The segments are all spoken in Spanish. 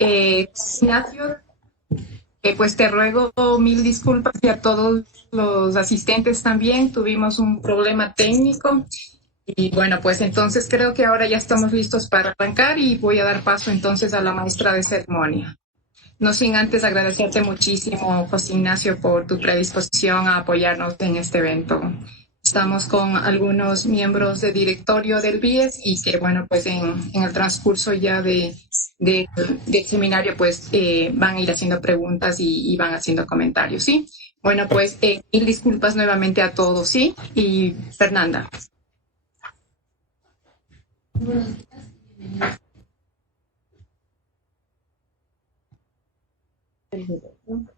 Ignacio, pues te ruego mil disculpas y a todos los asistentes también. Tuvimos un problema técnico y bueno, pues entonces creo que ahora ya estamos listos para arrancar y voy a dar paso entonces a la maestra de ceremonia. No sin antes agradecerte muchísimo, José Ignacio, por tu predisposición a apoyarnos en este evento. Estamos con algunos miembros de directorio del BIES y que, bueno, pues en el transcurso ya del seminario, pues van a ir haciendo preguntas y van haciendo comentarios, ¿sí? Bueno, pues mil disculpas nuevamente a todos, ¿sí? Y Fernanda.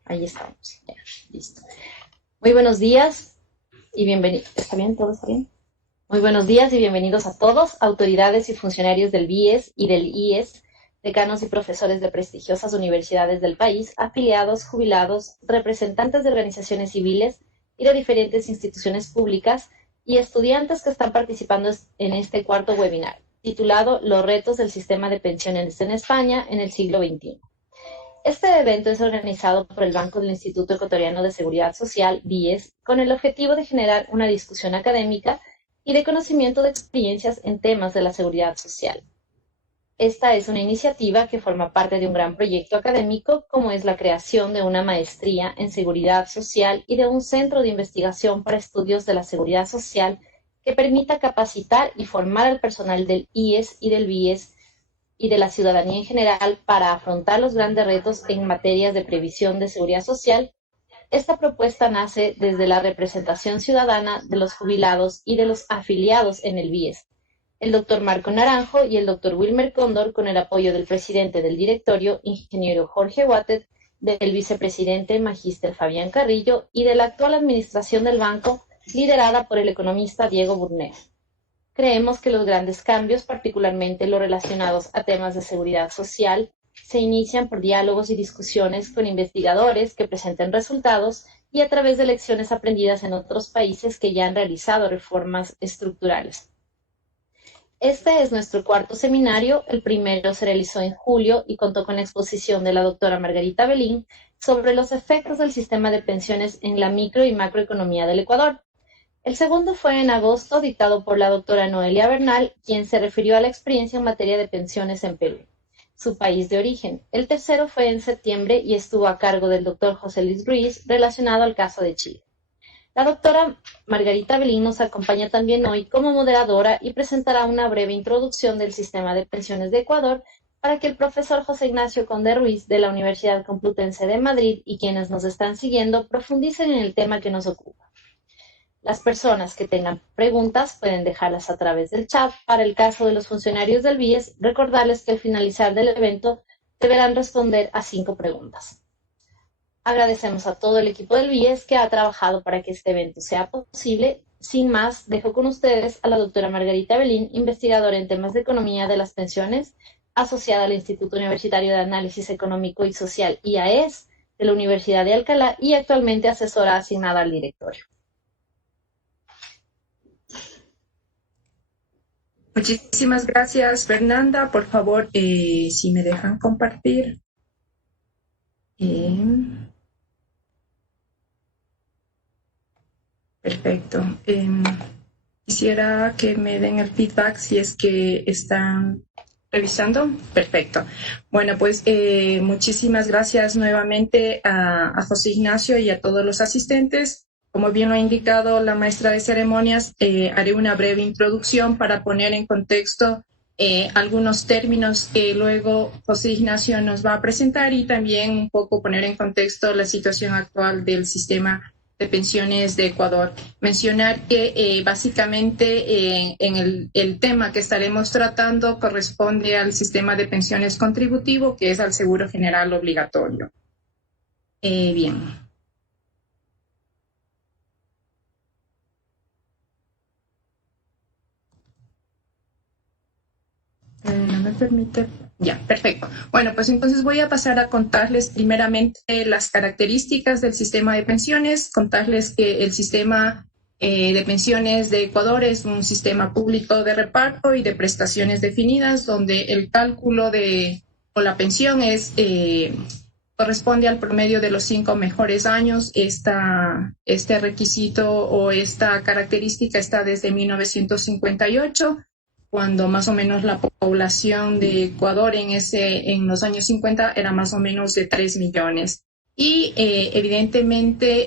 Ahí estamos, ya, listo. Muy buenos días y bienvenidos. ¿Está bien? ¿Todo está bien? Muy buenos días y bienvenidos a todos, autoridades y funcionarios del BIES y del IES, decanos y profesores de prestigiosas universidades del país, afiliados, jubilados, representantes de organizaciones civiles y de diferentes instituciones públicas y estudiantes que están participando en este cuarto webinar, titulado Los retos del sistema de pensiones en España en el siglo XXI. Este evento es organizado por el Banco del Instituto Ecuatoriano de Seguridad Social, BIES, con el objetivo de generar una discusión académica y de conocimiento de experiencias en temas de la seguridad social. Esta es una iniciativa que forma parte de un gran proyecto académico, como es la creación de una maestría en seguridad social y de un centro de investigación para estudios de la seguridad social que permita capacitar y formar al personal del IES y del BIES y de la ciudadanía en general para afrontar los grandes retos en materias de previsión de seguridad social. Esta propuesta nace desde la representación ciudadana de los jubilados y de los afiliados en el BIES, el doctor Marco Naranjo y el doctor Wilmer Cóndor, con el apoyo del presidente del directorio, ingeniero Jorge Watet, del vicepresidente magíster Fabián Carrillo y de la actual administración del banco, liderada por el economista Diego Burner. Creemos que los grandes cambios, particularmente los relacionados a temas de seguridad social, se inician por diálogos y discusiones con investigadores que presenten resultados y a través de lecciones aprendidas en otros países que ya han realizado reformas estructurales. Este es nuestro cuarto seminario. El primero se realizó en julio y contó con la exposición de la doctora Margarita Belín sobre los efectos del sistema de pensiones en la micro y macroeconomía del Ecuador. El segundo fue en agosto, dictado por la doctora Noelia Bernal, quien se refirió a la experiencia en materia de pensiones en Perú, su país de origen. El tercero fue en septiembre y estuvo a cargo del doctor José Luis Ruiz, relacionado al caso de Chile. La doctora Margarita Belín nos acompaña también hoy como moderadora y presentará una breve introducción del sistema de pensiones de Ecuador para que el profesor José Ignacio Conde Ruiz de la Universidad Complutense de Madrid y quienes nos están siguiendo profundicen en el tema que nos ocupa. Las personas que tengan preguntas pueden dejarlas a través del chat. Para el caso de los funcionarios del BIES, recordarles que al finalizar del evento deberán responder a 5 preguntas. Agradecemos a todo el equipo del BIES que ha trabajado para que este evento sea posible. Sin más, dejo con ustedes a la doctora Margarita Belín, investigadora en temas de economía de las pensiones, asociada al Instituto Universitario de Análisis Económico y Social, IAES, de la Universidad de Alcalá y actualmente asesora asignada al directorio. Muchísimas gracias, Fernanda. Por favor, si me dejan compartir. Perfecto. Quisiera que me den el feedback si es que están revisando. Perfecto. Bueno, pues muchísimas gracias nuevamente a José Ignacio y a todos los asistentes. Como bien lo ha indicado la maestra de ceremonias, haré una breve introducción para poner en contexto algunos términos que luego José Ignacio nos va a presentar y también un poco poner en contexto la situación actual del sistema de pensiones de Ecuador. Mencionar que básicamente en el tema que estaremos tratando corresponde al sistema de pensiones contributivo, que es al seguro general obligatorio. Bien. No me permite. Ya, perfecto. Bueno, pues entonces voy a pasar a contarles primeramente las características del sistema de pensiones, contarles que el sistema de pensiones de Ecuador es un sistema público de reparto y de prestaciones definidas, donde el cálculo de o la pensión corresponde al promedio de los 5 mejores años. Este requisito o esta característica está desde 1958, cuando más o menos la población de Ecuador en los años 50 era más o menos de 3 millones. Y evidentemente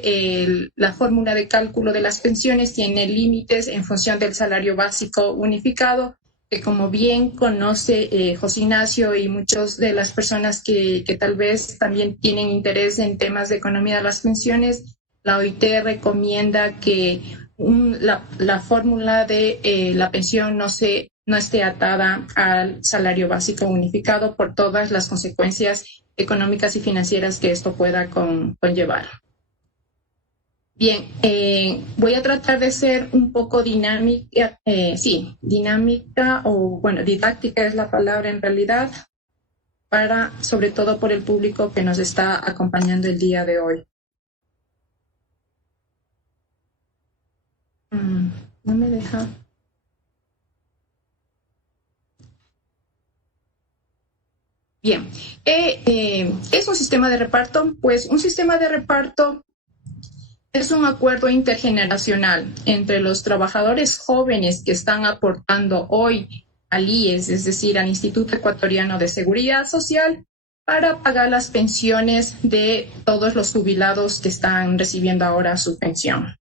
la fórmula de cálculo de las pensiones tiene límites en función del salario básico unificado, que como bien conoce José Ignacio y muchas de las personas que tal vez también tienen interés en temas de economía de las pensiones, la OIT recomienda que la fórmula de la pensión no esté atada al salario básico unificado por todas las consecuencias económicas y financieras que esto pueda conllevar. Bien, voy a tratar de ser un poco dinámica, didáctica es la palabra en realidad, sobre todo por el público que nos está acompañando el día de hoy. No me deja. Bien, ¿es un sistema de reparto? Pues un sistema de reparto es un acuerdo intergeneracional entre los trabajadores jóvenes que están aportando hoy al IES, es decir, al Instituto Ecuatoriano de Seguridad Social, para pagar las pensiones de todos los jubilados que están recibiendo ahora su pensión.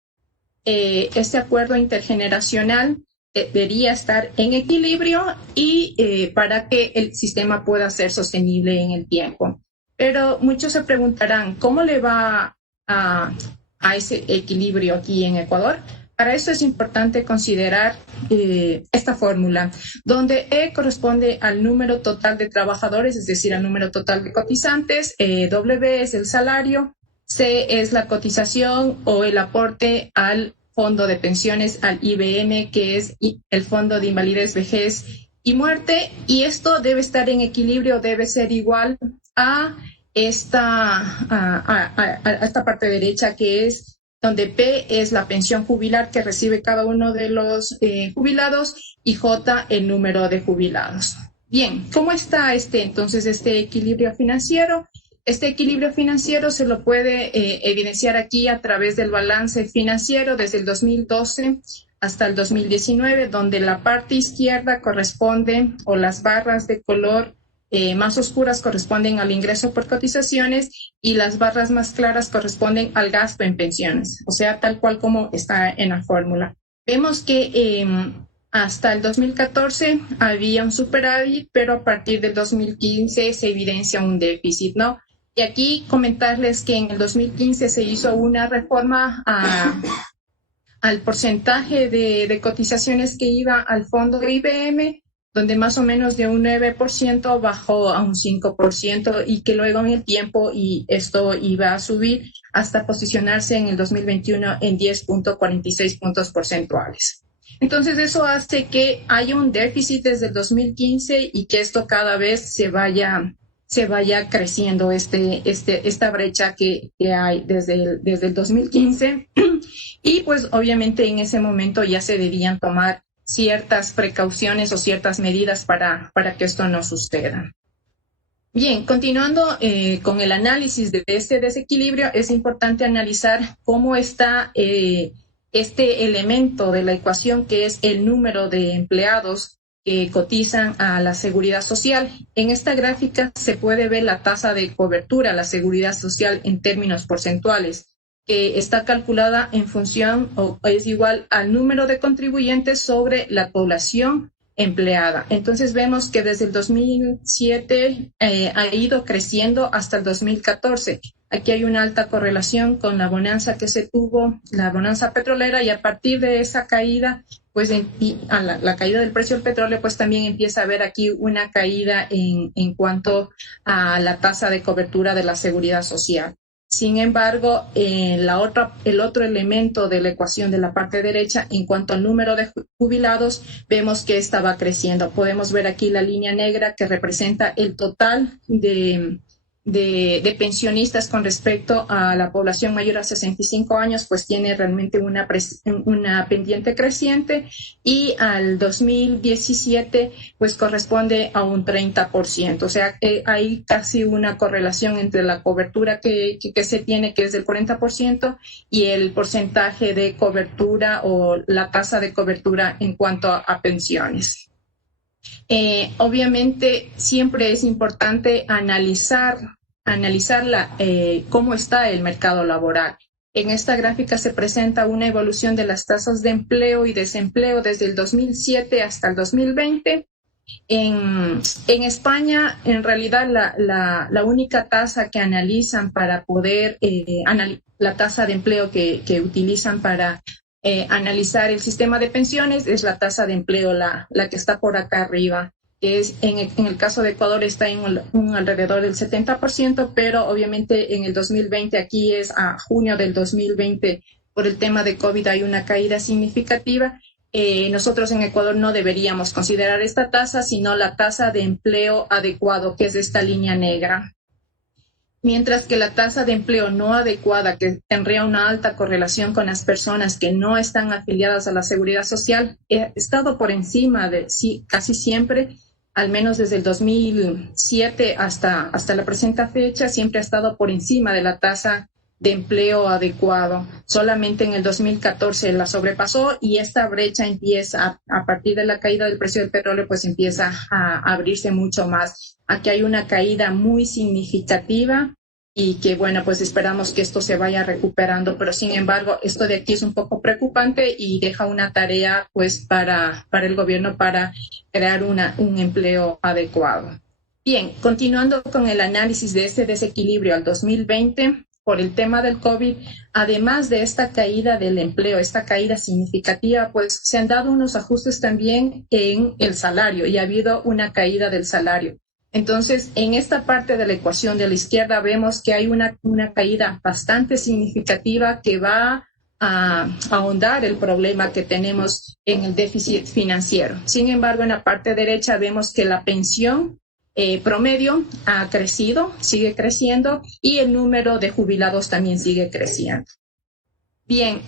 Este acuerdo intergeneracional debería estar en equilibrio y para que el sistema pueda ser sostenible en el tiempo. Pero muchos se preguntarán, ¿cómo le va a ese equilibrio aquí en Ecuador? Para esto es importante considerar esta fórmula, donde E corresponde al número total de trabajadores, es decir, al número total de cotizantes, W es el salario, C es la cotización o el aporte al fondo de pensiones, al IBM, que es el Fondo de Invalidez, Vejez y Muerte, y esto debe estar en equilibrio, debe ser igual a esta parte derecha, que es donde P es la pensión jubilar que recibe cada uno de los jubilados y J el número de jubilados. Bien, ¿cómo está entonces este equilibrio financiero? Este equilibrio financiero se lo puede evidenciar aquí a través del balance financiero desde el 2012 hasta el 2019, donde la parte izquierda corresponde, o las barras de color más oscuras corresponden al ingreso por cotizaciones y las barras más claras corresponden al gasto en pensiones, o sea, tal cual como está en la fórmula. Vemos que hasta el 2014 había un superávit, pero a partir del 2015 se evidencia un déficit, ¿no? Y aquí comentarles que en el 2015 se hizo una reforma al porcentaje de cotizaciones que iba al fondo de IBM, donde más o menos de un 9% bajó a un 5% y que luego en el tiempo y esto iba a subir hasta posicionarse en el 2021 en 10.46 puntos porcentuales. Entonces eso hace que haya un déficit desde el 2015 y que esto cada vez se vaya creciendo esta brecha que hay desde el 2015 y pues obviamente en ese momento ya se debían tomar ciertas precauciones o ciertas medidas para que esto no suceda. Bien, continuando con el análisis de este desequilibrio, es importante analizar cómo está este elemento de la ecuación, que es el número de empleados que cotizan a la seguridad social. En esta gráfica se puede ver la tasa de cobertura a la seguridad social en términos porcentuales, que está calculada en función o es igual al número de contribuyentes sobre la población empleada. Entonces vemos que desde el 2007 ha ido creciendo hasta el 2014. Aquí hay una alta correlación con la bonanza que se tuvo, la bonanza petrolera, y a partir de esa caída, pues a la caída del precio del petróleo, pues también empieza a haber aquí una caída en cuanto a la tasa de cobertura de la seguridad social. Sin embargo, el otro elemento de la ecuación de la parte derecha, en cuanto al número de jubilados, vemos que esta va creciendo. Podemos ver aquí la línea negra que representa el total de de pensionistas con respecto a la población mayor a 65 años, pues tiene realmente una pendiente creciente, y al 2017 pues corresponde a un 30%. O sea, hay casi una correlación entre la cobertura que se tiene, que es del 40%, y el porcentaje de cobertura o la tasa de cobertura en cuanto a pensiones. Obviamente siempre es importante analizar cómo está el mercado laboral. En esta gráfica se presenta una evolución de las tasas de empleo y desempleo desde el 2007 hasta el 2020. En España, en realidad, la única tasa que analizan para poder, la tasa de empleo que utilizan para analizar el sistema de pensiones es la tasa de empleo, la que está por acá arriba, que es en el caso de Ecuador está en un alrededor del 70%, pero obviamente en el 2020, aquí es a junio del 2020, por el tema de COVID hay una caída significativa. Nosotros en Ecuador no deberíamos considerar esta tasa, sino la tasa de empleo adecuado, que es esta línea negra. Mientras que la tasa de empleo no adecuada, que tendría una alta correlación con las personas que no están afiliadas a la Seguridad Social, ha estado por encima de casi siempre, al menos desde el 2007 hasta la presente fecha, siempre ha estado por encima de la tasa de empleo adecuado. Solamente en el 2014 la sobrepasó, y esta brecha empieza a partir de la caída del precio del petróleo, pues empieza a abrirse mucho más. Aquí hay una caída muy significativa y que, bueno, pues esperamos que esto se vaya recuperando, pero sin embargo esto de aquí es un poco preocupante y deja una tarea pues para el gobierno para crear un empleo adecuado. Bien, continuando con el análisis de ese desequilibrio al 2020, por el tema del COVID, además de esta caída del empleo, esta caída significativa, pues se han dado unos ajustes también en el salario y ha habido una caída del salario. Entonces, en esta parte de la ecuación de la izquierda vemos que hay una caída bastante significativa que va a ahondar el problema que tenemos en el déficit financiero. Sin embargo, en la parte derecha vemos que la pensión promedio ha crecido, sigue creciendo, y el número de jubilados también sigue creciendo. Bien,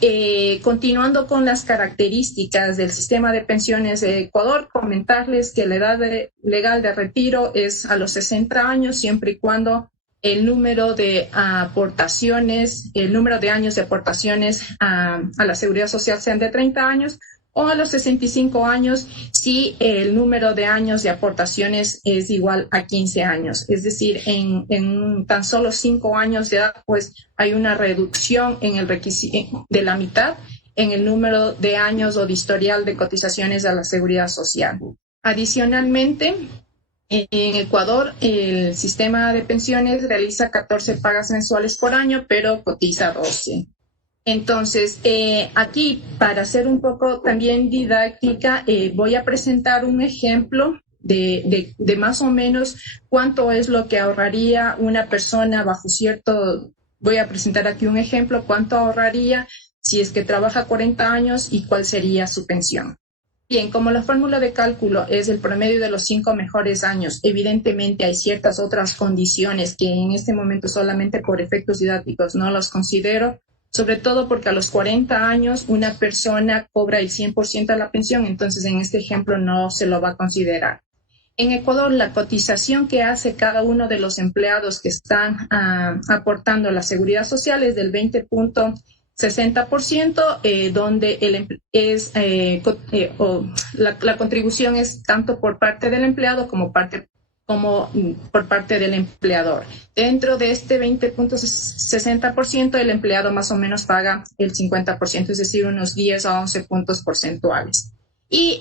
continuando con las características del sistema de pensiones de Ecuador, comentarles que la edad legal de retiro es a los 60 años, siempre y cuando el número de aportaciones, el número de años de aportaciones a la Seguridad Social sean de 30 años, o a los 65 años si el número de años de aportaciones es igual a 15 años. Es decir, en tan solo 5 años de edad, pues hay una reducción en el requisito de la mitad en el número de años o de historial de cotizaciones a la Seguridad Social. Adicionalmente, en Ecuador, el sistema de pensiones realiza 14 pagas mensuales por año, pero cotiza 12. Entonces, aquí, para ser un poco también didáctica, voy a presentar un ejemplo de más o menos cuánto es lo que ahorraría una persona bajo cierto... Voy a presentar aquí un ejemplo, cuánto ahorraría si es que trabaja 40 años y cuál sería su pensión. Bien, como la fórmula de cálculo es el promedio de los 5 mejores años, evidentemente hay ciertas otras condiciones que en este momento solamente por efectos didácticos no los considero, sobre todo porque a los 40 años una persona cobra el 100% de la pensión, entonces en este ejemplo no se lo va a considerar. En Ecuador, la cotización que hace cada uno de los empleados que están aportando a la Seguridad Social es del 20.60%, donde la contribución es tanto por parte del empleado como por parte del empleador. Dentro de este 20.60%, el empleado más o menos paga el 50%, es decir, unos 10 a 11 puntos porcentuales. Y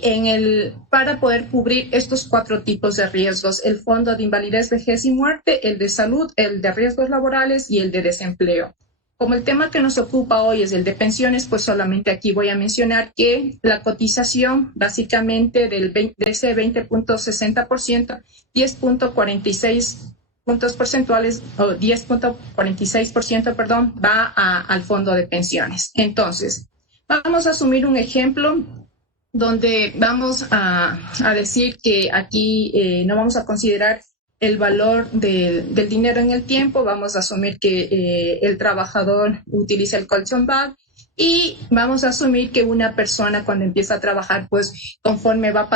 para poder cubrir estos 4 tipos de riesgos, el fondo de invalidez, vejez y muerte, el de salud, el de riesgos laborales y el de desempleo. Como el tema que nos ocupa hoy es el de pensiones, pues solamente aquí voy a mencionar que la cotización básicamente de ese 20.60%, 10.46 puntos porcentuales, o 10.46%, perdón, va al fondo de pensiones. Entonces, vamos a asumir un ejemplo donde vamos a decir que aquí no vamos a considerar el valor del dinero en el tiempo. Vamos a asumir que el trabajador utiliza el colchón bag y vamos a asumir que una persona cuando empieza a trabajar, pues conforme va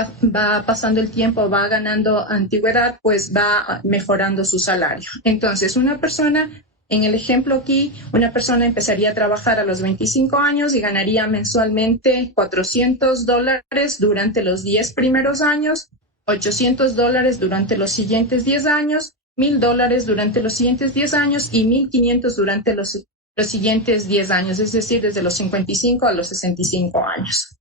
pasando el tiempo, va ganando antigüedad, pues va mejorando su salario. Entonces, una persona, en el ejemplo aquí, una persona empezaría a trabajar a los 25 años y ganaría mensualmente $400 durante los 10 primeros años, $800 durante los siguientes 10 años, $1,000 durante los siguientes 10 años y $1,500 durante los siguientes 10 años, es decir, desde los 55 a los 65 años.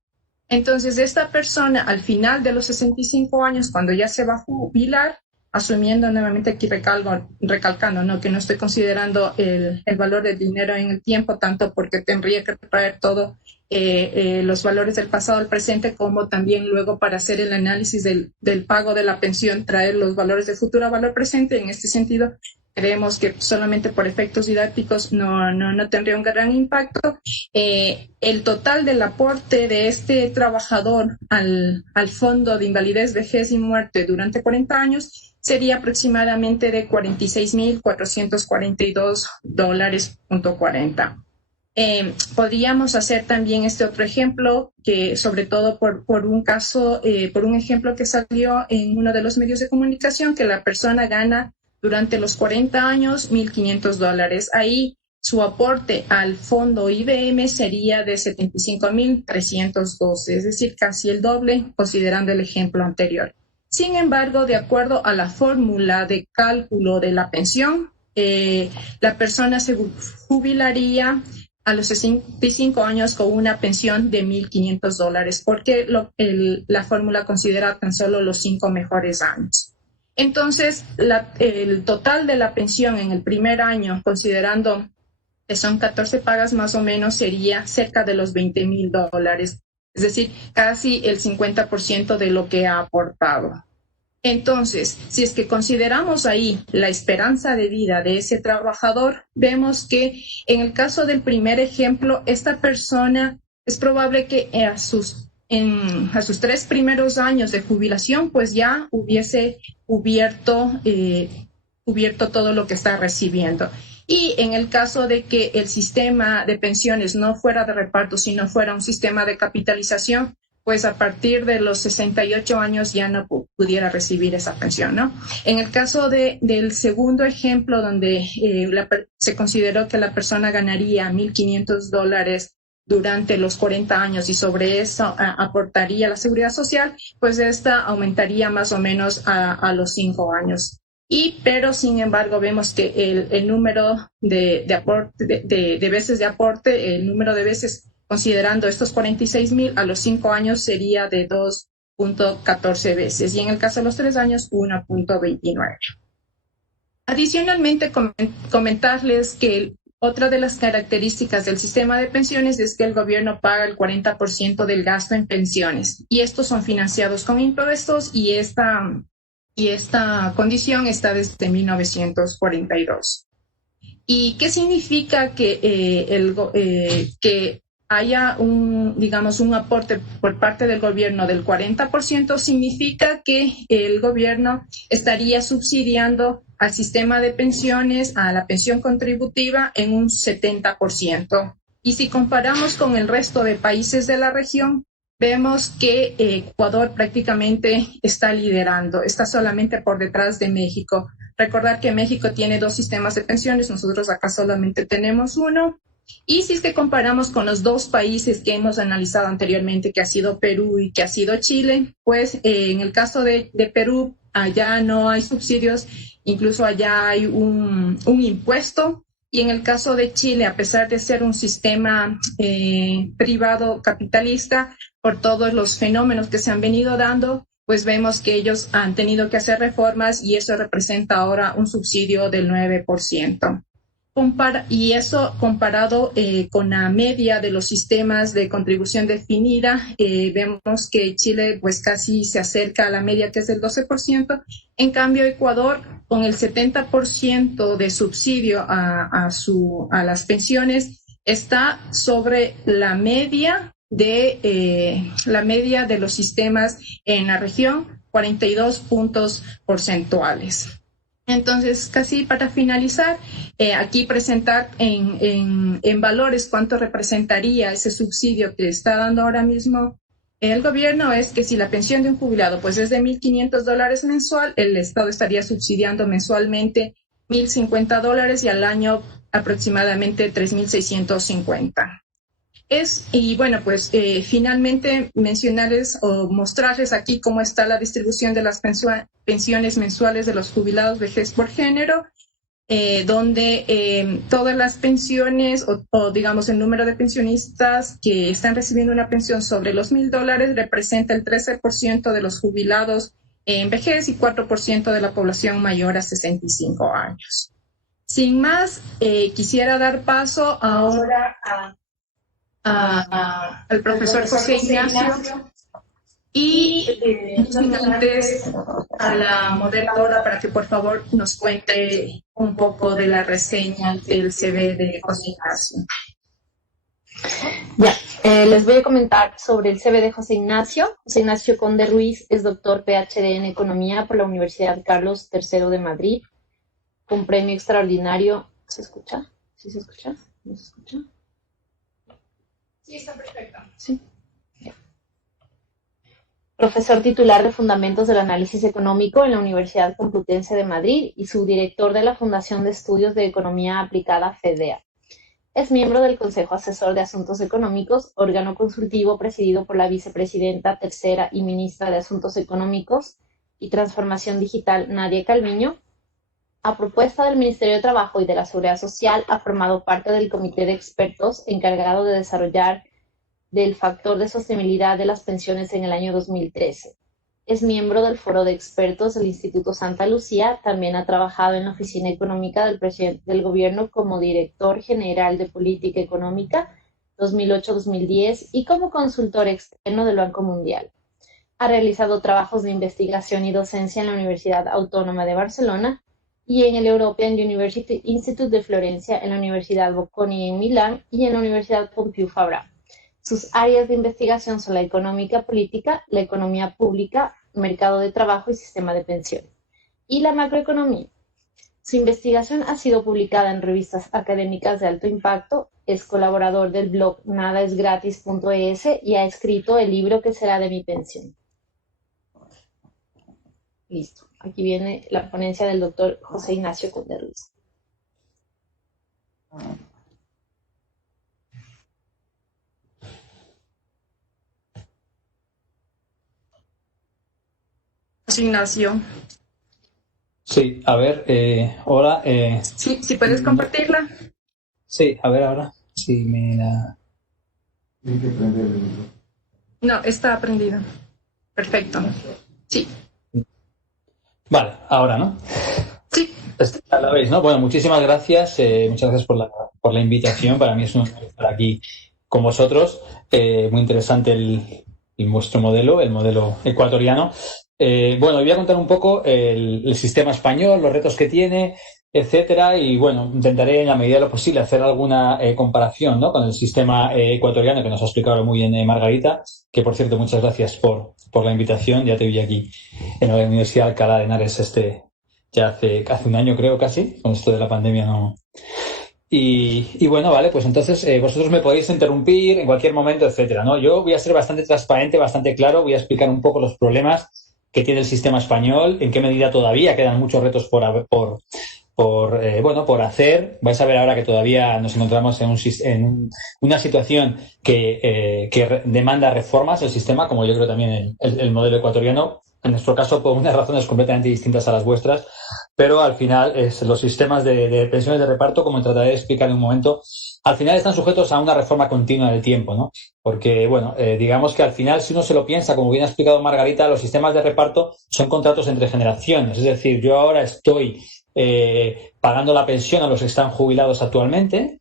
Entonces, esta persona al final de los 65 años, cuando ya se va a jubilar, asumiendo nuevamente aquí recalcando, ¿no?, que no estoy considerando el valor del dinero en el tiempo, tanto porque tendría que traer todo los valores del pasado al presente, como también luego para hacer el análisis del pago de la pensión, traer los valores del futuro a valor presente. En este sentido, creemos que solamente por efectos didácticos no tendría un gran impacto. El total del aporte de este trabajador al Fondo de Invalidez, Vejez y Muerte durante 40 años sería aproximadamente de $46,442.40. Podríamos hacer también este otro ejemplo, que sobre todo por un ejemplo que salió en uno de los medios de comunicación, que la persona gana durante los 40 años $1,500. Ahí su aporte al fondo IBM sería de $75,312, es decir, casi el doble, considerando el ejemplo anterior. Sin embargo, de acuerdo a la fórmula de cálculo de la pensión, la persona se jubilaría a los 65 años con una pensión de $1,500, porque la fórmula considera tan solo los 5 mejores años. Entonces, el total de la pensión en el primer año, considerando que son 14 pagas más o menos, sería cerca de los $20,000, es decir, casi el 50% de lo que ha aportado. Entonces, si es que consideramos ahí la esperanza de vida de ese trabajador, vemos que en el caso del primer ejemplo, esta persona es probable que a sus 3 primeros años de jubilación, pues ya hubiese cubierto todo lo que está recibiendo. Y en el caso de que el sistema de pensiones no fuera de reparto, sino fuera un sistema de capitalización, pues a partir de los 68 años ya no pudiera recibir esa pensión, ¿no? En el caso del segundo ejemplo, donde se consideró que la persona ganaría $1,500 durante los 40 años y sobre eso aportaría la seguridad social, pues esta aumentaría más o menos a los 5 años. Pero sin embargo vemos que el número de veces de aporte, el número de veces considerando estos 46,000 a los 5 años sería de 2.14 veces y en el caso de los 3 años 1.29. Adicionalmente, comentarles que otra de las características del sistema de pensiones es que el gobierno paga el 40% del gasto en pensiones y estos son financiados con impuestos y esta condición está desde 1942. ¿Y qué significa que haya un aporte por parte del gobierno del 40%? Significa que el gobierno estaría subsidiando al sistema de pensiones, a la pensión contributiva, en un 70%. Y si comparamos con el resto de países de la región, vemos que Ecuador prácticamente está liderando, está solamente por detrás de México. Recordar que México tiene 2 sistemas de pensiones, nosotros acá solamente tenemos uno. Y si es que comparamos con los 2 países que hemos analizado anteriormente, que ha sido Perú y que ha sido Chile, pues en el caso de Perú, allá no hay subsidios, incluso allá hay un impuesto. Y en el caso de Chile, a pesar de ser un sistema privado capitalista, por todos los fenómenos que se han venido dando, pues vemos que ellos han tenido que hacer reformas y eso representa ahora un subsidio del 9%. Y eso comparado con la media de los sistemas de contribución definida, vemos que Chile pues casi se acerca a la media, que es del 12%. En cambio, Ecuador, con el 70% de subsidio a las pensiones, está sobre la media de los sistemas en la región, 42 puntos porcentuales. Entonces, casi para finalizar, aquí presentar en valores cuánto representaría ese subsidio que está dando ahora mismo el gobierno. Es que si la pensión de un jubilado pues es de $1,500 mensual, el Estado estaría subsidiando mensualmente $1,050 y al año aproximadamente 3,650. Y bueno, pues finalmente mencionarles o mostrarles aquí cómo está la distribución de las pensiones mensuales de los jubilados vejez por género, donde todas las pensiones o digamos el número de pensionistas que están recibiendo una pensión sobre los $1,000 representa el 13% de los jubilados en vejez y 4% de la población mayor a 65 años. Sin más, quisiera dar paso ahora al profesor José Ignacio y antes a la moderadora para que por favor nos cuente un poco de la reseña del CV de José Ignacio. Ya, les voy a comentar sobre el CV de José Ignacio. José Ignacio Conde Ruiz es doctor PhD en Economía por la Universidad Carlos III de Madrid, con premio extraordinario. ¿Se escucha? ¿Sí se escucha? ¿No se escucha? Sí, está perfecto. Sí. Profesor titular de Fundamentos del Análisis Económico en la Universidad Complutense de Madrid y subdirector de la Fundación de Estudios de Economía Aplicada FEDEA. Es miembro del Consejo Asesor de Asuntos Económicos, órgano consultivo presidido por la vicepresidenta tercera y ministra de Asuntos Económicos y Transformación Digital, Nadia Calviño. A propuesta del Ministerio de Trabajo y de la Seguridad Social, ha formado parte del comité de expertos encargado de desarrollar del factor de sostenibilidad de las pensiones en el año 2013. Es miembro del Foro de Expertos del Instituto Santa Lucía. También ha trabajado en la Oficina Económica del Presidente del Gobierno como Director General de Política Económica 2008-2010 y como consultor externo del Banco Mundial. Ha realizado trabajos de investigación y docencia en la Universidad Autónoma de Barcelona y en el European University Institute de Florencia, en la Universidad Bocconi en Milán y en la Universidad Pompeu Fabra. Sus áreas de investigación son la económica política, la economía pública, mercado de trabajo y sistema de pensiones, y la macroeconomía. Su investigación ha sido publicada en revistas académicas de alto impacto, es colaborador del blog nadaesgratis.es y ha escrito el libro ¿Qué será de mi pensión? Listo. Aquí viene la ponencia del doctor José Ignacio Conde Ruiz. José Ignacio. Sí, a ver, hola. Sí, si puedes compartirla. Sí, a ver ahora. Sí, mira. No, está prendida. Perfecto. Sí. Vale, ahora, ¿no? Sí. La veis, ¿no? Bueno, muchísimas gracias. Muchas gracias por la invitación. Para mí es un honor estar aquí con vosotros. Muy interesante vuestro modelo, el modelo ecuatoriano. Bueno, voy a contar un poco el sistema español, los retos que tiene, etcétera, y bueno, intentaré en la medida de lo posible hacer alguna comparación, ¿no?, con el sistema ecuatoriano que nos ha explicado muy bien Margarita, que por cierto, muchas gracias por la invitación. Ya te vi aquí en la Universidad de Alcalá de Henares ya hace un año, creo, casi, con esto de la pandemia, ¿no? Y bueno, vale, pues entonces vosotros me podéis interrumpir en cualquier momento, etcétera, ¿no? Yo voy a ser bastante transparente, bastante claro, voy a explicar un poco los problemas que tiene el sistema español, en qué medida todavía quedan muchos retos por hacer. Vais a ver ahora que todavía nos encontramos en una situación que demanda reformas del sistema, como yo creo también el modelo ecuatoriano, en nuestro caso por unas razones completamente distintas a las vuestras, pero al final los sistemas de pensiones de reparto, como trataré de explicar en un momento, al final están sujetos a una reforma continua del tiempo, ¿no? Porque, bueno, digamos que al final, si uno se lo piensa, como bien ha explicado Margarita, los sistemas de reparto son contratos entre generaciones. Es decir, yo ahora estoy pagando la pensión a los que están jubilados actualmente,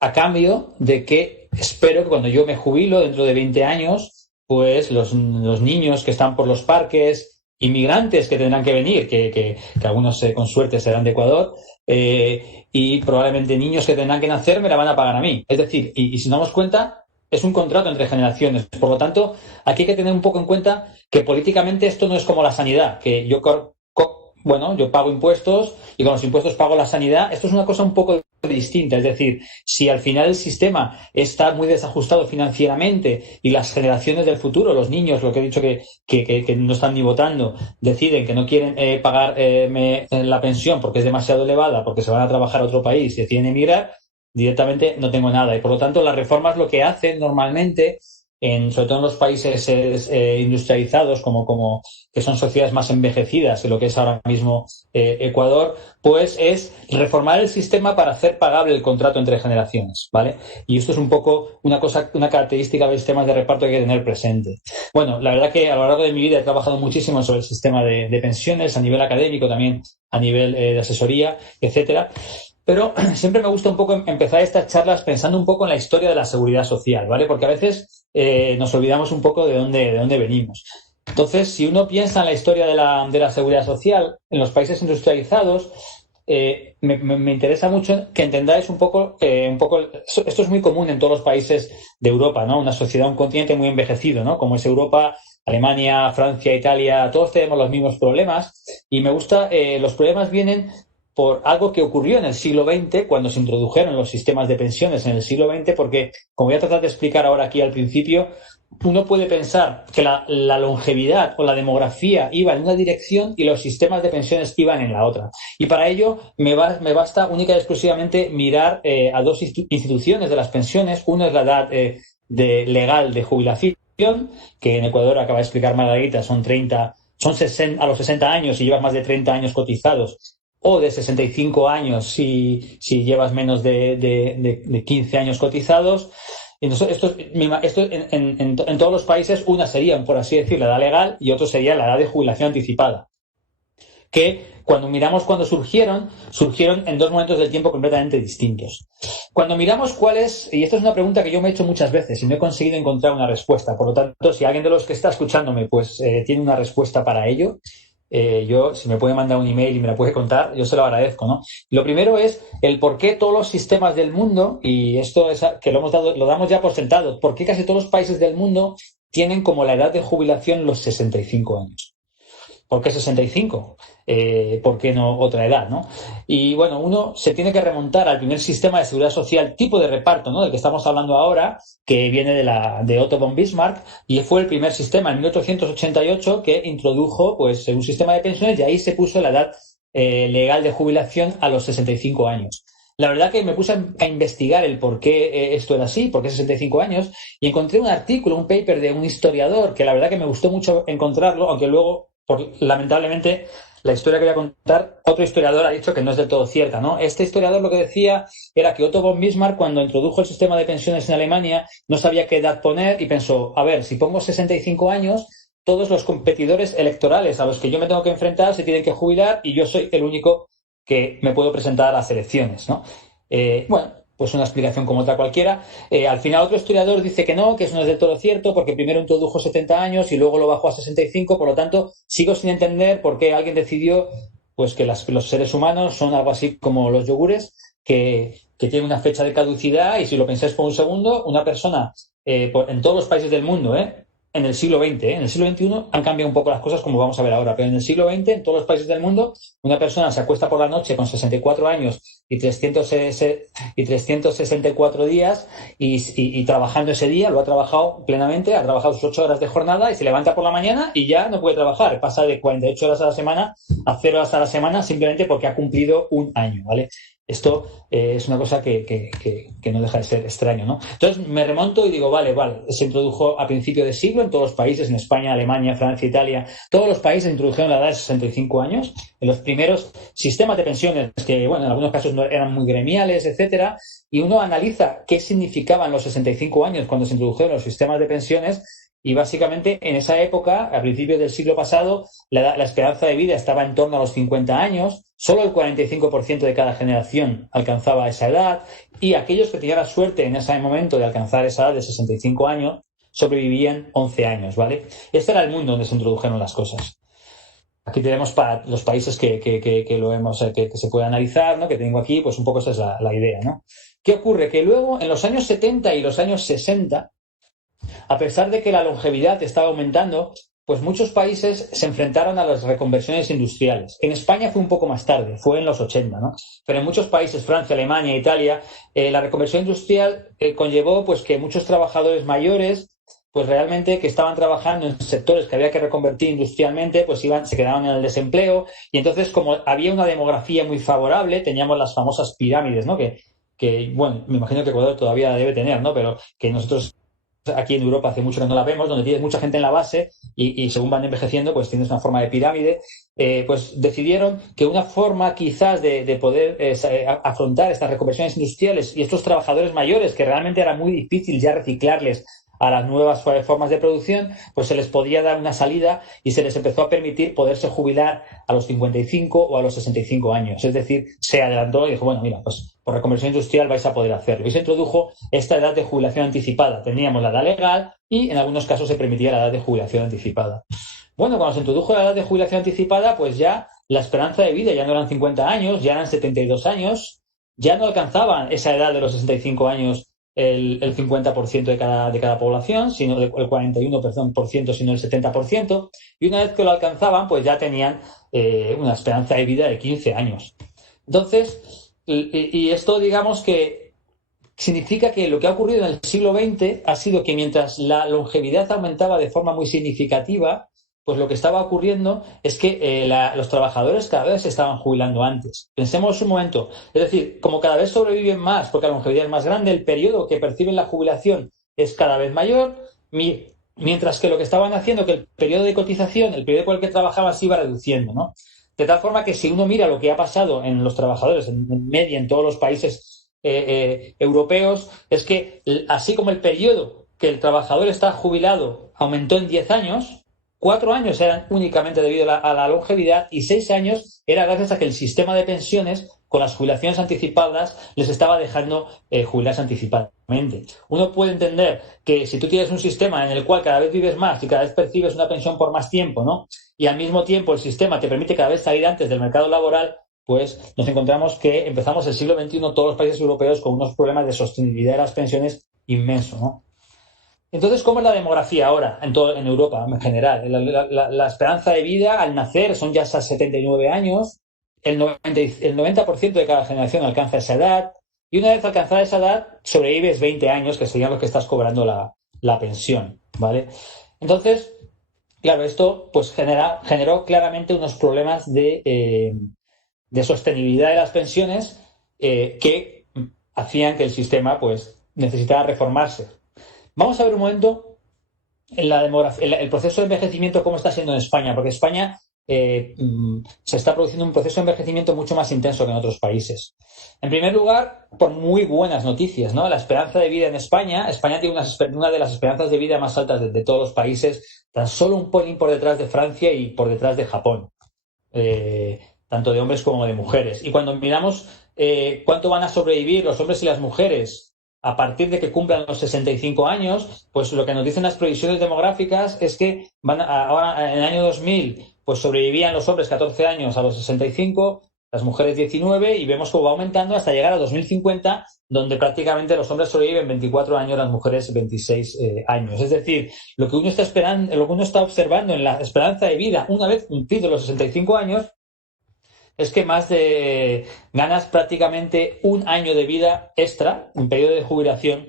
a cambio de que espero que cuando yo me jubilo, dentro de 20 años, pues los niños que están por los parques, inmigrantes que tendrán que venir, que algunos con suerte serán de Ecuador, y probablemente niños que tendrán que nacer me la van a pagar a mí. Es decir, y si nos damos cuenta, es un contrato entre generaciones. Por lo tanto, aquí hay que tener un poco en cuenta que políticamente esto no es como la sanidad, que yo bueno, yo pago impuestos y con los impuestos pago la sanidad. Esto es una cosa un poco distinta, es decir, si al final el sistema está muy desajustado financieramente y las generaciones del futuro, los niños, lo que he dicho que no están ni votando, deciden que no quieren pagar la pensión porque es demasiado elevada, porque se van a trabajar a otro país y deciden emigrar, directamente no tengo nada. Y por lo tanto, las reformas lo que hacen normalmente, sobre todo en los países industrializados, como que son sociedades más envejecidas de lo que es ahora mismo Ecuador, pues es reformar el sistema para hacer pagable el contrato entre generaciones, ¿vale? Y esto es un poco una característica de los sistemas de reparto que hay que tener presente. Bueno, la verdad que a lo largo de mi vida he trabajado muchísimo sobre el sistema de pensiones, a nivel académico, también a nivel de asesoría, etcétera. Pero siempre me gusta un poco empezar estas charlas pensando un poco en la historia de la seguridad social, ¿vale? Porque a veces nos olvidamos un poco de dónde venimos. Entonces, si uno piensa en la historia de la seguridad social en los países industrializados, me interesa mucho que entendáis un poco, esto es muy común en todos los países de Europa, ¿no? Una sociedad, un continente muy envejecido, ¿no? Como es Europa, Alemania, Francia, Italia, todos tenemos los mismos problemas y me gusta, los problemas vienen por algo que ocurrió en el siglo XX, cuando se introdujeron los sistemas de pensiones en el siglo XX, porque, como voy a tratar de explicar ahora aquí al principio, uno puede pensar que la longevidad o la demografía iba en una dirección y los sistemas de pensiones iban en la otra. Y para ello me basta única y exclusivamente mirar a dos instituciones de las pensiones. Una es la edad legal de jubilación, que en Ecuador, acaba de explicar Margarita, son 60, a los 60 años si llevas más de 30 años cotizados, o de 65 años si llevas menos de 15 años cotizados. Entonces, esto en todos los países, una sería, por así decir, la edad legal y otro sería la edad de jubilación anticipada. Que cuando miramos cuando surgieron en dos momentos del tiempo completamente distintos. Cuando miramos cuál es, y esto es una pregunta que yo me he hecho muchas veces y no he conseguido encontrar una respuesta, por lo tanto, si alguien de los que está escuchándome pues tiene una respuesta para ello, yo, si me puede mandar un email y me la puede contar, yo se lo agradezco, ¿no? Lo primero es el por qué todos los sistemas del mundo, y esto es que lo damos ya por sentado, por qué casi todos los países del mundo tienen como la edad de jubilación los 65 años. ¿Por qué 65? ¿Por qué no otra edad, no? Y bueno, uno se tiene que remontar al primer sistema de seguridad social tipo de reparto, ¿no? Del que estamos hablando ahora, que viene de Otto von Bismarck, y fue el primer sistema en 1888 que introdujo pues un sistema de pensiones y ahí se puso la edad legal de jubilación a los 65 años. La verdad que me puse a investigar el por qué esto era así, por qué 65 años, y encontré un artículo, un paper de un historiador que la verdad que me gustó mucho encontrarlo, aunque luego lamentablemente, la historia que voy a contar, otro historiador ha dicho que no es del todo cierta, ¿no? Este historiador lo que decía era que Otto von Bismarck, cuando introdujo el sistema de pensiones en Alemania, no sabía qué edad poner y pensó, a ver, si pongo 65 años, todos los competidores electorales a los que yo me tengo que enfrentar se tienen que jubilar y yo soy el único que me puedo presentar a las elecciones, ¿no? Bueno, pues una explicación como otra cualquiera. Al final otro historiador dice que no, que eso no es del todo cierto, porque primero introdujo 70 años y luego lo bajó a 65, por lo tanto sigo sin entender por qué alguien decidió pues que los seres humanos son algo así como los yogures, que tienen una fecha de caducidad, y si lo pensáis por un segundo, una persona en todos los países del mundo, en el siglo XX, en el siglo XXI han cambiado un poco las cosas, como vamos a ver ahora, pero en el siglo XX, en todos los países del mundo, una persona se acuesta por la noche con 64 años y 364 días y trabajando ese día, lo ha trabajado plenamente, ha trabajado sus 8 horas de jornada y se levanta por la mañana y ya no puede trabajar. Pasa de 48 horas a la semana a 0 horas a la semana simplemente porque ha cumplido un año, ¿vale? Esto es una cosa que no deja de ser extraño, ¿no? Entonces me remonto y digo, vale, se introdujo a principio de siglo en todos los países, en España, Alemania, Francia, Italia, todos los países introdujeron la edad de 65 años. En los primeros sistemas de pensiones, que bueno, en algunos casos no eran muy gremiales, etcétera, y uno analiza qué significaban los 65 años cuando se introdujeron los sistemas de pensiones. Y básicamente en esa época, a principios del siglo pasado, la esperanza de vida estaba en torno a los 50 años, solo el 45% de cada generación alcanzaba esa edad, y aquellos que tenían la suerte en ese momento de alcanzar esa edad de 65 años sobrevivían 11 años, ¿vale? Este era el mundo donde se introdujeron las cosas. Aquí tenemos para los países que lo vemos, que se puede analizar, ¿no? Que tengo aquí, pues un poco esa es la idea, ¿no? ¿Qué ocurre? Que luego, en los años 70 y los años 60, a pesar de que la longevidad estaba aumentando, pues muchos países se enfrentaron a las reconversiones industriales. En España fue un poco más tarde, fue en los 80, ¿no? Pero en muchos países, Francia, Alemania, Italia, la reconversión industrial conllevó pues que muchos trabajadores mayores, pues realmente que estaban trabajando en sectores que había que reconvertir industrialmente, pues se quedaban en el desempleo. Y entonces, como había una demografía muy favorable, teníamos las famosas pirámides, ¿no? Que bueno, me imagino que Ecuador todavía debe tener, ¿no? Pero que nosotros aquí en Europa hace mucho que no la vemos, donde tienes mucha gente en la base y según van envejeciendo, pues tienes una forma de pirámide. Pues decidieron que una forma quizás de poder afrontar estas reconversiones industriales y estos trabajadores mayores, que realmente era muy difícil ya reciclarles a las nuevas formas de producción, pues se les podía dar una salida y se les empezó a permitir poderse jubilar a los 55 o a los 65 años. Es decir, se adelantó y dijo, bueno, mira, pues por reconversión industrial vais a poder hacerlo. Y se introdujo esta edad de jubilación anticipada. Teníamos la edad legal y en algunos casos se permitía la edad de jubilación anticipada. Bueno, cuando se introdujo la edad de jubilación anticipada, pues ya la esperanza de vida ya no eran 50 años, ya eran 72 años, ya no alcanzaban esa edad de los 65 años el 50% de cada población, sino el 41%, sino el 70%, y una vez que lo alcanzaban, pues ya tenían una esperanza de vida de 15 años. Entonces, y esto digamos que significa que lo que ha ocurrido en el siglo XX ha sido que mientras la longevidad aumentaba de forma muy significativa, pues lo que estaba ocurriendo es que los trabajadores cada vez se estaban jubilando antes. Pensemos un momento, es decir, como cada vez sobreviven más, porque la longevidad es más grande, el periodo que perciben la jubilación es cada vez mayor, mientras que lo que estaban haciendo, que el periodo de cotización, el periodo con el que trabajaban se iba reduciendo, ¿no? De tal forma que si uno mira lo que ha pasado en los trabajadores, en media, en todos los países europeos, es que así como el periodo que el trabajador está jubilado aumentó en 10 años, 4 años eran únicamente debido a la longevidad y 6 años era gracias a que el sistema de pensiones, con las jubilaciones anticipadas, les estaba dejando jubilarse anticipadamente. Uno puede entender que si tú tienes un sistema en el cual cada vez vives más y cada vez percibes una pensión por más tiempo, ¿no? Y al mismo tiempo el sistema te permite cada vez salir antes del mercado laboral, pues nos encontramos que empezamos el siglo XXI todos los países europeos con unos problemas de sostenibilidad de las pensiones inmensos, ¿no? Entonces, ¿cómo es la demografía ahora en Europa en general? La esperanza de vida al nacer son ya esas 79 años, el 90% de cada generación alcanza esa edad, y una vez alcanzada esa edad, sobrevives 20 años, que serían los que estás cobrando la pensión, ¿vale? Entonces, claro, esto pues generó claramente unos problemas de sostenibilidad de las pensiones que hacían que el sistema pues necesitara reformarse. Vamos a ver un momento el proceso de envejecimiento, cómo está siendo en España, porque España se está produciendo un proceso de envejecimiento mucho más intenso que en otros países. En primer lugar, por muy buenas noticias, ¿no? La esperanza de vida en España tiene una de las esperanzas de vida más altas de todos los países, tan solo un pelín por detrás de Francia y por detrás de Japón, tanto de hombres como de mujeres. Y cuando miramos cuánto van a sobrevivir los hombres y las mujeres a partir de que cumplan los 65 años, pues lo que nos dicen las previsiones demográficas es que ahora en el año 2000 pues sobrevivían los hombres 14 años a los 65, las mujeres 19, y vemos cómo va aumentando hasta llegar a 2050, donde prácticamente los hombres sobreviven 24 años, las mujeres 26 años. Es decir, lo que uno está esperando, lo que uno está observando en la esperanza de vida una vez cumplidos los 65 años es que ganas prácticamente un año de vida extra, un periodo de jubilación,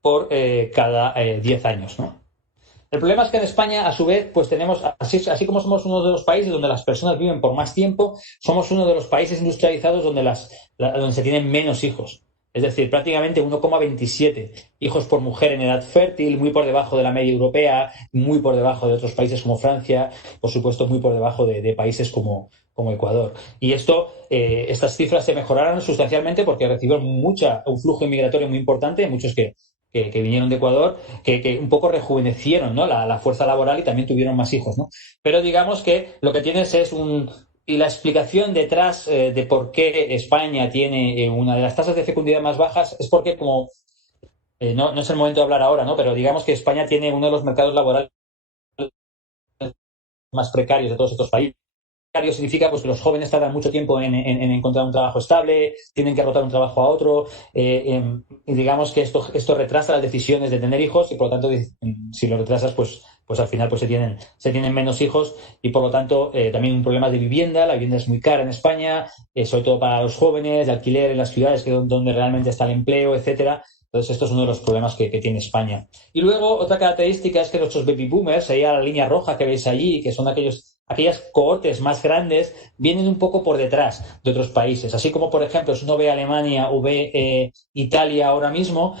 por cada 10 años, ¿no? El problema es que en España, a su vez, pues tenemos, así como somos uno de los países donde las personas viven por más tiempo, somos uno de los países industrializados donde se tienen menos hijos. Es decir, prácticamente 1,27 hijos por mujer en edad fértil, muy por debajo de la media europea, muy por debajo de otros países como Francia, por supuesto muy por debajo de países como Ecuador. Y estas cifras se mejoraron sustancialmente porque recibieron un flujo inmigratorio muy importante, muchos que vinieron de Ecuador, que un poco rejuvenecieron, ¿no? la fuerza laboral y también tuvieron más hijos, ¿no? Pero digamos que lo que tienes es y la explicación detrás de por qué España tiene una de las tasas de fecundidad más bajas es porque, como no es el momento de hablar ahora, ¿no? Pero digamos que España tiene uno de los mercados laborales más precarios de todos estos países. Precario significa pues, que los jóvenes tardan mucho tiempo en encontrar un trabajo estable, tienen que rotar un trabajo a otro, y digamos que esto retrasa las decisiones de tener hijos y por lo tanto si lo retrasas pues pues al final pues se tienen menos hijos y por lo tanto también un problema de vivienda. La vivienda es muy cara en España, sobre todo para los jóvenes, de alquiler en las ciudades donde realmente está el empleo, etcétera. Entonces, esto es uno de los problemas que tiene España. Y luego, otra característica es que nuestros baby boomers, sería la línea roja que veis allí, que son aquellas cohortes más grandes, vienen un poco por detrás de otros países. Así como, por ejemplo, si uno ve Alemania o ve Italia ahora mismo,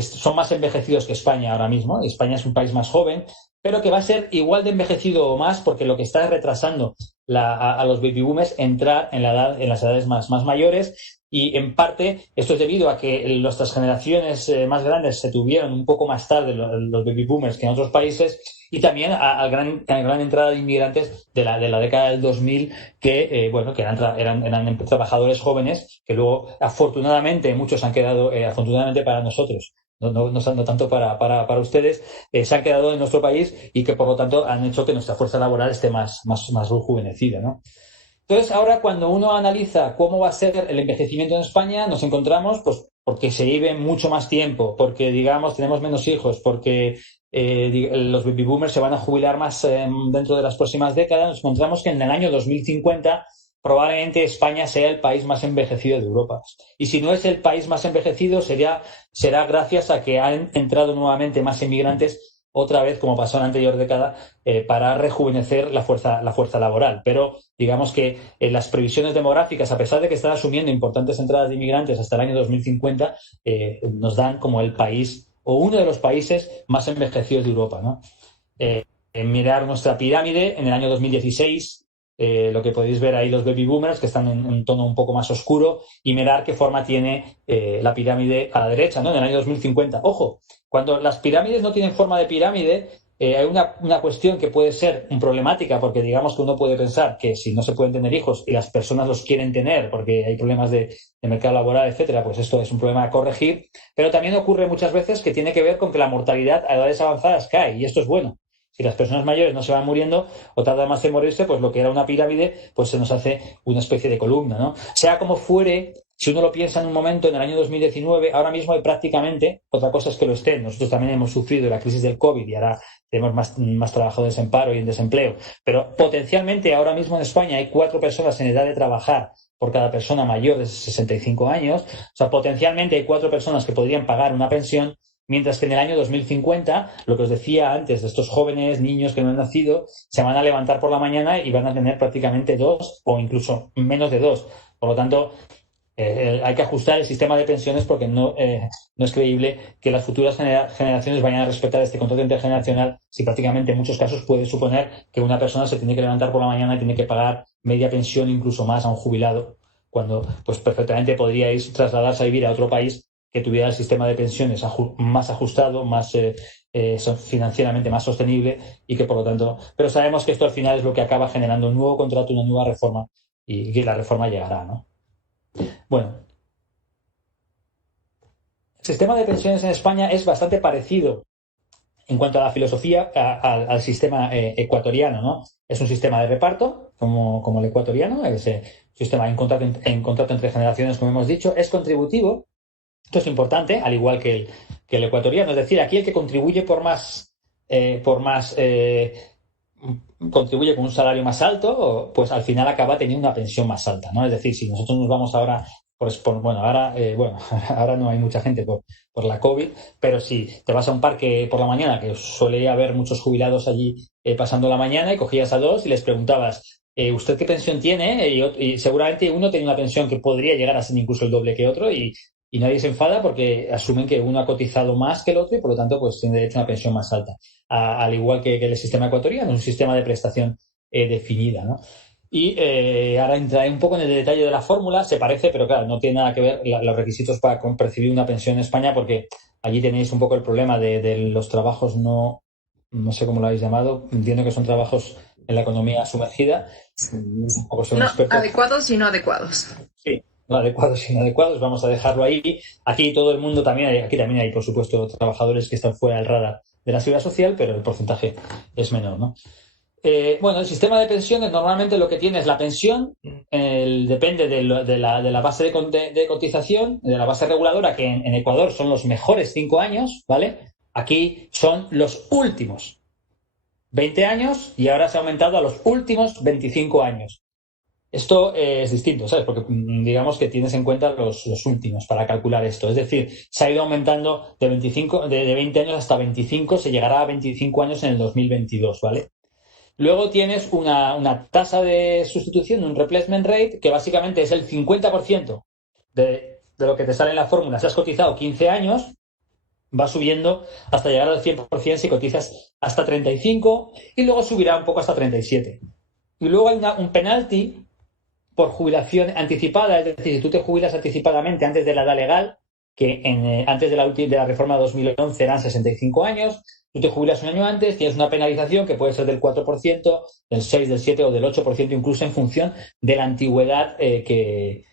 son más envejecidos que España ahora mismo. España es un país más joven, pero que va a ser igual de envejecido o más porque lo que está es retrasando a los baby boomers entrar en las edades más mayores. Y en parte esto es debido a que nuestras generaciones más grandes se tuvieron un poco más tarde los baby boomers que en otros países, y también a la gran entrada de inmigrantes de la década del 2000 que eran trabajadores jóvenes que luego afortunadamente muchos han quedado, afortunadamente para nosotros, no tanto para ustedes, se han quedado en nuestro país y que por lo tanto han hecho que nuestra fuerza laboral esté más rejuvenecida, ¿no? Entonces, ahora cuando uno analiza cómo va a ser el envejecimiento en España, nos encontramos, pues, porque se vive mucho más tiempo, porque, digamos, tenemos menos hijos, porque los baby boomers se van a jubilar más dentro de las próximas décadas, nos encontramos que en el año 2050 probablemente España sea el país más envejecido de Europa. Y si no es el país más envejecido, será gracias a que han entrado nuevamente más inmigrantes otra vez, como pasó en la anterior década, para rejuvenecer la fuerza laboral. Pero digamos que las previsiones demográficas, a pesar de que están asumiendo importantes entradas de inmigrantes hasta el año 2050, nos dan como el país o uno de los países más envejecidos de Europa, ¿no? Mirar nuestra pirámide en el año 2016, lo que podéis ver ahí los baby boomers que están en un tono un poco más oscuro, y mirar qué forma tiene la pirámide a la derecha, ¿no? En el año 2050. Ojo, cuando las pirámides no tienen forma de pirámide, hay una cuestión que puede ser problemática, porque digamos que uno puede pensar que si no se pueden tener hijos y las personas los quieren tener porque hay problemas de mercado laboral, etcétera, pues esto es un problema a corregir. Pero también ocurre muchas veces que tiene que ver con que la mortalidad a edades avanzadas cae, y esto es bueno. Si las personas mayores no se van muriendo o tardan más en morirse, pues lo que era una pirámide pues se nos hace una especie de columna, ¿no? Sea como fuere, si uno lo piensa en un momento, en el año 2019, ahora mismo hay prácticamente, otra cosa es que lo estén, nosotros también hemos sufrido la crisis del COVID y ahora tenemos más trabajadores en paro y en desempleo, pero potencialmente ahora mismo en España hay 4 personas en edad de trabajar por cada persona mayor de 65 años, o sea, potencialmente hay 4 personas que podrían pagar una pensión. Mientras que en el año 2050, lo que os decía antes, de estos jóvenes, niños que no han nacido, se van a levantar por la mañana y van a tener prácticamente 2 o incluso menos de 2. Por lo tanto, hay que ajustar el sistema de pensiones porque no es creíble que las futuras generaciones vayan a respetar este contrato intergeneracional si prácticamente en muchos casos puede suponer que una persona se tiene que levantar por la mañana y tiene que pagar media pensión, incluso más, a un jubilado, cuando pues perfectamente podríais trasladarse a vivir a otro país que tuviera el sistema de pensiones más ajustado, más financieramente más sostenible, y que por lo tanto... Pero sabemos que esto al final es lo que acaba generando un nuevo contrato, una nueva reforma, y que la reforma llegará, ¿no? Bueno, el sistema de pensiones en España es bastante parecido en cuanto a la filosofía al sistema ecuatoriano, ¿no? Es un sistema de reparto, como el ecuatoriano, es un sistema en contrato entre generaciones, como hemos dicho, es contributivo. Esto es importante, al igual que el ecuatoriano. Es decir, aquí el que contribuye contribuye con un salario más alto, pues al final acaba teniendo una pensión más alta, ¿no? Es decir, si nosotros nos vamos ahora, ahora no hay mucha gente por la COVID, pero si te vas a un parque por la mañana, que suele haber muchos jubilados allí pasando la mañana, y cogías a 2 y les preguntabas, ¿usted qué pensión tiene? Y seguramente uno tiene una pensión que podría llegar a ser incluso el doble que otro, y nadie se enfada porque asumen que uno ha cotizado más que el otro y por lo tanto pues tiene derecho a una pensión más alta, al igual que el sistema ecuatoriano, es un sistema de prestación definida, ¿no? Y ahora entraré un poco en el detalle de la fórmula. Se parece, pero claro, no tiene nada que ver los requisitos para percibir una pensión en España, porque allí tenéis un poco el problema de los trabajos no sé cómo lo habéis llamado, entiendo que son trabajos en la economía sumergida. No, adecuados y no adecuados. Sí. No adecuados y no adecuados, vamos a dejarlo ahí. Aquí todo el mundo aquí también hay, por supuesto, trabajadores que están fuera del radar de la seguridad social, pero el porcentaje es menor, ¿no? El sistema de pensiones normalmente lo que tiene es la pensión, depende de la base de cotización, de la base reguladora, que en Ecuador son los mejores 5 años, ¿vale? Aquí son los últimos 20 años y ahora se ha aumentado a los últimos 25 años. Esto es distinto, ¿sabes? Porque digamos que tienes en cuenta los últimos para calcular esto. Es decir, se ha ido aumentando de 20 años hasta 25, se llegará a 25 años en el 2022, ¿vale? Luego tienes una tasa de sustitución, un replacement rate, que básicamente es el 50% de lo que te sale en la fórmula. Si has cotizado 15 años, va subiendo hasta llegar al 100% si cotizas hasta 35 y luego subirá un poco hasta 37. Y luego hay un penalty por jubilación anticipada, es decir, si tú te jubilas anticipadamente antes de la edad legal, que antes de la reforma de 2011 eran 65 años, tú te jubilas un año antes, tienes una penalización que puede ser del 4%, del 6%, del 7% o del 8%, incluso en función de la antigüedad que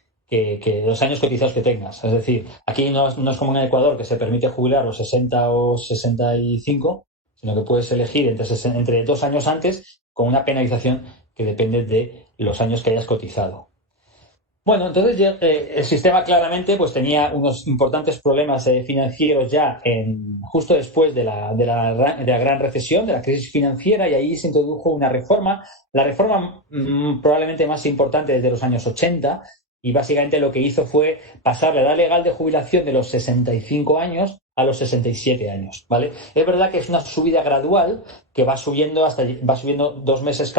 los años cotizados que tengas. Es decir, aquí no es como en Ecuador, que se permite jubilar los 60 o 65, sino que puedes elegir entre 2 años antes con una penalización que depende de los años que hayas cotizado. Bueno, entonces el sistema claramente pues tenía unos importantes problemas financieros ya justo después de la gran recesión, de la crisis financiera, y ahí se introdujo una reforma, la reforma probablemente más importante desde los años 80, y básicamente lo que hizo fue pasar la edad legal de jubilación de los 65 años a los 67 años, ¿vale? Es verdad que es una subida gradual que va subiendo 3 meses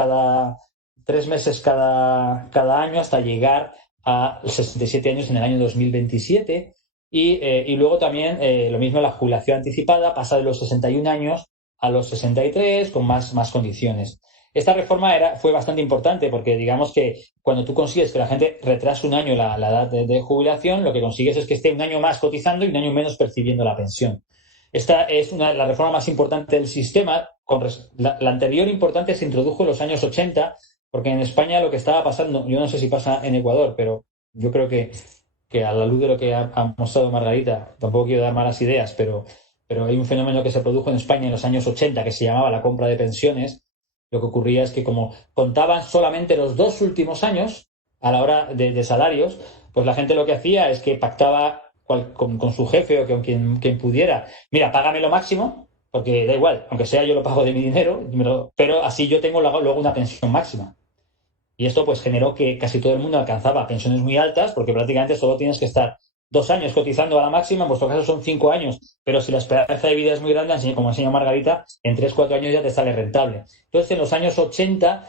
cada año hasta llegar a 67 años en el año 2027 y luego también lo mismo la jubilación anticipada pasa de los 61 años a los 63 con más condiciones. Esta reforma fue bastante importante porque digamos que cuando tú consigues que la gente retrase un año la edad de jubilación, lo que consigues es que esté un año más cotizando y un año menos percibiendo la pensión. Esta es la reforma más importante del sistema. La anterior importante se introdujo en los años 80 porque en España lo que estaba pasando, yo no sé si pasa en Ecuador, pero yo creo que a la luz de lo que ha mostrado Margarita, tampoco quiero dar malas ideas, pero hay un fenómeno que se produjo en España en los años 80 que se llamaba la compra de pensiones. Lo que ocurría es que como contaban solamente los 2 últimos años a la hora de salarios, pues la gente lo que hacía es que pactaba con su jefe o con quien pudiera. Mira, págame lo máximo, porque da igual, aunque sea yo lo pago de mi dinero, pero así yo tengo luego una pensión máxima. Y esto pues generó que casi todo el mundo alcanzaba pensiones muy altas, porque prácticamente solo tienes que estar 2 años cotizando a la máxima, en vuestro caso son 5 años, pero si la esperanza de vida es muy grande, como enseña Margarita, en 3-4 años ya te sale rentable. Entonces, en los años 80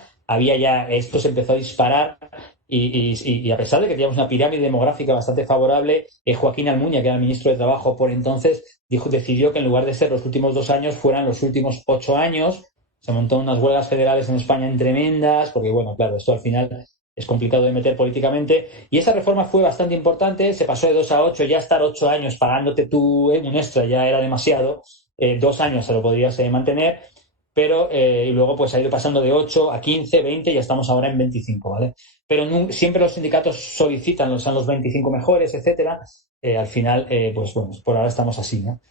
esto se empezó a disparar y a pesar de que teníamos una pirámide demográfica bastante favorable, Joaquín Almunia, que era el ministro de Trabajo por entonces, decidió que en lugar de ser los últimos 2 años fueran los últimos 8 años. Se montó unas huelgas federales en España tremendas, porque, bueno, claro, esto al final es complicado de meter políticamente. Y esa reforma fue bastante importante, se pasó de 2 a 8, ya estar 8 años pagándote tú un extra ya era demasiado, 2 años se lo podrías mantener, pero y luego pues ha ido pasando de 8 a 15, 20 y ya estamos ahora en 25, ¿vale? Pero siempre los sindicatos solicitan los 25 mejores, etcétera. Al final, pues bueno, por ahora estamos así, ¿no?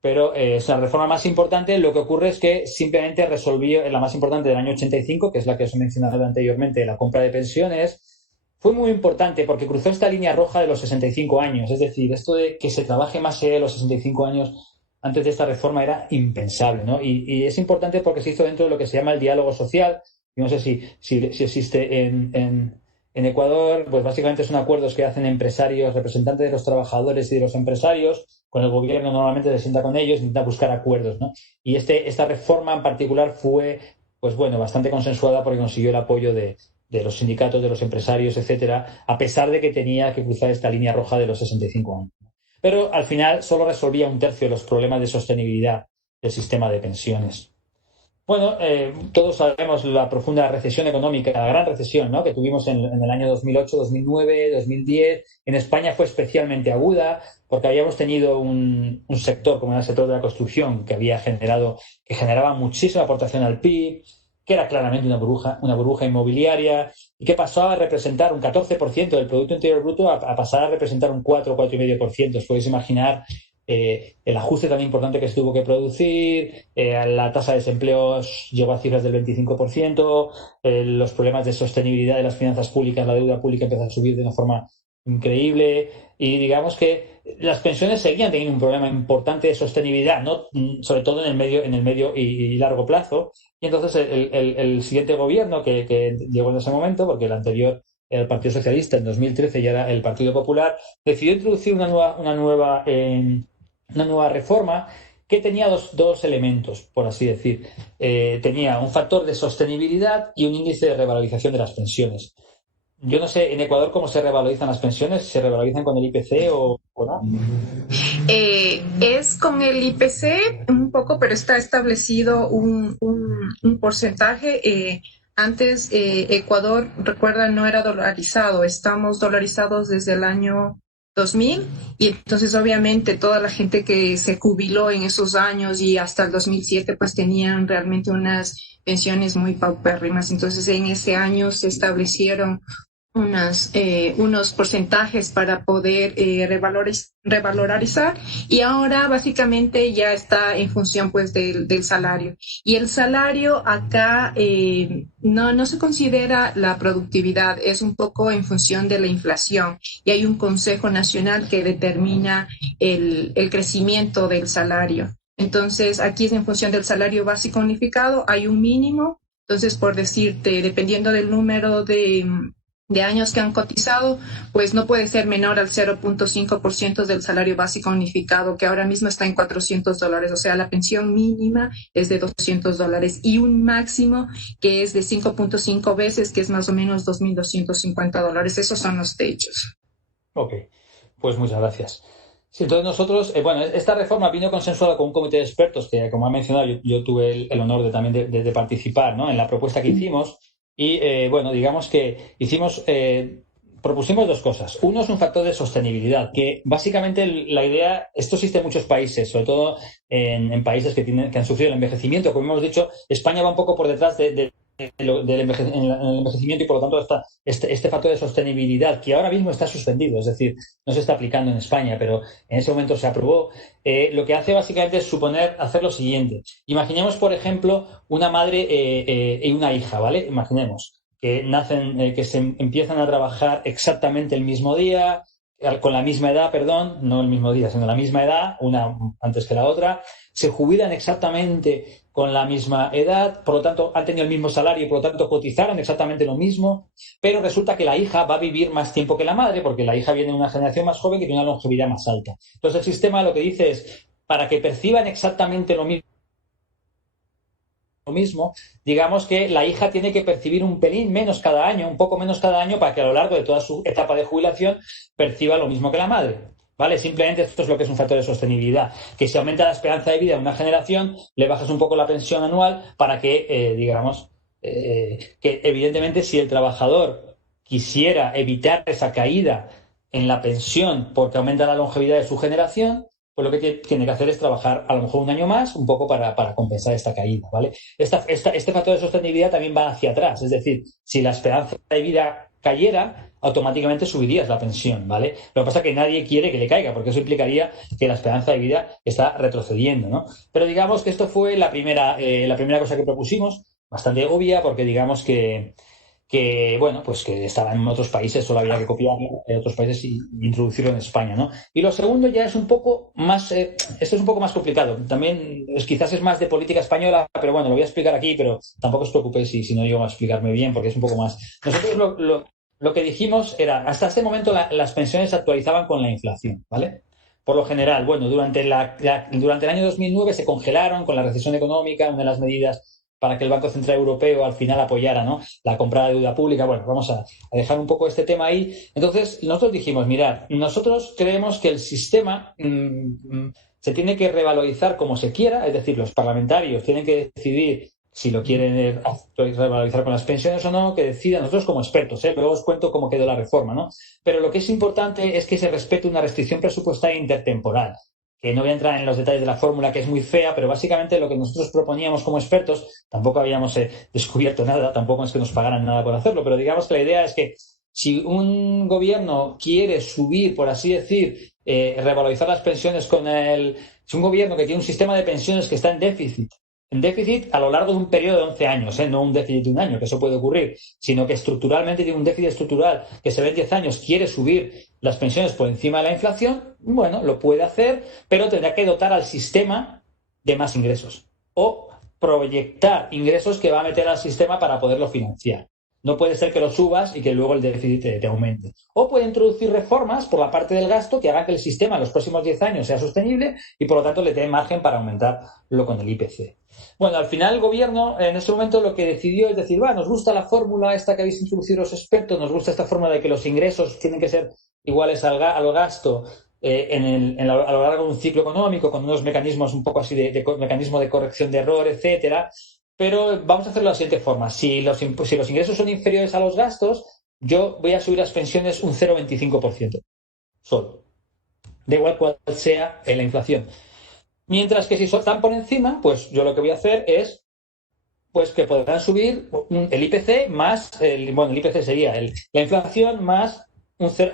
Pero es la reforma más importante. Lo que ocurre es que simplemente resolvió la más importante del año 85, que es la que os he mencionado anteriormente, la compra de pensiones. Fue muy importante porque cruzó esta línea roja de los 65 años. Es decir, esto de que se trabaje más allá de los 65 años antes de esta reforma era impensable, ¿no? Y es importante porque se hizo dentro de lo que se llama el diálogo social. Yo no sé si existe en Ecuador, pues básicamente son acuerdos que hacen empresarios, representantes de los trabajadores y de los empresarios, con el gobierno normalmente se sienta con ellos, intenta buscar acuerdos, ¿no? Y esta reforma en particular fue, pues bueno, bastante consensuada porque consiguió el apoyo de los sindicatos, de los empresarios, etcétera, a pesar de que tenía que cruzar esta línea roja de los 65 años. Pero al final solo resolvía 1/3 de los problemas de sostenibilidad del sistema de pensiones. Bueno, todos sabemos la profunda recesión económica, la gran recesión, ¿no?, que tuvimos en el año 2008, 2009, 2010. En España fue especialmente aguda porque habíamos tenido un sector como era el sector de la construcción que generaba muchísima aportación al PIB, que era claramente una burbuja inmobiliaria y que pasaba a representar un 14% del Producto Interior Bruto a pasar a representar un 4,5%. Os podéis imaginar el ajuste tan importante que se tuvo que producir, la tasa de desempleo llegó a cifras del 25%, los problemas de sostenibilidad de las finanzas públicas, la deuda pública empezó a subir de una forma increíble, y digamos que las pensiones seguían teniendo un problema importante de sostenibilidad, ¿no? Sobre todo en el medio y largo plazo. Y entonces el siguiente gobierno que llegó en ese momento, porque el anterior era el Partido Socialista, en 2013 ya era el Partido Popular, decidió introducir una nueva reforma que tenía dos elementos, por así decir. Tenía un factor de sostenibilidad y un índice de revalorización de las pensiones. Yo no sé en Ecuador cómo se revalorizan las pensiones, ¿se revalorizan con el IPC o no? Es con el IPC un poco, pero está establecido un porcentaje. Antes Ecuador, recuerda, no era dolarizado. Estamos dolarizados desde el año 2000 y entonces obviamente toda la gente que se jubiló en esos años y hasta el 2007 pues tenían realmente unas pensiones muy paupérrimas. Entonces en ese año se establecieron unos porcentajes para poder revalorizar y ahora básicamente ya está en función pues del salario. Y el salario acá no se considera la productividad, es un poco en función de la inflación y hay un Consejo Nacional que determina el crecimiento del salario. Entonces aquí es en función del salario básico unificado, hay un mínimo, entonces por decirte, dependiendo del número de años que han cotizado, pues no puede ser menor al 0.5% del salario básico unificado, que ahora mismo está en $400. O sea, la pensión mínima es de $200 y un máximo que es de 5.5 veces, que es más o menos $2.250. Esos son los techos. Ok, pues muchas gracias. Sí, entonces nosotros, bueno, esta reforma vino consensuada con un comité de expertos que, como ha mencionado, yo tuve el honor también de participar, ¿no?, en la propuesta que hicimos. Y bueno, digamos que propusimos dos cosas. Uno es un factor de sostenibilidad, que básicamente la idea, esto existe en muchos países, sobre todo en países que han sufrido el envejecimiento. Como hemos dicho, España va un poco por detrás del envejecimiento y por lo tanto este factor de sostenibilidad que ahora mismo está suspendido, es decir, no se está aplicando en España, pero en ese momento se aprobó, lo que hace básicamente es hacer lo siguiente. Imaginemos, por ejemplo, una madre y una hija, ¿vale? Imaginemos que nacen, que se empiezan a trabajar exactamente el mismo día, con la misma edad, perdón, no el mismo día, sino la misma edad, una antes que la otra, se jubilan exactamente con la misma edad, por lo tanto han tenido el mismo salario y por lo tanto cotizaron exactamente lo mismo, pero resulta que la hija va a vivir más tiempo que la madre porque la hija viene de una generación más joven que tiene una longevidad más alta. Entonces el sistema lo que dice es, para que perciban exactamente lo mismo, digamos que la hija tiene que percibir un pelín menos cada año, un poco menos cada año, para que a lo largo de toda su etapa de jubilación perciba lo mismo que la madre. ¿Vale? Simplemente esto es lo que es un factor de sostenibilidad, que si aumenta la esperanza de vida de una generación, le bajas un poco la pensión anual para que, digamos, que evidentemente si el trabajador quisiera evitar esa caída en la pensión porque aumenta la longevidad de su generación, pues lo que tiene que hacer es trabajar a lo mejor un año más, un poco para compensar esta caída, ¿vale? Este factor de sostenibilidad también va hacia atrás, es decir, si la esperanza de vida cayera, automáticamente subirías la pensión, ¿vale? Lo que pasa es que nadie quiere que le caiga, porque eso implicaría que la esperanza de vida está retrocediendo, ¿no? Pero digamos que esto fue la primera cosa que propusimos, bastante obvia, porque digamos que bueno, pues que estaba en otros países, solo había que copiarlo en otros países y introducirlo en España, ¿no? Y lo segundo ya es un poco más, esto es un poco más complicado. También quizás es más de política española, pero bueno, lo voy a explicar aquí, pero tampoco os preocupéis si no llego a explicarme bien, porque es un poco más. Nosotros lo que dijimos era, hasta este momento las pensiones se actualizaban con la inflación, ¿vale? Por lo general, bueno, durante el año 2009 se congelaron con la recesión económica, una de las medidas para que el Banco Central Europeo al final apoyara, ¿no?, la compra de deuda pública. Bueno, vamos a dejar un poco este tema ahí. Entonces, nosotros dijimos, mirad, nosotros creemos que el sistema se tiene que revalorizar como se quiera, es decir, los parlamentarios tienen que decidir si lo quieren revalorizar con las pensiones o no, que decidan nosotros como expertos, luego os cuento cómo quedó la reforma, ¿no? Pero lo que es importante es que se respete una restricción presupuestaria intertemporal, que no voy a entrar en los detalles de la fórmula, que es muy fea, pero básicamente lo que nosotros proponíamos como expertos, tampoco habíamos descubierto nada, tampoco es que nos pagaran nada por hacerlo, pero digamos que la idea es que si un gobierno quiere subir, por así decir, revalorizar las pensiones si un gobierno que tiene un sistema de pensiones que está en déficit en déficit a lo largo de un periodo de 11 años, no un déficit de un año, que eso puede ocurrir, sino que estructuralmente tiene un déficit estructural que se ve en 10 años, quiere subir las pensiones por encima de la inflación, bueno, lo puede hacer, pero tendrá que dotar al sistema de más ingresos o proyectar ingresos que va a meter al sistema para poderlo financiar. No puede ser que lo subas y que luego el déficit te aumente. O puede introducir reformas por la parte del gasto que hagan que el sistema en los próximos 10 años sea sostenible y por lo tanto le dé margen para aumentarlo con el IPC. Bueno, al final el gobierno en ese momento lo que decidió es decir, nos gusta la fórmula esta que habéis introducido los expertos, nos gusta esta fórmula de que los ingresos tienen que ser iguales al gasto a lo largo de un ciclo económico con unos mecanismos un poco así de mecanismo de corrección de error, etcétera. Pero vamos a hacerlo de la siguiente forma. Si los ingresos son inferiores a los gastos, yo voy a subir las pensiones un 0,25%. Solo. Da igual cuál sea la inflación. Mientras que si están por encima, pues yo lo que voy a hacer es pues que podrán subir el IPC más, el IPC sería la inflación más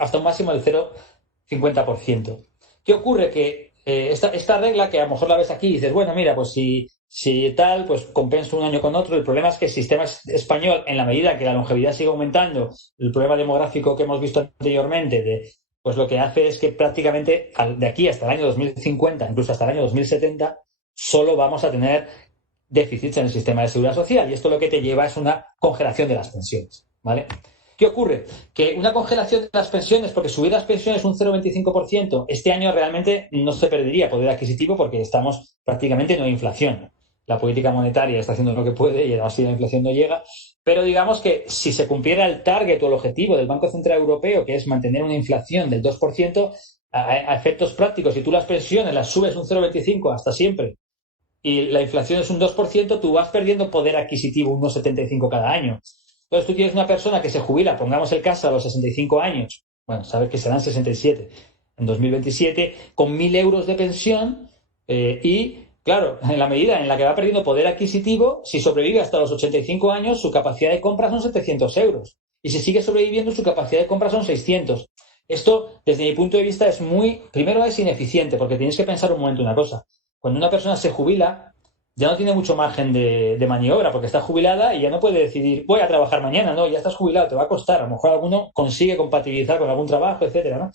hasta un máximo del 0,50%. ¿Qué ocurre? Que esta regla, que a lo mejor la ves aquí y dices, bueno, mira, pues si tal, pues compenso un año con otro. El problema es que el sistema español, en la medida que la longevidad sigue aumentando, el problema demográfico que hemos visto anteriormente, pues lo que hace es que prácticamente de aquí hasta el año 2050, incluso hasta el año 2070, solo vamos a tener déficits en el sistema de seguridad social. Y esto lo que te lleva es una congelación de las pensiones, ¿vale? ¿Qué ocurre? Que una congelación de las pensiones, porque subir las pensiones un 0,25%, este año realmente no se perdería poder adquisitivo porque estamos prácticamente no hay inflación. La política monetaria está haciendo lo que puede y así la inflación no llega. Pero digamos que si se cumpliera el target o el objetivo del Banco Central Europeo, que es mantener una inflación del 2%, a efectos prácticos, si tú las pensiones las subes un 0,25% hasta siempre y la inflación es un 2%, tú vas perdiendo poder adquisitivo un 1,75% cada año. Entonces tú tienes una persona que se jubila, pongamos el caso a los 65 años, bueno, sabes que serán 67 en 2027, con 1.000 euros de pensión y, claro, en la medida en la que va perdiendo poder adquisitivo, si sobrevive hasta los 85 años, su capacidad de compra son 700 euros. Y si sigue sobreviviendo, su capacidad de compra son 600. Esto, desde mi punto de vista, primero es ineficiente, porque tienes que pensar un momento una cosa. Cuando una persona se jubila, ya no tiene mucho margen de maniobra porque está jubilada y ya no puede decidir, voy a trabajar mañana, no, ya estás jubilado, te va a costar. A lo mejor alguno consigue compatibilizar con algún trabajo, etcétera, ¿no?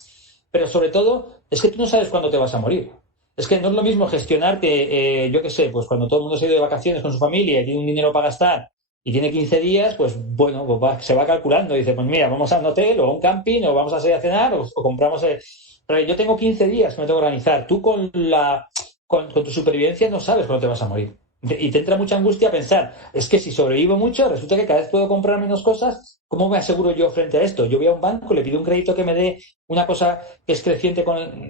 Pero sobre todo, es que tú no sabes cuándo te vas a morir. Es que no es lo mismo gestionarte, yo qué sé, pues cuando todo el mundo se ha ido de vacaciones con su familia y tiene un dinero para gastar y tiene 15 días, pues bueno, pues se va calculando. Y dice, pues mira, vamos a un hotel o a un camping o vamos a salir a cenar o compramos... Pero yo tengo 15 días que me tengo que organizar. Tú con tu supervivencia no sabes cuándo te vas a morir. Y te entra mucha angustia a pensar, es que si sobrevivo mucho, resulta que cada vez puedo comprar menos cosas, ¿cómo me aseguro yo frente a esto? Yo voy a un banco, le pido un crédito que me dé una cosa que es creciente,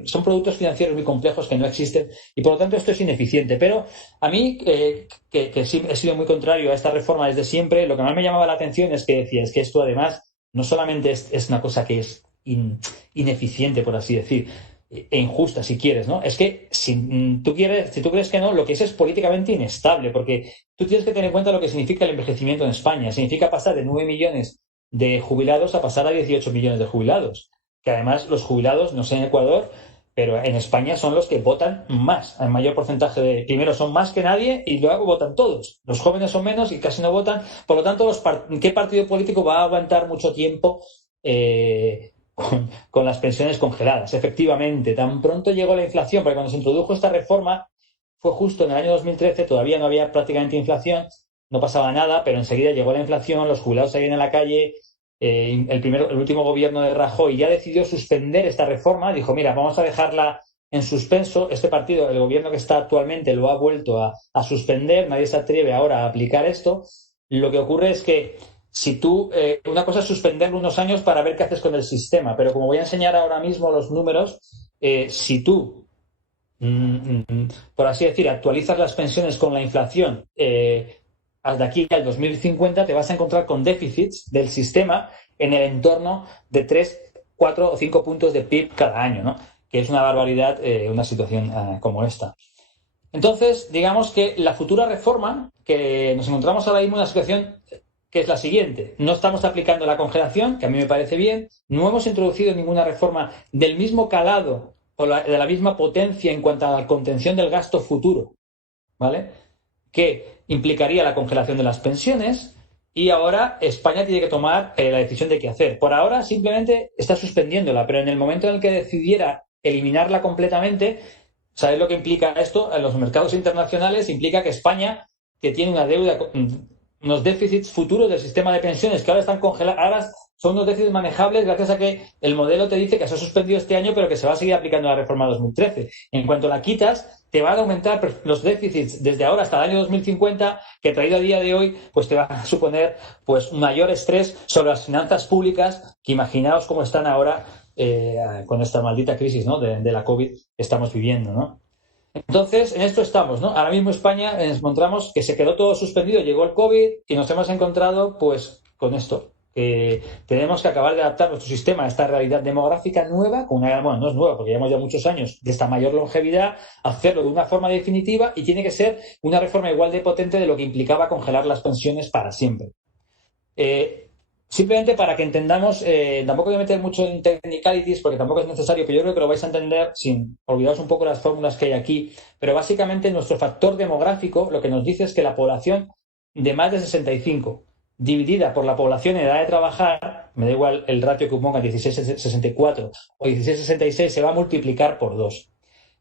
son productos financieros muy complejos que no existen y por lo tanto esto es ineficiente. Pero a mí, que sí he sido muy contrario a esta reforma desde siempre, lo que más me llamaba la atención es que decía, es que esto además no solamente es una cosa que es ineficiente, por así decir, e injusta si quieres, ¿no? Es que si tú crees que no, lo que es políticamente inestable, porque tú tienes que tener en cuenta lo que significa el envejecimiento en España. Significa pasar de 9 millones de jubilados a pasar a 18 millones de jubilados. Que además los jubilados, no sé en Ecuador, pero en España son los que votan más, el mayor porcentaje primero son más que nadie y luego votan todos. Los jóvenes son menos y casi no votan. Por lo tanto, ¿qué partido político va a aguantar mucho tiempo con las pensiones congeladas? Efectivamente, tan pronto llegó la inflación, porque cuando se introdujo esta reforma fue justo en el año 2013, todavía no había prácticamente inflación, no pasaba nada, pero enseguida llegó la inflación, los jubilados salían a la calle, el último gobierno de Rajoy ya decidió suspender esta reforma, dijo, mira, vamos a dejarla en suspenso, este partido, el gobierno que está actualmente lo ha vuelto a suspender, nadie se atreve ahora a aplicar esto. Lo que ocurre es que si tú, una cosa es suspenderlo unos años para ver qué haces con el sistema, pero como voy a enseñar ahora mismo los números, si tú, por así decir, actualizas las pensiones con la inflación, hasta aquí al 2050 te vas a encontrar con déficits del sistema en el entorno de 3, 4 o 5 puntos de PIB cada año, ¿no? Que es una barbaridad una situación como esta. Entonces, digamos que la futura reforma, que nos encontramos ahora mismo en una situación que es la siguiente. No estamos aplicando la congelación, que a mí me parece bien. No hemos introducido ninguna reforma del mismo calado o de la misma potencia en cuanto a la contención del gasto futuro, ¿vale? que implicaría la congelación de las pensiones, y ahora España tiene que tomar la decisión de qué hacer. Por ahora simplemente está suspendiéndola, pero en el momento en el que decidiera eliminarla completamente, ¿sabes lo que implica esto? En los mercados internacionales implica que España, que tiene una deuda, unos déficits futuros del sistema de pensiones que ahora están congelados, ahora son unos déficits manejables gracias a que el modelo te dice que se ha suspendido este año, pero que se va a seguir aplicando la reforma 2013. En cuanto la quitas, te van a aumentar los déficits desde ahora hasta el año 2050, que traído a día de hoy, pues te va a suponer pues un mayor estrés sobre las finanzas públicas, que imaginaos cómo están ahora con esta maldita crisis, ¿no?, de la COVID que estamos viviendo, ¿no? Entonces, en esto estamos, ¿no? Ahora mismo España nos encontramos que se quedó todo suspendido, llegó el COVID y nos hemos encontrado pues con esto, que tenemos que acabar de adaptar nuestro sistema a esta realidad demográfica nueva, con una, bueno, no es nueva porque llevamos ya muchos años de esta mayor longevidad, hacerlo de una forma definitiva, y tiene que ser una reforma igual de potente de lo que implicaba congelar las pensiones para siempre. Simplemente para que entendamos, tampoco voy a meter mucho en technicalities porque tampoco es necesario, pero yo creo que lo vais a entender sin olvidaros un poco las fórmulas que hay aquí. Pero básicamente nuestro factor demográfico lo que nos dice es que la población de más de 65 dividida por la población en edad de trabajar, me da igual el ratio que ponga 16,64 o 16,66, se va a multiplicar por 2.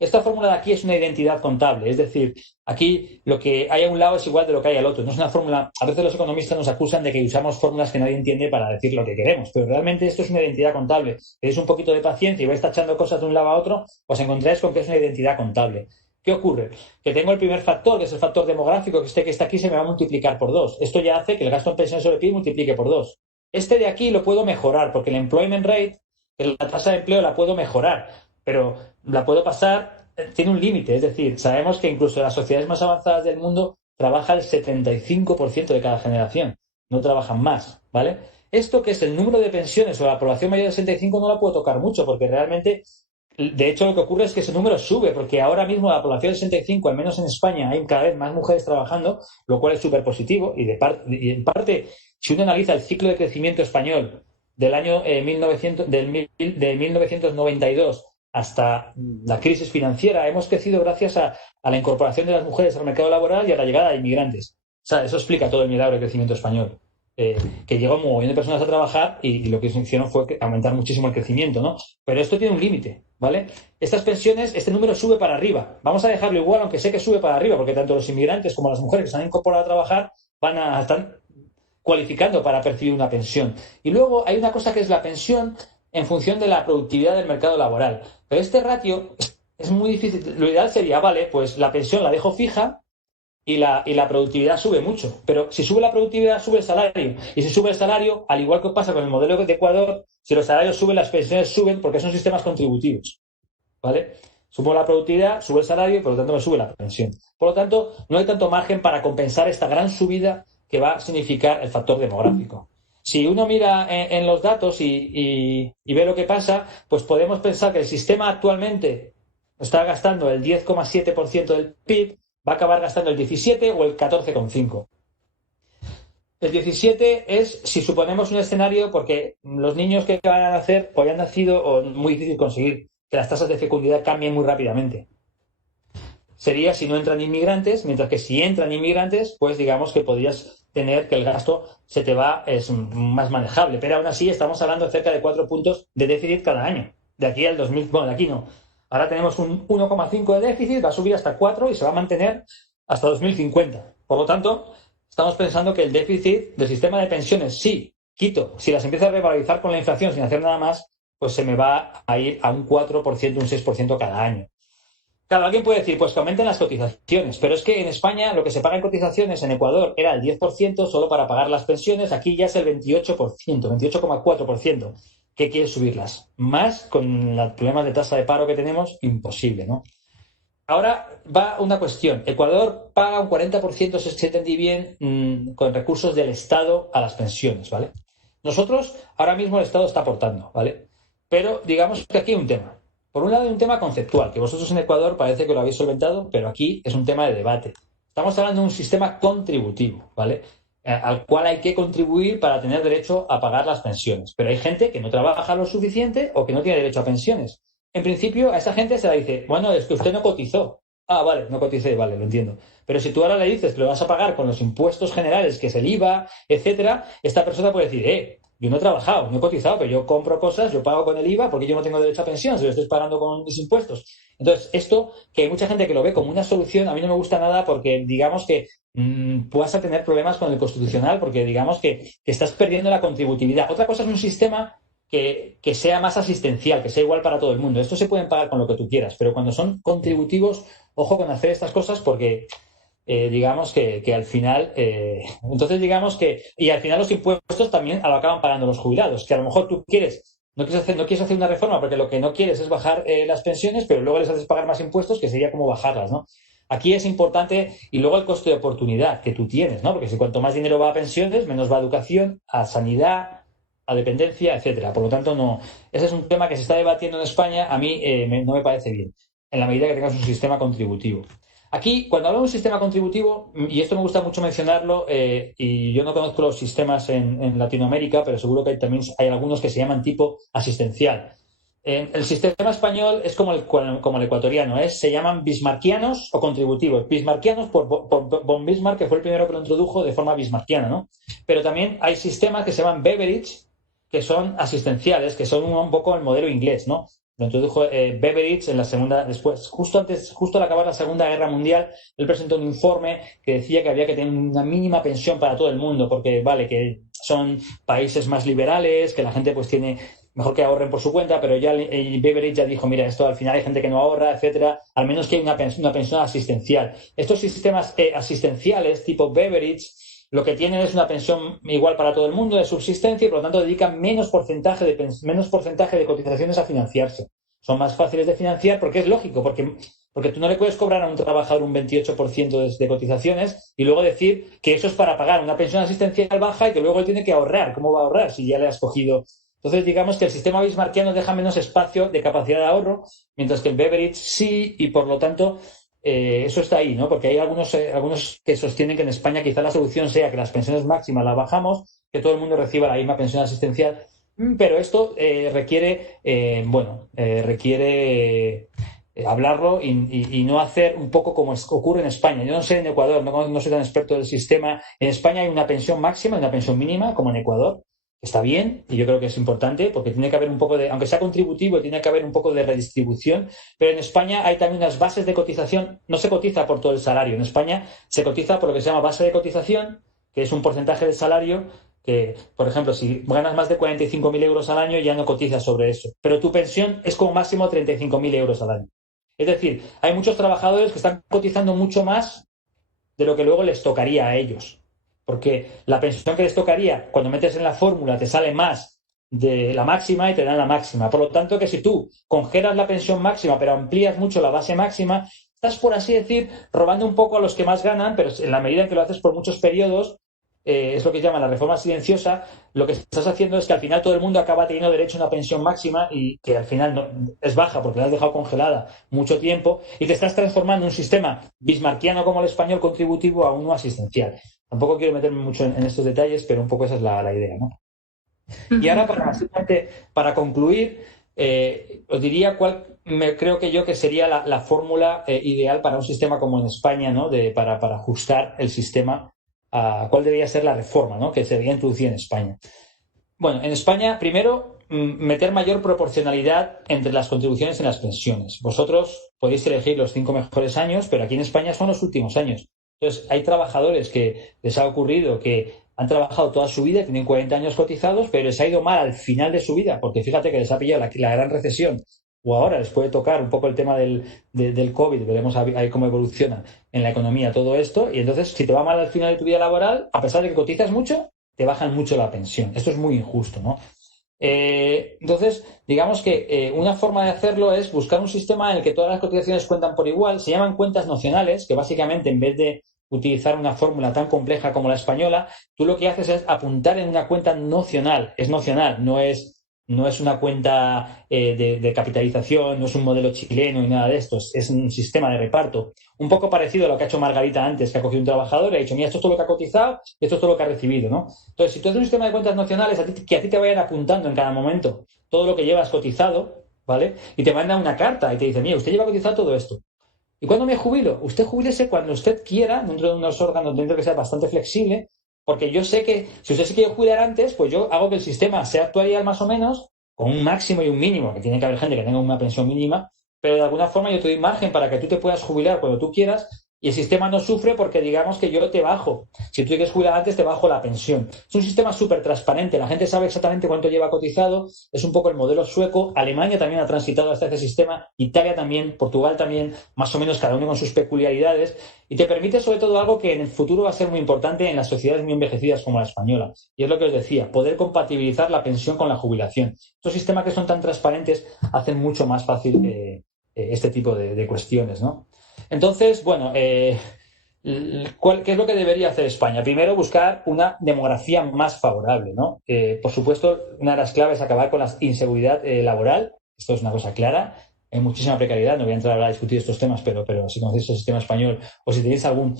Esta fórmula de aquí es una identidad contable, es decir, aquí lo que hay a un lado es igual de lo que hay al otro. No es una fórmula. A veces los economistas nos acusan de que usamos fórmulas que nadie entiende para decir lo que queremos, pero realmente esto es una identidad contable. Si tenéis un poquito de paciencia y vais tachando cosas de un lado a otro, os encontráis con que es una identidad contable. ¿Qué ocurre? Que tengo el primer factor, que es el factor demográfico, que está aquí se me va a multiplicar por 2. Esto ya hace que el gasto en pensiones sobre PIB multiplique por 2. Este de aquí lo puedo mejorar, porque el employment rate, la tasa de empleo, la puedo mejorar, pero la puedo pasar, tiene un límite. Es decir, sabemos que incluso en las sociedades más avanzadas del mundo trabaja el 75% de cada generación, no trabajan más, ¿vale? Esto, que es el número de pensiones o la población mayor de 65, no la puedo tocar mucho, porque realmente, de hecho, lo que ocurre es que ese número sube, porque ahora mismo la población de 65, al menos en España, hay cada vez más mujeres trabajando, lo cual es súper positivo, y en parte, si uno analiza el ciclo de crecimiento español del año de 1992 hasta la crisis financiera, hemos crecido gracias a la incorporación de las mujeres al mercado laboral y a la llegada de inmigrantes. O sea, eso explica todo el milagro del crecimiento español. Que llegó un montón de personas a trabajar y lo que hicieron fue aumentar muchísimo el crecimiento, ¿no? Pero esto tiene un límite, ¿vale? Estas pensiones, este número sube para arriba. Vamos a dejarlo igual, aunque sé que sube para arriba, porque tanto los inmigrantes como las mujeres que se han incorporado a trabajar están cualificando para percibir una pensión. Y luego hay una cosa que es la pensión en función de la productividad del mercado laboral. Pero este ratio es muy difícil. Lo ideal sería, vale, pues la pensión la dejo fija y la productividad sube mucho. Pero si sube la productividad, sube el salario. Y si sube el salario, al igual que pasa con el modelo de Ecuador, si los salarios suben, las pensiones suben, porque son sistemas contributivos, ¿vale? Subo la productividad, sube el salario y por lo tanto me sube la pensión. Por lo tanto, no hay tanto margen para compensar esta gran subida que va a significar el factor demográfico. Si uno mira en los datos y ve lo que pasa, pues podemos pensar que el sistema actualmente está gastando el 10,7% del PIB, va a acabar gastando el 17 o el 14,5. El 17 es si suponemos un escenario, porque los niños que van a nacer o ya han nacido, o muy difícil conseguir que las tasas de fecundidad cambien muy rápidamente. Sería si no entran inmigrantes, mientras que si entran inmigrantes, pues digamos que podrías tener que el gasto se te va, es más manejable. Pero aún así estamos hablando de cerca de 4 puntos de déficit cada año. De aquí al 2000, bueno, de aquí no. Ahora tenemos un 1,5 de déficit, va a subir hasta 4 y se va a mantener hasta 2050. Por lo tanto, estamos pensando que el déficit del sistema de pensiones, si las empiezo a revalorizar con la inflación sin hacer nada más, pues se me va a ir a un 4%, un 6% cada año. Claro, alguien puede decir, pues que aumenten las cotizaciones, pero es que en España lo que se paga en cotizaciones en Ecuador era el 10% solo para pagar las pensiones, aquí ya es el 28%, 28,4%. ¿Qué quieres subirlas? Más con los problemas de tasa de paro que tenemos, imposible, ¿no? Ahora va una cuestión. Ecuador paga un 40%, si entendí bien, con recursos del Estado a las pensiones, ¿vale? Nosotros, ahora mismo el Estado está aportando, ¿vale? Pero digamos que aquí hay un tema. Por un lado hay un tema conceptual, que vosotros en Ecuador parece que lo habéis solventado, pero aquí es un tema de debate. Estamos hablando de un sistema contributivo, ¿vale? Al cual hay que contribuir para tener derecho a pagar las pensiones. Pero hay gente que no trabaja lo suficiente o que no tiene derecho a pensiones. En principio, a esa gente se le dice, bueno, es que usted no cotizó. Ah, vale, no coticé, vale, lo entiendo. Pero si tú ahora le dices que lo vas a pagar con los impuestos generales, que es el IVA, etcétera, esta persona puede decir, yo no he trabajado, no he cotizado, pero yo compro cosas, yo pago con el IVA porque yo no tengo derecho a pensión, si lo estoy pagando con mis impuestos. Entonces, esto, que hay mucha gente que lo ve como una solución, a mí no me gusta nada porque digamos que vas a tener problemas con el constitucional porque digamos que estás perdiendo la contributividad. Otra cosa es un sistema que sea más asistencial, que sea igual para todo el mundo. Esto se pueden pagar con lo que tú quieras, pero cuando son contributivos, ojo con hacer estas cosas porque digamos que al final, entonces digamos que, y al final los impuestos también lo acaban pagando los jubilados, que a lo mejor tú no quieres hacer una reforma porque lo que no quieres es bajar las pensiones, pero luego les haces pagar más impuestos, que sería como bajarlas, ¿no? Aquí es importante, y luego el coste de oportunidad que tú tienes, ¿no? Porque si cuanto más dinero va a pensiones, menos va a educación, a sanidad, a dependencia, etcétera. Por lo tanto, no. Ese es un tema que se está debatiendo en España. A mí no me parece bien, en la medida que tengas un sistema contributivo. Aquí, cuando hablo de un sistema contributivo, y esto me gusta mucho mencionarlo, y yo no conozco los sistemas en Latinoamérica, pero seguro que también hay algunos que se llaman tipo asistencial. El sistema español es como el ecuatoriano, se llaman bismarckianos o contributivos. Bismarckianos por von Bismarck, que fue el primero que lo introdujo de forma bismarckiana, ¿no? Pero también hay sistemas que se llaman Beveridge, que son asistenciales, que son un poco el modelo inglés, ¿no? Lo introdujo Beveridge en la segunda, después, justo al acabar la Segunda Guerra Mundial, él presentó un informe que decía que había que tener una mínima pensión para todo el mundo, porque vale, que son países más liberales, que la gente pues tiene mejor que ahorren por su cuenta, pero ya Beveridge ya dijo, mira, esto al final hay gente que no ahorra, etcétera, al menos que hay una pensión asistencial. Estos sistemas asistenciales tipo Beveridge lo que tienen es una pensión igual para todo el mundo de subsistencia y por lo tanto dedican menos porcentaje de cotizaciones a financiarse. Son más fáciles de financiar porque es lógico, porque tú no le puedes cobrar a un trabajador un 28% de cotizaciones y luego decir que eso es para pagar una pensión asistencial baja y que luego él tiene que ahorrar. ¿Cómo va a ahorrar si ya le has cogido? Entonces, digamos que el sistema bismarckiano deja menos espacio de capacidad de ahorro, mientras que el Beveridge sí, y por lo tanto eso está ahí, ¿no? Porque hay algunos que sostienen que en España quizá la solución sea que las pensiones máximas las bajamos, que todo el mundo reciba la misma pensión asistencial, pero esto requiere hablarlo y no hacer un poco como ocurre en España. Yo no sé en Ecuador, no soy tan experto del sistema. En España hay una pensión máxima y una pensión mínima, como en Ecuador. Está bien, y yo creo que es importante, porque tiene que haber un poco aunque sea contributivo, tiene que haber un poco de redistribución, pero en España hay también unas bases de cotización, no se cotiza por todo el salario, en España se cotiza por lo que se llama base de cotización, que es un porcentaje del salario que, por ejemplo, si ganas más de 45.000 euros al año ya no cotizas sobre eso, pero tu pensión es como máximo 35.000 euros al año. Es decir, hay muchos trabajadores que están cotizando mucho más de lo que luego les tocaría a ellos. Porque la pensión que les tocaría, cuando metes en la fórmula, te sale más de la máxima y te dan la máxima. Por lo tanto, que si tú congelas la pensión máxima, pero amplías mucho la base máxima, estás, por así decir, robando un poco a los que más ganan, pero en la medida en que lo haces por muchos periodos, es lo que se llama la reforma silenciosa, lo que estás haciendo es que al final todo el mundo acaba teniendo derecho a una pensión máxima y que al final no, es baja porque la has dejado congelada mucho tiempo y te estás transformando en un sistema bismarckiano como el español contributivo a uno asistencial. Tampoco quiero meterme mucho en estos detalles, pero un poco esa es la idea, ¿no? Y ahora, para concluir, os diría creo que que sería la fórmula ideal para un sistema como en España, ¿no? Para ajustar el sistema a cuál debería ser la reforma, ¿no? Que se debería introducir en España. Bueno, en España, primero, meter mayor proporcionalidad entre las contribuciones en las pensiones. Vosotros podéis elegir los 5 mejores años, pero aquí en España son los últimos años. Entonces, hay trabajadores que les ha ocurrido que han trabajado toda su vida, tienen 40 años cotizados, pero les ha ido mal al final de su vida, porque fíjate que les ha pillado la gran recesión, o ahora les puede tocar un poco el tema del COVID, veremos ahí cómo evoluciona en la economía todo esto, y entonces si te va mal al final de tu vida laboral, a pesar de que cotizas mucho, te bajan mucho la pensión. Esto es muy injusto, ¿no? Entonces, digamos que una forma de hacerlo es buscar un sistema en el que todas las cotizaciones cuentan por igual, se llaman cuentas nocionales, que básicamente en vez de utilizar una fórmula tan compleja como la española, tú lo que haces es apuntar en una cuenta nocional, es nocional, no es una cuenta de capitalización, no es un modelo chileno ni nada de esto, es un sistema de reparto, un poco parecido a lo que ha hecho Margarita antes, que ha cogido un trabajador y ha dicho, mira, esto es todo lo que ha cotizado y esto es todo lo que ha recibido, ¿no? Entonces, si tú haces un sistema de cuentas nocionales, que a ti te vayan apuntando en cada momento todo lo que llevas cotizado, ¿vale? Y te mandan una carta y te dicen, mira, usted lleva cotizado todo esto. ¿Y cuándo me jubilo? Usted jubílese cuando usted quiera, dentro de unos órganos, dentro que sea bastante flexible, porque yo sé que si usted se quiere jubilar antes, pues yo hago que el sistema sea actuarial más o menos, con un máximo y un mínimo, que tiene que haber gente que tenga una pensión mínima, pero de alguna forma yo te doy margen para que tú te puedas jubilar cuando tú quieras y el sistema no sufre porque digamos que yo te bajo. Si tú quieres jubilar antes, te bajo la pensión. Es un sistema súper transparente, la gente sabe exactamente cuánto lleva cotizado, es un poco el modelo sueco. Alemania también ha transitado hasta ese sistema, Italia también, Portugal también, más o menos cada uno con sus peculiaridades, y te permite sobre todo algo que en el futuro va a ser muy importante en las sociedades muy envejecidas como la española, y es lo que os decía, poder compatibilizar la pensión con la jubilación. Estos sistemas que son tan transparentes hacen mucho más fácil este tipo de cuestiones, ¿no? Entonces, bueno, ¿qué es lo que debería hacer España? Primero, buscar una demografía más favorable, ¿no? Por supuesto, una de las claves es acabar con la inseguridad laboral. Esto es una cosa clara. Hay muchísima precariedad. No voy a entrar ahora a discutir estos temas, pero si conocéis el sistema español o si tenéis algún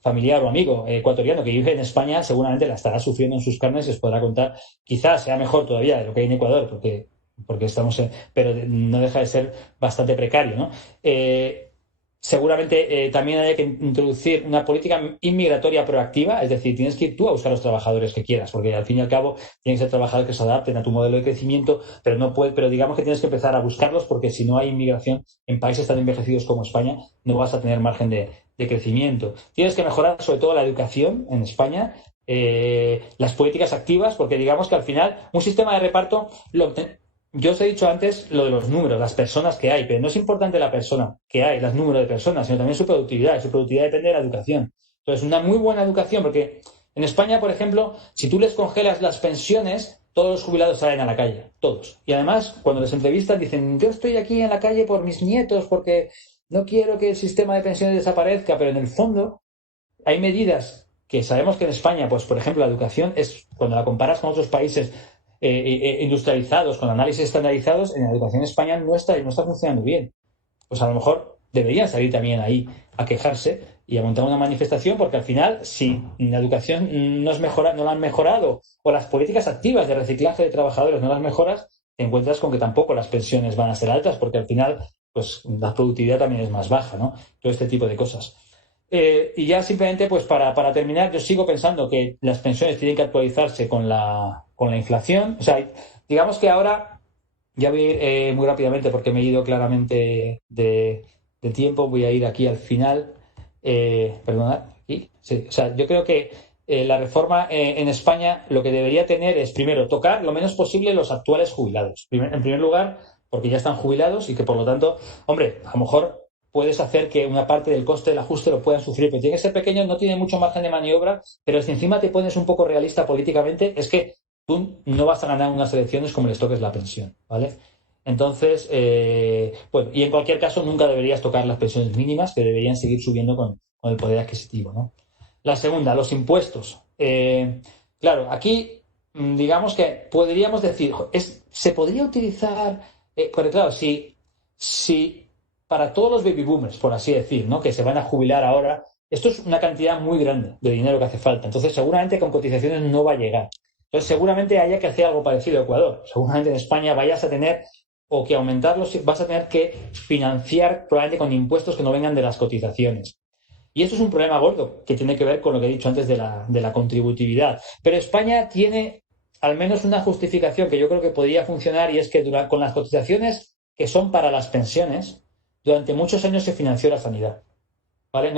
familiar o amigo ecuatoriano que vive en España, seguramente la estará sufriendo en sus carnes y os podrá contar. Quizás sea mejor todavía de lo que hay en Ecuador, porque estamos pero no deja de ser bastante precario, ¿no? Seguramente también hay que introducir una política inmigratoria proactiva, es decir, tienes que ir tú a buscar los trabajadores que quieras, porque al fin y al cabo tienen que ser trabajadores que se adapten a tu modelo de crecimiento, pero digamos que tienes que empezar a buscarlos porque si no hay inmigración en países tan envejecidos como España, no vas a tener margen de crecimiento. Tienes que mejorar sobre todo la educación en España, las políticas activas, porque digamos que al final un sistema de reparto yo os he dicho antes lo de los números, las personas que hay, pero no es importante la persona que hay, el número de personas, sino también su productividad. Su productividad depende de la educación. Entonces, una muy buena educación, porque en España, por ejemplo, si tú les congelas las pensiones, todos los jubilados salen a la calle, todos. Y además, cuando les entrevistan, dicen, yo estoy aquí en la calle por mis nietos, porque no quiero que el sistema de pensiones desaparezca, pero en el fondo hay medidas que sabemos que en España, pues por ejemplo, la educación es, cuando la comparas con otros países industrializados, con análisis estandarizados, en la educación en España no está funcionando bien. Pues a lo mejor deberían salir también ahí a quejarse y a montar una manifestación, porque al final, si la educación no la han mejorado o las políticas activas de reciclaje de trabajadores no las mejoras, te encuentras con que tampoco las pensiones van a ser altas, porque al final pues la productividad también es más baja, ¿no? Todo este tipo de cosas. Y ya simplemente, pues para terminar, yo sigo pensando que las pensiones tienen que actualizarse con la inflación. O sea, digamos que ahora, ya voy a ir muy rápidamente porque me he ido claramente de tiempo, voy a ir aquí al final. Perdonad, aquí. Sí, o sea, yo creo que la reforma en España lo que debería tener es, primero, tocar lo menos posible los actuales jubilados. En primer lugar, porque ya están jubilados y que, por lo tanto, hombre, a lo mejor puedes hacer que una parte del coste del ajuste lo puedan sufrir, pero tiene que ser pequeño, no tiene mucho margen de maniobra, pero si encima te pones un poco realista políticamente, es que tú no vas a ganar unas elecciones como les toques la pensión, ¿vale? Entonces, bueno, y en cualquier caso nunca deberías tocar las pensiones mínimas, que deberían seguir subiendo con el poder adquisitivo, ¿no? La segunda, los impuestos. Claro, aquí digamos que podríamos decir, se podría utilizar, porque claro, si para todos los baby boomers, por así decir, ¿no? Que se van a jubilar ahora, esto es una cantidad muy grande de dinero que hace falta. Entonces, seguramente con cotizaciones no va a llegar. Entonces, seguramente haya que hacer algo parecido a Ecuador. Seguramente en España vayas a tener o que aumentarlos, vas a tener que financiar probablemente con impuestos que no vengan de las cotizaciones. Y eso es un problema gordo que tiene que ver con lo que he dicho antes de la contributividad. Pero España tiene al menos una justificación que yo creo que podría funcionar, y es que con las cotizaciones que son para las pensiones, durante muchos años se financió la sanidad, ¿vale?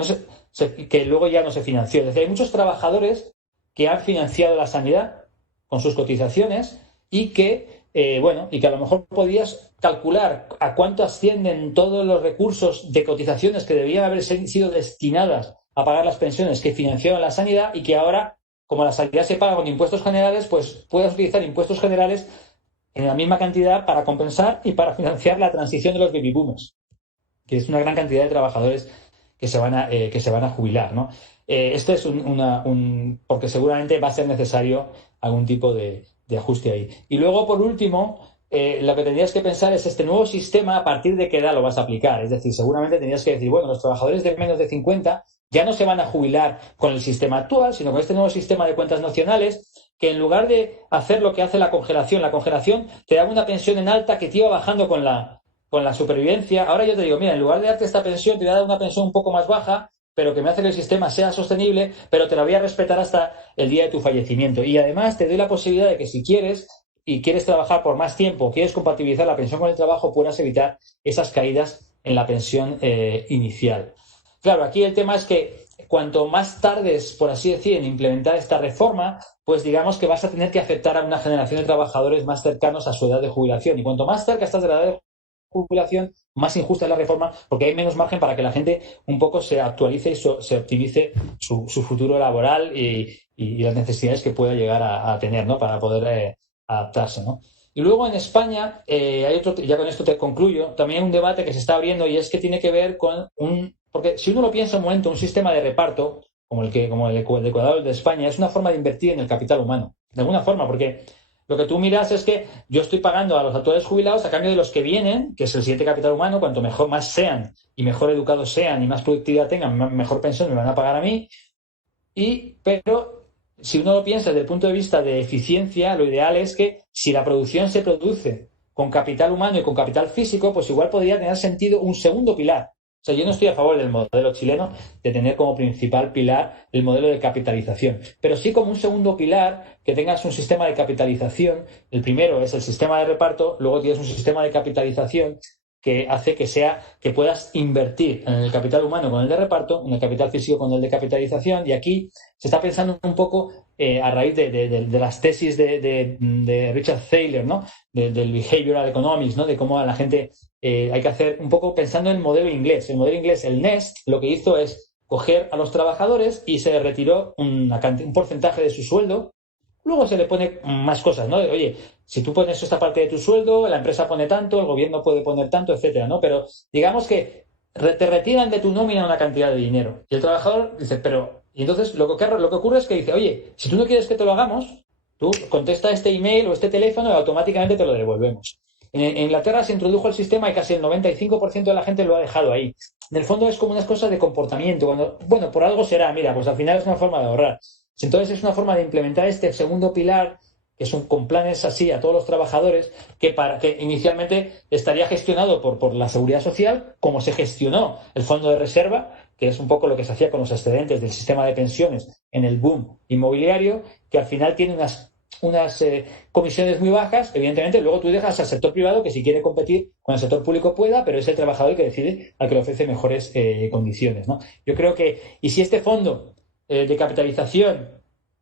Que luego ya no se financió. Es decir, hay muchos trabajadores que han financiado la sanidad con sus cotizaciones y que a lo mejor podías calcular a cuánto ascienden todos los recursos de cotizaciones que debían haber sido destinadas a pagar las pensiones que financiaron la sanidad, y que ahora, como la sanidad se paga con impuestos generales, pues puedas utilizar impuestos generales en la misma cantidad para compensar y para financiar la transición de los baby boomers, que es una gran cantidad de trabajadores que se van a jubilar, ¿no? Esto es porque seguramente va a ser necesario algún tipo de ajuste ahí. Y luego, por último, lo que tendrías que pensar es este nuevo sistema, a partir de qué edad lo vas a aplicar. Es decir, seguramente tendrías que decir, bueno, los trabajadores de menos de 50 ya no se van a jubilar con el sistema actual, sino con este nuevo sistema de cuentas nacionales, que en lugar de hacer lo que hace la congelación te da una pensión en alta que te iba bajando con la con la supervivencia, ahora yo te digo, mira, en lugar de darte esta pensión, te voy a dar una pensión un poco más baja, pero que me hace que el sistema sea sostenible, pero te la voy a respetar hasta el día de tu fallecimiento. Y además te doy la posibilidad de que si quieres y quieres trabajar por más tiempo, quieres compatibilizar la pensión con el trabajo, puedas evitar esas caídas en la pensión inicial. Claro, aquí el tema es que cuanto más tardes, por así decir, en implementar esta reforma, pues digamos que vas a tener que afectar a una generación de trabajadores más cercanos a su edad de jubilación. Y cuanto más cerca estás de la edad de jubilación, más injusta es la reforma, porque hay menos margen para que la gente un poco se actualice y se optimice su futuro laboral y las necesidades que pueda llegar a tener, ¿no? Para poder adaptarse, ¿no? Y luego en España hay otro, ya con esto te concluyo, también un debate que se está abriendo y es que tiene que ver con porque si uno lo piensa un momento, un sistema de reparto como el de Ecuador, el de España, es una forma de invertir en el capital humano, de alguna forma, porque lo que tú miras es que yo estoy pagando a los actuales jubilados a cambio de los que vienen, que es el siguiente capital humano, cuanto mejor más sean y mejor educados sean y más productividad tengan, mejor pensión me van a pagar a mí. Pero si uno lo piensa desde el punto de vista de eficiencia, lo ideal es que si la producción se produce con capital humano y con capital físico, pues igual podría tener sentido un segundo pilar. O sea, yo no estoy a favor del modelo chileno de tener como principal pilar el modelo de capitalización, pero sí como un segundo pilar que tengas un sistema de capitalización. El primero es el sistema de reparto, luego tienes un sistema de capitalización que hace que puedas invertir en el capital humano con el de reparto, en el capital físico con el de capitalización, y aquí se está pensando un poco a raíz de las tesis de Richard Thaler, ¿no? Del behavioral economics, ¿no? De cómo a la gente hay que hacer un poco pensando en el modelo inglés. El modelo inglés, el Nest, lo que hizo es coger a los trabajadores y se retiró un porcentaje de su sueldo. Luego se le pone más cosas, ¿no? Oye, si tú pones esta parte de tu sueldo, la empresa pone tanto, el gobierno puede poner tanto, etcétera, ¿no? Pero digamos que te retiran de tu nómina una cantidad de dinero. Y el trabajador dice, pero... Y entonces lo que ocurre es que dice, oye, si tú no quieres que te lo hagamos, tú contesta este email o este teléfono y automáticamente te lo devolvemos. En Inglaterra se introdujo el sistema y casi el 95% de la gente lo ha dejado ahí. En el fondo es como unas cosas de comportamiento. Bueno, por algo será, mira, pues al final es una forma de ahorrar. Entonces es una forma de implementar este segundo pilar, que son con planes así a todos los trabajadores, que inicialmente estaría gestionado por la Seguridad Social, como se gestionó el Fondo de Reserva, que es un poco lo que se hacía con los excedentes del sistema de pensiones en el boom inmobiliario, que al final tiene unas comisiones muy bajas. Evidentemente luego tú dejas al sector privado que si quiere competir con el sector público pueda, pero es el trabajador el que decide al que le ofrece mejores condiciones, ¿no? Yo creo que, y si este fondo de capitalización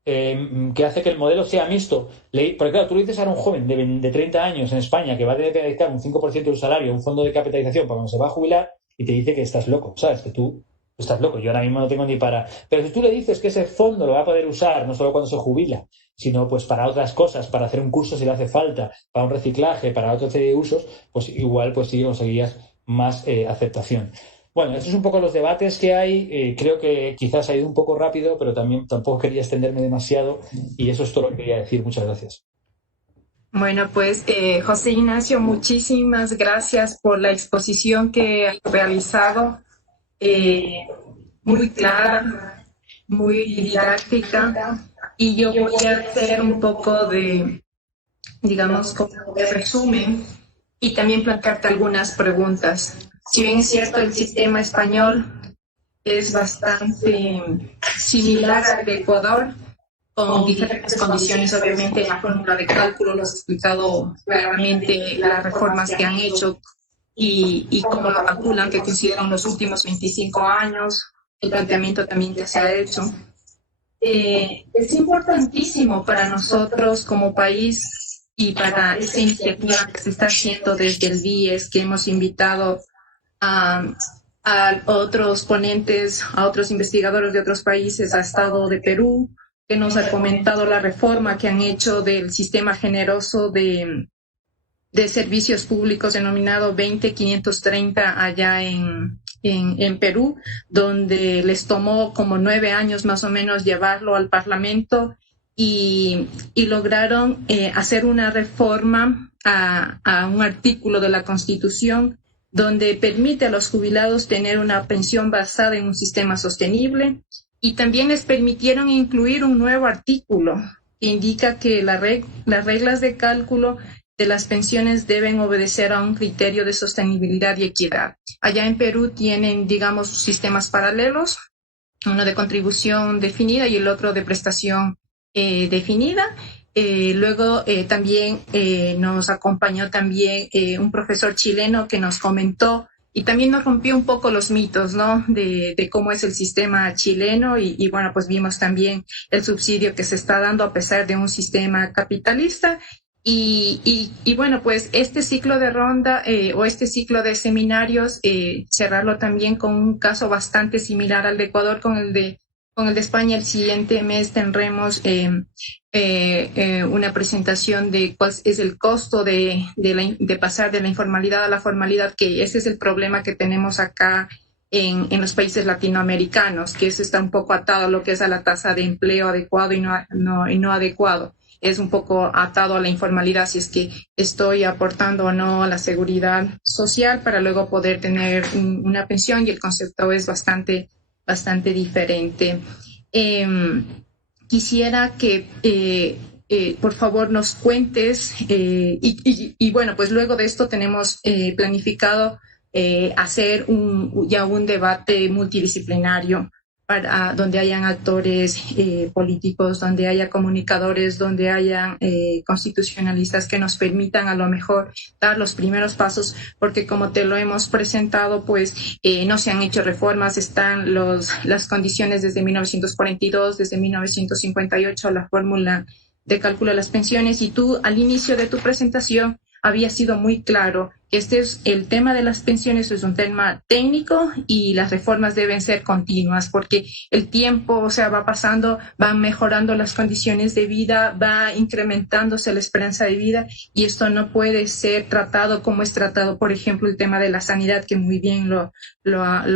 que hace que el modelo sea mixto, porque claro, tú le dices a un joven de 30 años en España que va a tener que dedicar un 5% de su salario a un fondo de capitalización para cuando se va a jubilar y te dice que estás loco, ¿sabes? Que tú estás loco, yo ahora mismo no tengo ni para... Pero si tú le dices que ese fondo lo va a poder usar no solo cuando se jubila, sino pues para otras cosas, para hacer un curso si le hace falta, para un reciclaje, para otra serie de usos, pues igual pues sí conseguirías más aceptación. Bueno, estos son un poco los debates que hay. Creo que quizás ha ido un poco rápido, pero tampoco quería extenderme demasiado y eso es todo lo que quería decir. Muchas gracias. Bueno, pues José Ignacio, muchísimas gracias por la exposición que has realizado. Muy clara, muy didáctica, y yo voy a hacer un poco digamos, como de resumen y también plantearte algunas preguntas. Si bien es cierto, el sistema español es bastante similar al de Ecuador, con diferentes condiciones, obviamente, la fórmula de cálculo lo has explicado claramente, las reformas que han hecho y cómo lo calculan, que consideran los últimos 25 años, el planteamiento también que se ha hecho. Es importantísimo para nosotros como país y para esta iniciativa que se está haciendo desde el BIES, que hemos invitado a otros ponentes, a otros investigadores de otros países, a Estado de Perú, que nos ha comentado la reforma que han hecho del sistema generoso de servicios públicos denominado 20530 allá en Perú, donde les tomó como 9 años más o menos llevarlo al Parlamento y lograron hacer una reforma a un artículo de la Constitución donde permite a los jubilados tener una pensión basada en un sistema sostenible, y también les permitieron incluir un nuevo artículo que indica que las reglas de cálculo de las pensiones deben obedecer a un criterio de sostenibilidad y equidad. Allá en Perú tienen, digamos, sistemas paralelos, uno de contribución definida y el otro de prestación definida. Luego también nos acompañó también un profesor chileno que nos comentó y también nos rompió un poco los mitos, ¿no? De cómo es el sistema chileno y bueno, pues vimos también el subsidio que se está dando a pesar de un sistema capitalista. Y bueno, pues este ciclo de ronda o este ciclo de seminarios, cerrarlo también con un caso bastante similar al de Ecuador con el de España. El siguiente mes tendremos una presentación de cuál es el costo de pasar de la informalidad a la formalidad, que ese es el problema que tenemos acá en los países latinoamericanos, que eso está un poco atado a lo que es a la tasa de empleo adecuado y no adecuado. Es un poco atado a la informalidad, si es que estoy aportando o no a la seguridad social para luego poder tener una pensión, y el concepto es bastante diferente. Quisiera que por favor nos cuentes y bueno, pues luego de esto tenemos planificado hacer ya un debate multidisciplinario donde hayan actores políticos, donde haya comunicadores, donde hayan constitucionalistas que nos permitan a lo mejor dar los primeros pasos, porque como te lo hemos presentado, pues no se han hecho reformas, están las condiciones desde 1942, desde 1958, la fórmula de cálculo de las pensiones, y tú al inicio de tu presentación había sido muy claro que el tema de las pensiones es un tema técnico y las reformas deben ser continuas porque el tiempo, o sea, va pasando, van mejorando las condiciones de vida, va incrementándose la esperanza de vida, y esto no puede ser tratado como es tratado, por ejemplo, el tema de la sanidad, que muy bien lo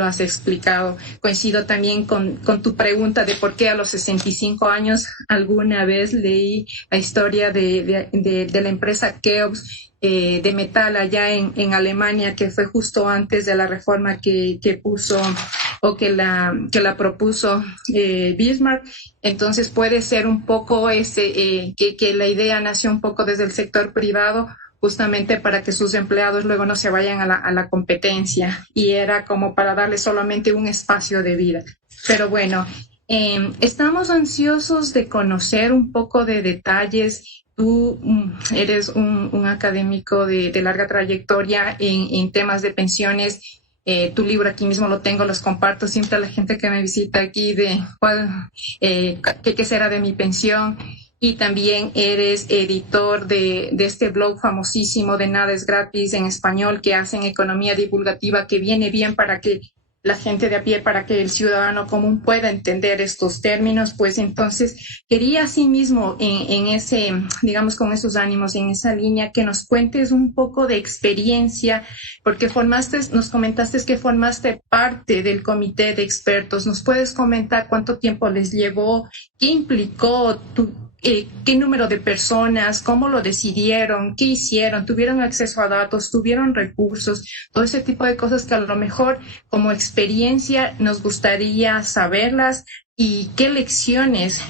has explicado. Coincido también con tu pregunta de por qué a los 65 años. Alguna vez leí la historia de la empresa Keops de metal allá en Alemania, que fue justo antes de la reforma que puso o que la propuso Bismarck. Entonces puede ser un poco que la idea nació un poco desde el sector privado, justamente para que sus empleados luego no se vayan a la competencia, y era como para darle solamente un espacio de vida. Pero bueno, estamos ansiosos de conocer un poco de detalles. Tú eres un académico de larga trayectoria en temas de pensiones. Tu libro aquí mismo lo tengo, los comparto siempre a la gente que me visita aquí de qué será de mi pensión. Y también eres editor de este blog famosísimo de Nada es Gratis en español, que hacen economía divulgativa, que viene bien para que la gente de a pie, para que el ciudadano común pueda entender estos términos. Pues entonces quería asimismo en ese, digamos, con esos ánimos, en esa línea, que nos cuentes un poco de experiencia, porque nos comentaste que formaste parte del comité de expertos. ¿Nos puedes comentar cuánto tiempo les llevó? ¿Qué implicó qué número de personas, cómo lo decidieron, qué hicieron, tuvieron acceso a datos, tuvieron recursos, todo ese tipo de cosas que a lo mejor como experiencia nos gustaría saberlas? ¿Y qué lecciones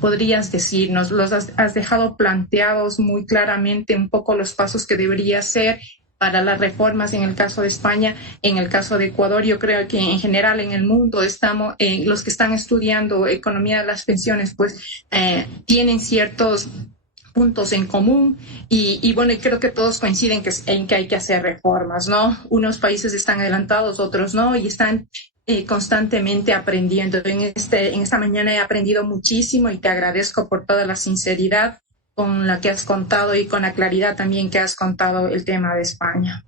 podrías decirnos? Los has dejado planteados muy claramente un poco los pasos que debería hacer para las reformas en el caso de España. En el caso de Ecuador, yo creo que en general en el mundo estamos, los que están estudiando economía de las pensiones, pues tienen ciertos puntos en común y bueno, y creo que todos coinciden en que hay que hacer reformas, ¿no? Unos países están adelantados, otros no, y están constantemente aprendiendo. En esta mañana he aprendido muchísimo y te agradezco por toda la sinceridad con la que has contado y con la claridad también que has contado el tema de España.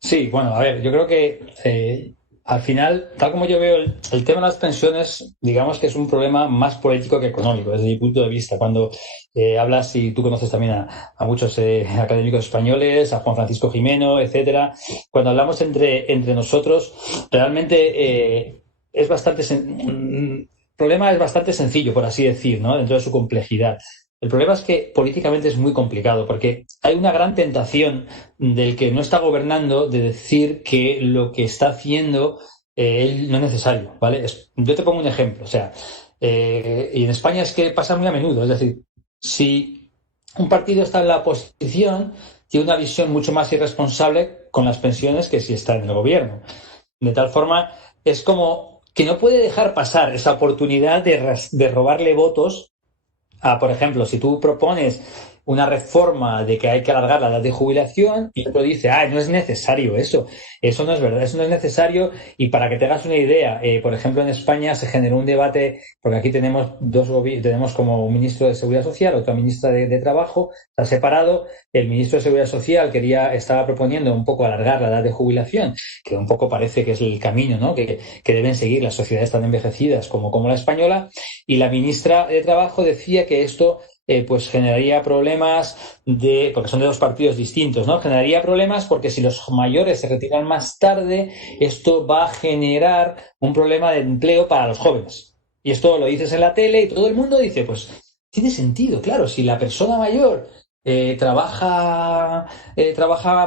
Sí, bueno, a ver, yo creo que al final, tal como yo veo el tema de las pensiones, digamos que es un problema más político que económico, desde mi punto de vista. Cuando hablas, y tú conoces también a muchos académicos españoles, a Juan Francisco Jimeno, etcétera, cuando hablamos entre nosotros, realmente es bastante el problema es bastante sencillo, por así decir, ¿no? Dentro de su complejidad. El problema es que políticamente es muy complicado porque hay una gran tentación del que no está gobernando de decir que lo que está haciendo él no es necesario, ¿vale? Yo te pongo un ejemplo, o sea, y en España es que pasa muy a menudo, es decir, si un partido está en la oposición, tiene una visión mucho más irresponsable con las pensiones que si está en el gobierno. De tal forma, es como que no puede dejar pasar esa oportunidad de robarle votos a, por ejemplo, si tú propones una reforma de que hay que alargar la edad de jubilación y otro dice, no es necesario eso no es verdad, eso no es necesario. Y para que te hagas una idea, por ejemplo, en España se generó un debate, porque aquí tenemos tenemos como un ministro de Seguridad Social, otra ministra de Trabajo, está separado. El ministro de Seguridad Social estaba proponiendo un poco alargar la edad de jubilación, que un poco parece que es el camino, ¿no?, que deben seguir las sociedades tan envejecidas como la española, y la ministra de Trabajo decía que esto pues generaría problemas porque son de dos partidos distintos, ¿no? Generaría problemas porque si los mayores se retiran más tarde, esto va a generar un problema de empleo para los jóvenes. Y esto lo dices en la tele y todo el mundo dice, pues tiene sentido, claro, si la persona mayor trabaja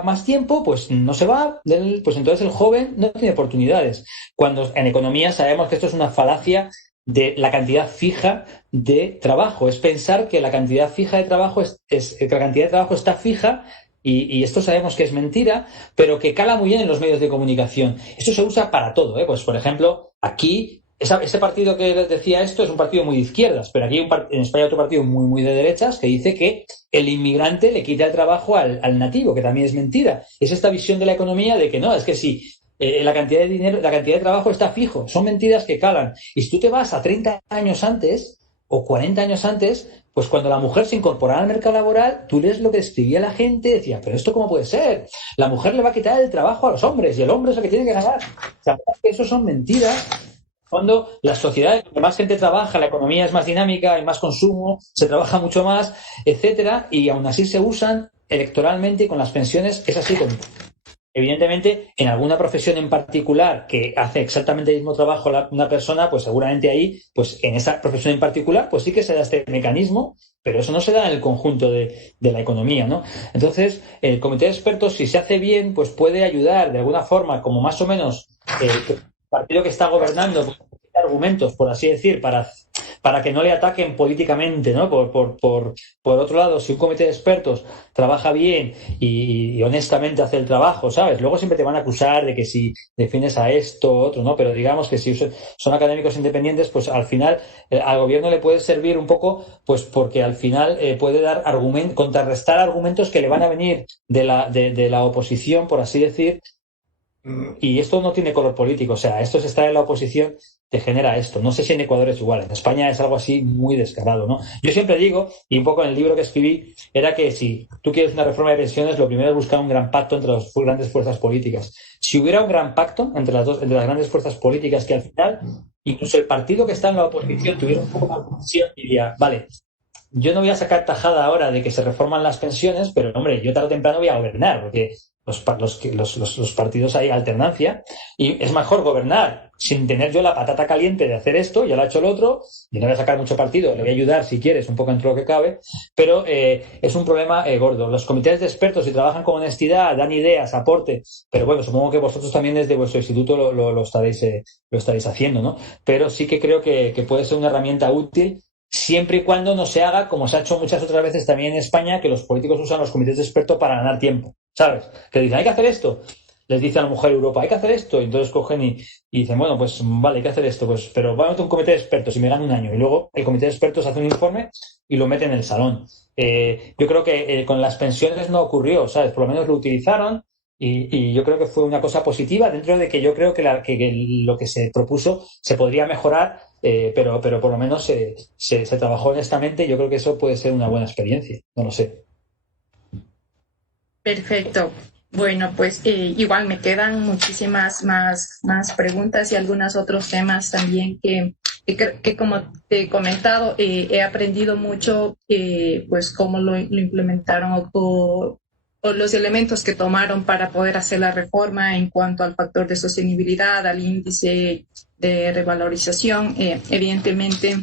más tiempo, pues no se va, pues entonces el joven no tiene oportunidades. Cuando en economía sabemos que esto es una falacia de la cantidad fija de trabajo. Es pensar que la cantidad fija de trabajo que la cantidad de trabajo está fija, y esto sabemos que es mentira, pero que cala muy bien en los medios de comunicación. Esto se usa para todo, ¿eh? Pues, por ejemplo, aquí, ese partido que decía esto es un partido muy de izquierdas, pero aquí en España hay otro partido muy, muy de derechas que dice que el inmigrante le quita el trabajo al nativo, que también es mentira. Es esta visión de la economía de que no, es que sí. La cantidad de dinero, la cantidad de trabajo está fijo. Son mentiras que calan. Y si tú te vas a 30 años antes o 40 años antes, pues cuando la mujer se incorporaba al mercado laboral, tú lees lo que escribía la gente, decía, pero ¿esto cómo puede ser? La mujer le va a quitar el trabajo a los hombres y el hombre es el que tiene que ganar. O sea, que eso son mentiras. Cuando las sociedades, donde más gente trabaja, la economía es más dinámica, hay más consumo, se trabaja mucho más, etcétera, y aún así se usan electoralmente. Con las pensiones es así como... Evidentemente, en alguna profesión en particular que hace exactamente el mismo trabajo una persona, pues seguramente ahí, pues en esa profesión en particular, pues sí que se da este mecanismo, pero eso no se da en el conjunto de la economía, ¿no? Entonces, el comité de expertos, si se hace bien, pues puede ayudar de alguna forma, como más o menos el partido que está gobernando, pues, argumentos, por así decir, para que no le ataquen políticamente, ¿no? Por otro lado, si un comité de expertos trabaja bien y honestamente hace el trabajo, ¿sabes? Luego siempre te van a acusar de que si defiendes a esto o otro, ¿no? Pero digamos que si son académicos independientes, pues al final al gobierno le puede servir un poco, pues porque al final puede dar contrarrestar argumentos que le van a venir de la oposición, por así decir. Y esto no tiene color político, o sea, esto es estar en la oposición, te genera esto. No sé si en Ecuador es igual, en España es algo así muy descarado, ¿no? Yo siempre digo, y un poco en el libro que escribí, era que si tú quieres una reforma de pensiones, lo primero es buscar un gran pacto entre las grandes fuerzas políticas. Si hubiera un gran pacto entre las grandes fuerzas políticas, que al final, incluso el partido que está en la oposición tuviera un poco más de decisión, diría, vale, yo no voy a sacar tajada ahora de que se reforman las pensiones, pero hombre, yo tarde o temprano voy a gobernar, porque los partidos hay alternancia, y es mejor gobernar sin tener yo la patata caliente de hacer esto, ya lo ha hecho el otro, y no voy a sacar mucho partido, le voy a ayudar si quieres, un poco dentro de lo que cabe, pero es un problema gordo. Los comités de expertos, si trabajan con honestidad, dan ideas, aporte, pero bueno, supongo que vosotros también desde vuestro instituto lo estaréis haciendo, ¿no? Pero sí que creo que puede ser una herramienta útil, siempre y cuando no se haga, como se ha hecho muchas otras veces también en España, que los políticos usan los comités de expertos para ganar tiempo, ¿sabes? Que dicen, hay que hacer esto. Les dice a la mujer Europa, hay que hacer esto. Y entonces cogen y dicen, bueno, pues vale, hay que hacer esto. Pues, pero va a meter un comité de expertos y me gano un año. Y luego el comité de expertos hace un informe y lo mete en el salón. Yo creo que con las pensiones no ocurrió, ¿sabes? Por lo menos lo utilizaron. Y yo creo que fue una cosa positiva, dentro de que yo creo que lo que se propuso se podría mejorar, pero por lo menos se trabajó honestamente. Yo creo que eso puede ser una buena experiencia, no lo sé. Perfecto. Bueno, pues igual me quedan muchísimas más preguntas y algunos otros temas también que como te he comentado, he aprendido mucho, pues cómo lo implementaron o los elementos que tomaron para poder hacer la reforma en cuanto al factor de sostenibilidad, al índice de revalorización. Evidentemente,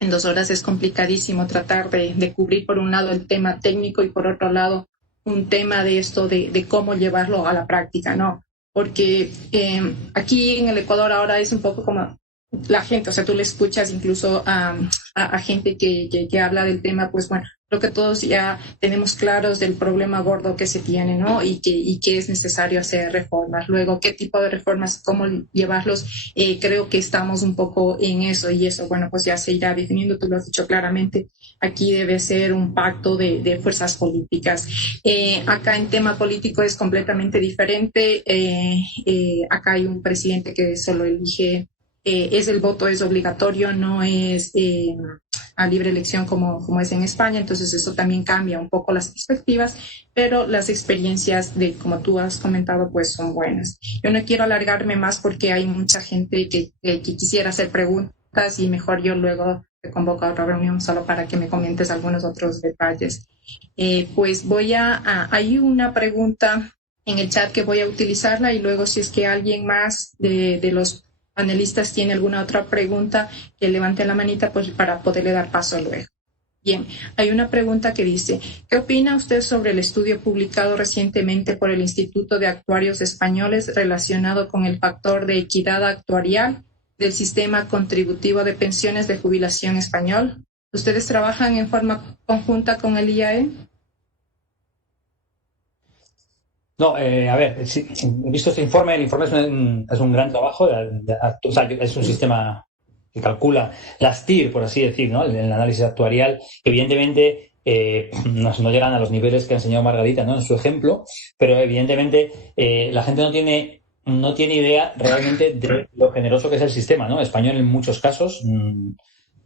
en 2 horas es complicadísimo tratar de cubrir por un lado el tema técnico y por otro lado un tema de esto de cómo llevarlo a la práctica, ¿no? Porque aquí en el Ecuador ahora es un poco como la gente, o sea, tú le escuchas incluso a gente que habla del tema, pues bueno, Creo que todos ya tenemos claros del problema gordo que se tiene, ¿no? Y que es necesario hacer reformas. Luego, ¿qué tipo de reformas? ¿Cómo llevarlos? Creo que estamos un poco en eso y eso, bueno, pues ya se irá definiendo, tú lo has dicho claramente. Aquí debe ser un pacto de fuerzas políticas. Acá en tema político es completamente diferente. Acá hay un presidente que solo elige, el voto es obligatorio, no es a libre elección como es en España, entonces eso también cambia un poco las perspectivas, pero las experiencias de, como tú has comentado, pues son buenas. Yo no quiero alargarme más porque hay mucha gente que quisiera hacer preguntas y mejor yo luego te convoco a otra reunión solo para que me comentes algunos otros detalles. Pues hay una pregunta en el chat que voy a utilizarla y luego si es que alguien más de los panelistas tiene alguna otra pregunta, que levanten la manita pues, para poderle dar paso luego. Bien, hay una pregunta que dice, ¿qué opina usted sobre el estudio publicado recientemente por el Instituto de Actuarios Españoles relacionado con el factor de equidad actuarial del sistema contributivo de pensiones de jubilación español? ¿Ustedes trabajan en forma conjunta con el IAE? No, a ver, sí, he visto este informe. El informe es un gran trabajo. O sea, es un sistema que calcula las TIR, por así decir, ¿no? El análisis actuarial, que evidentemente no llegan a los niveles que ha enseñado Margarita, ¿no? En su ejemplo, pero evidentemente la gente no tiene idea realmente de lo generoso que es el sistema, ¿no? Español en muchos casos.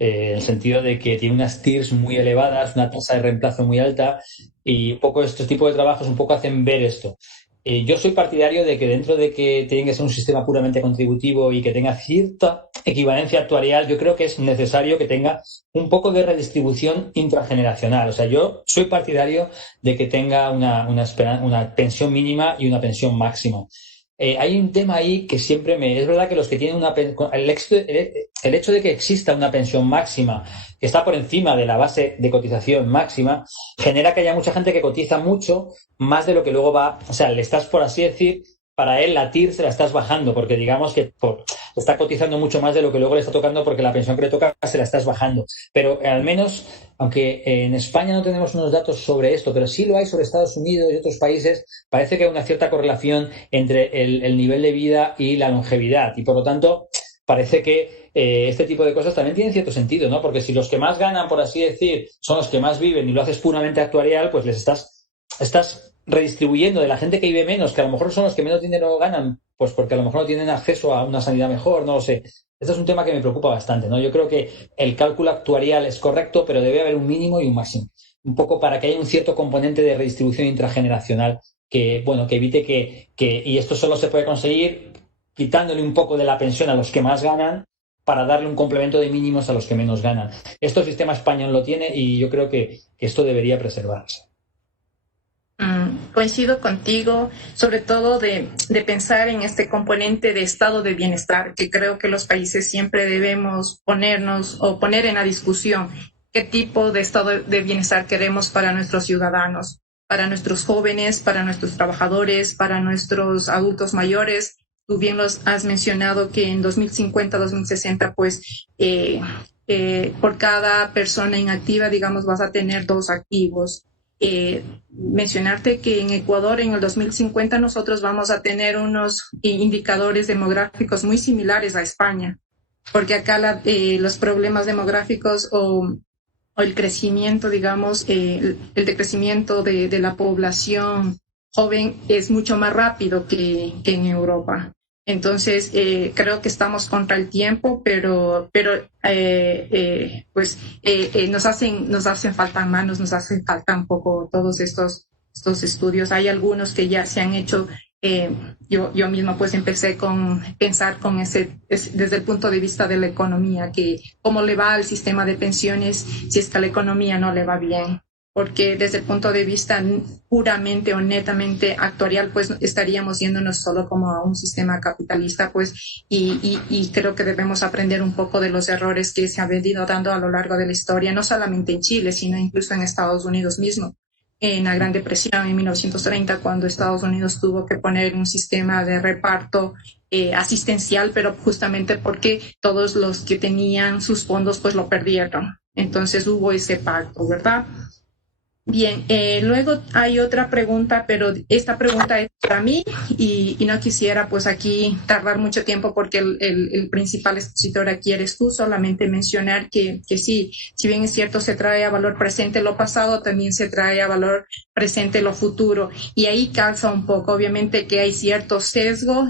En el sentido de que tiene unas TIRs muy elevadas, una tasa de reemplazo muy alta, y un poco estos tipos de trabajos un poco hacen ver esto. Yo soy partidario de que dentro de que tiene que ser un sistema puramente contributivo y que tenga cierta equivalencia actuarial, yo creo que es necesario que tenga un poco de redistribución intrageneracional. O sea, yo soy partidario de que tenga una pensión mínima y una pensión máxima. Hay un tema ahí que siempre me... Es verdad que los que tienen el hecho de que exista una pensión máxima que está por encima de la base de cotización máxima genera que haya mucha gente que cotiza mucho más de lo que luego va... O sea, le estás, por así decir, para él la TIR se la estás bajando porque digamos que está cotizando mucho más de lo que luego le está tocando porque la pensión que le toca se la estás bajando. Pero al menos, aunque en España no tenemos unos datos sobre esto, pero sí lo hay sobre Estados Unidos y otros países, parece que hay una cierta correlación entre el nivel de vida y la longevidad. Y por lo tanto, parece que este tipo de cosas también tienen cierto sentido, ¿no? Porque si los que más ganan, por así decir, son los que más viven y lo haces puramente actuarial, pues les estás redistribuyendo de la gente que vive menos, que a lo mejor son los que menos dinero ganan, pues porque a lo mejor no tienen acceso a una sanidad mejor, no lo sé. Este es un tema que me preocupa bastante, ¿no? Yo creo que el cálculo actuarial es correcto, pero debe haber un mínimo y un máximo. Un poco para que haya un cierto componente de redistribución intrageneracional que, bueno, que evite y esto solo se puede conseguir quitándole un poco de la pensión a los que más ganan para darle un complemento de mínimos a los que menos ganan. Esto el sistema español lo tiene y yo creo que esto debería preservarse. Coincido contigo, sobre todo de pensar en este componente de estado de bienestar, que creo que los países siempre debemos poner en la discusión qué tipo de estado de bienestar queremos para nuestros ciudadanos, para nuestros jóvenes, para nuestros trabajadores, para nuestros adultos mayores. Tú bien los has mencionado que en 2050, 2060, pues por cada persona inactiva, digamos, vas a tener 2 activos. Mencionarte que en Ecuador en el 2050 nosotros vamos a tener unos indicadores demográficos muy similares a España, porque acá los problemas demográficos o el crecimiento, digamos, el decrecimiento de la población joven es mucho más rápido que en Europa. Entonces, creo que estamos contra el tiempo, pero nos hacen falta manos, nos hacen falta un poco todos estos estudios. Hay algunos que ya se han hecho. Yo misma pues empecé con pensar desde el punto de vista de la economía, que cómo le va al sistema de pensiones si es que a la economía no le va bien. Porque desde el punto de vista puramente o netamente actuarial, pues estaríamos yéndonos solo como a un sistema capitalista, pues, y creo que debemos aprender un poco de los errores que se han venido dando a lo largo de la historia, no solamente en Chile, sino incluso en Estados Unidos mismo. En la Gran Depresión, en 1930, cuando Estados Unidos tuvo que poner un sistema de reparto asistencial, pero justamente porque todos los que tenían sus fondos, pues lo perdieron. Entonces hubo ese pacto, ¿verdad? Bien, luego hay otra pregunta, pero esta pregunta es para mí y no quisiera pues aquí tardar mucho tiempo porque el principal expositor aquí eres tú, solamente mencionar que sí, si bien es cierto se trae a valor presente lo pasado, también se trae a valor presente lo futuro y ahí calza un poco, obviamente que hay cierto sesgo,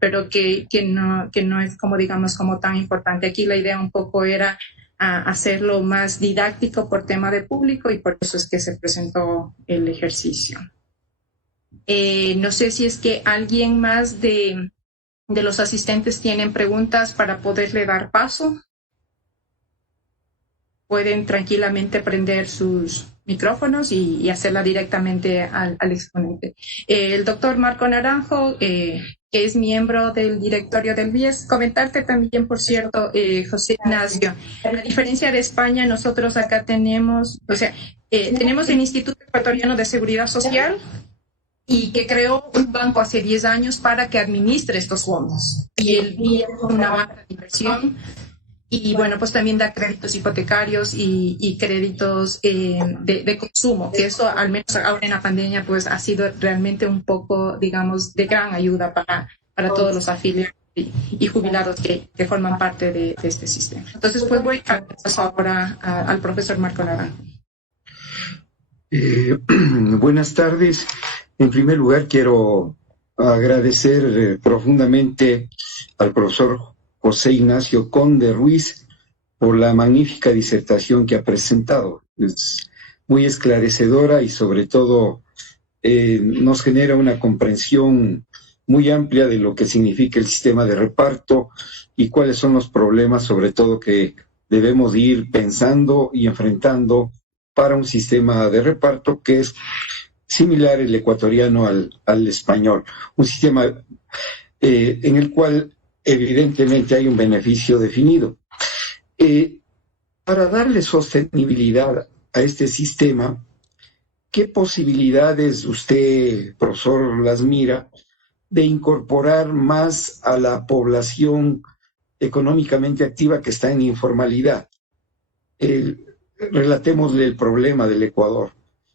pero que no es como digamos como tan importante. Aquí la idea un poco era a hacerlo más didáctico por tema de público y por eso es que se presentó el ejercicio. No sé si es que alguien más de los asistentes tienen preguntas para poderle dar paso. Pueden tranquilamente prender sus micrófonos y hacerla directamente al exponente. El doctor Marco Naranjo, que es miembro del directorio del BIES. Comentarte también, por cierto, José Ignacio, a diferencia de España, nosotros acá tenemos, tenemos el Instituto Ecuatoriano de Seguridad Social y que creó un banco hace 10 años para que administre estos fondos. Y el BIES es una banca de inversión y bueno, pues también da créditos hipotecarios y créditos de consumo, que eso al menos ahora en la pandemia pues ha sido realmente un poco, digamos, de gran ayuda para todos los afiliados y jubilados que forman parte de este sistema. Entonces pues voy a pasar ahora al profesor Marco Naranjo. Buenas tardes. En primer lugar quiero agradecer profundamente al profesor José Ignacio Conde Ruiz por la magnífica disertación que ha presentado. Es muy esclarecedora y sobre todo nos genera una comprensión muy amplia de lo que significa el sistema de reparto y cuáles son los problemas sobre todo que debemos ir pensando y enfrentando para un sistema de reparto que es similar el ecuatoriano al español. Un sistema en el cual evidentemente hay un beneficio definido. Para darle sostenibilidad a este sistema, ¿qué posibilidades usted, profesor, las mira de incorporar más a la población económicamente activa que está en informalidad? Relatémosle el problema del Ecuador.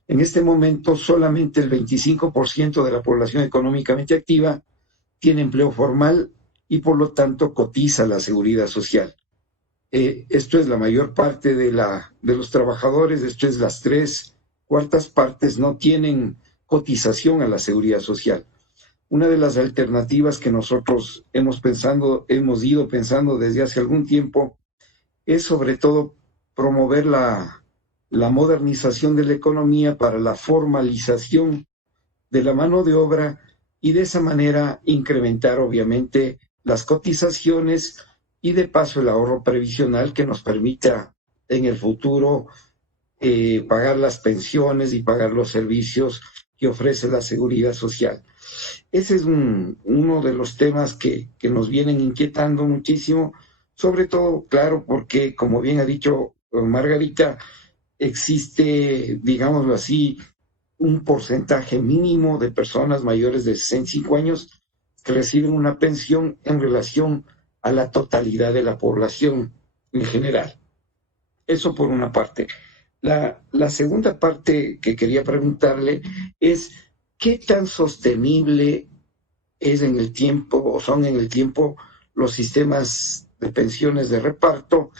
En este momento, solamente el 25% de la población económicamente activa tiene empleo formal y por lo tanto cotiza la seguridad social. Esto es la mayor parte de los trabajadores, esto es las 3/4 partes no tienen cotización a la seguridad social. Una de las alternativas que nosotros hemos ido pensando desde hace algún tiempo es sobre todo promover la modernización de la economía para la formalización de la mano de obra y de esa manera incrementar obviamente las cotizaciones y de paso el ahorro previsional que nos permita en el futuro pagar las pensiones y pagar los servicios que ofrece la seguridad social. Ese es uno de los temas que nos vienen inquietando muchísimo, sobre todo, claro, porque como bien ha dicho Margarita, existe, digámoslo así, un porcentaje mínimo de personas mayores de 65 años que reciben una pensión en relación a la totalidad de la población en general. Eso por una parte. La segunda parte que quería preguntarle es ¿qué tan sostenible es en el tiempo o son en el tiempo los sistemas de pensiones de reparto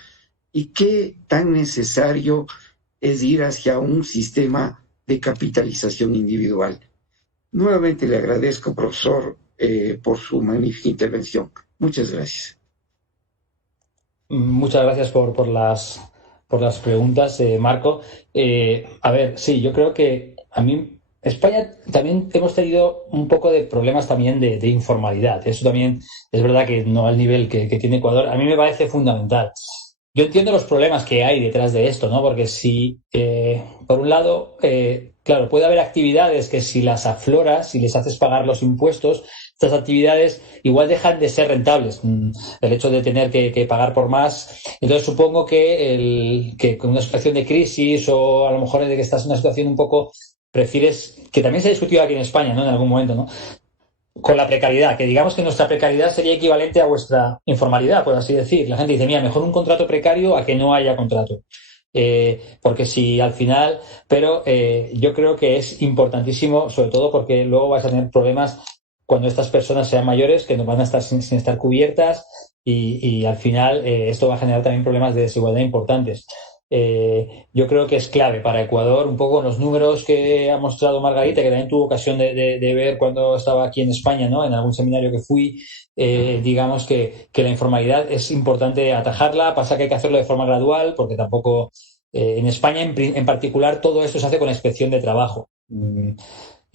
y qué tan necesario es ir hacia un sistema de capitalización individual? Nuevamente le agradezco, profesor, por su magnífica intervención. Muchas gracias. Muchas gracias por las preguntas, Marco. A ver, sí, yo creo que a mí, España también hemos tenido un poco de problemas también de informalidad. Eso también es verdad que no al nivel que tiene Ecuador. A mí me parece fundamental. Yo entiendo los problemas que hay detrás de esto, ¿no? Porque si, por un lado, claro, puede haber actividades que si las afloras, si les haces pagar los impuestos, estas actividades igual dejan de ser rentables. El hecho de tener que pagar por más. Entonces supongo que con una situación de crisis o a lo mejor de que estás en una situación un poco, prefieres, que también se ha discutido aquí en España, ¿no? En algún momento, ¿no? Con la precariedad, que digamos que nuestra precariedad sería equivalente a vuestra informalidad, por así decir. La gente dice, mira, mejor un contrato precario a que no haya contrato. porque si al final, pero yo creo que es importantísimo, sobre todo porque luego vais a tener problemas cuando estas personas sean mayores, que no van a estar sin estar cubiertas y al final esto va a generar también problemas de desigualdad importantes. Yo creo que es clave para Ecuador, un poco los números que ha mostrado Margarita, que también tuvo ocasión de ver cuando estaba aquí en España, ¿no? En algún seminario que fui, digamos que la informalidad es importante atajarla, pasa que hay que hacerlo de forma gradual, porque tampoco en España en particular todo esto se hace con la inspección de trabajo.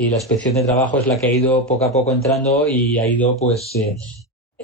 Y la inspección de trabajo es la que ha ido poco a poco entrando y ha ido pues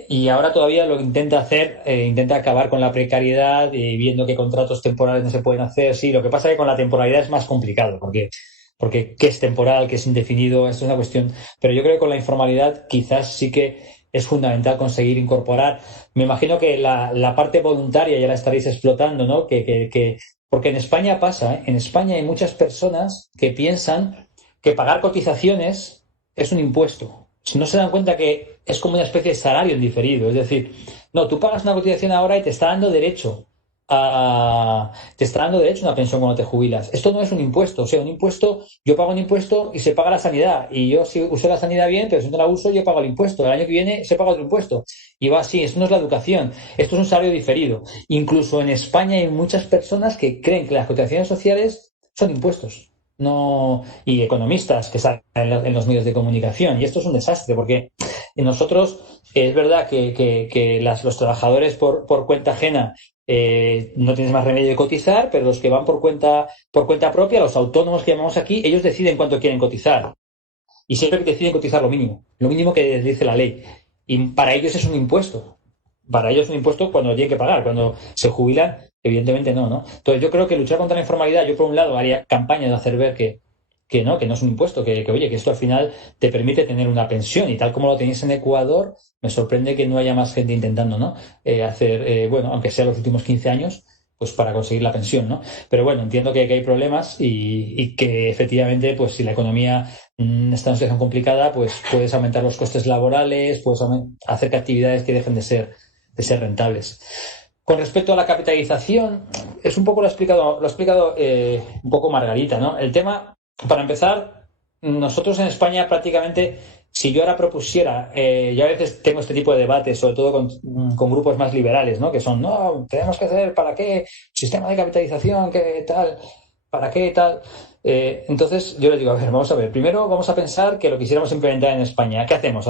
y ahora todavía lo intenta hacer, intenta acabar con la precariedad, viendo qué contratos temporales no se pueden hacer. Sí, lo que pasa es que con la temporalidad es más complicado, porque qué es temporal, qué es indefinido, esto es una cuestión. Pero yo creo que con la informalidad quizás sí que es fundamental conseguir incorporar. Me imagino que la parte voluntaria ya la estaréis explotando, ¿no? Porque en España pasa, ¿eh? En España hay muchas personas que piensan que pagar cotizaciones es un impuesto. No se dan cuenta que es como una especie de salario en diferido. Es decir, no, tú pagas una cotización ahora y te está dando derecho a una pensión cuando te jubilas. Esto no es un impuesto. O sea, un impuesto, yo pago un impuesto y se paga la sanidad. Y yo si uso la sanidad bien, pero si no la uso, yo pago el impuesto. El año que viene se paga otro impuesto. Y va así. Esto no es la educación. Esto es un salario diferido. Incluso en España hay muchas personas que creen que las cotizaciones sociales son impuestos. No, y economistas que salen en los medios de comunicación. Y esto es un desastre, porque nosotros, es verdad que los trabajadores por cuenta ajena no tienes más remedio de cotizar, pero los que van por cuenta propia, los autónomos que llamamos aquí, ellos deciden cuánto quieren cotizar. Y siempre deciden cotizar lo mínimo que dice la ley. Y para ellos es un impuesto. Para ellos es un impuesto cuando tienen que pagar. Cuando se jubilan, evidentemente no. Entonces yo creo que luchar contra la informalidad, yo por un lado haría campaña de hacer ver que no es un impuesto, que oye, que esto al final te permite tener una pensión, y tal como lo tenéis en Ecuador, me sorprende que no haya más gente intentando, ¿no? Hacer, bueno, aunque sea los últimos 15 años, pues para conseguir la pensión, ¿no? Pero bueno, entiendo que hay problemas y que efectivamente, pues si la economía está en una situación complicada, pues puedes aumentar los costes laborales, puedes hacer actividades que dejen de ser rentables. Con respecto a la capitalización, es un poco lo ha explicado un poco Margarita, ¿no? El tema, para empezar, nosotros en España prácticamente, si yo ahora propusiera, yo a veces tengo este tipo de debates, sobre todo con grupos más liberales, ¿no? Que son, no, tenemos que hacer, ¿para qué? Sistema de capitalización, ¿qué tal? ¿Para qué tal? Entonces yo les digo, a ver, vamos a ver, primero vamos a pensar que lo quisiéramos implementar en España. ¿Qué hacemos?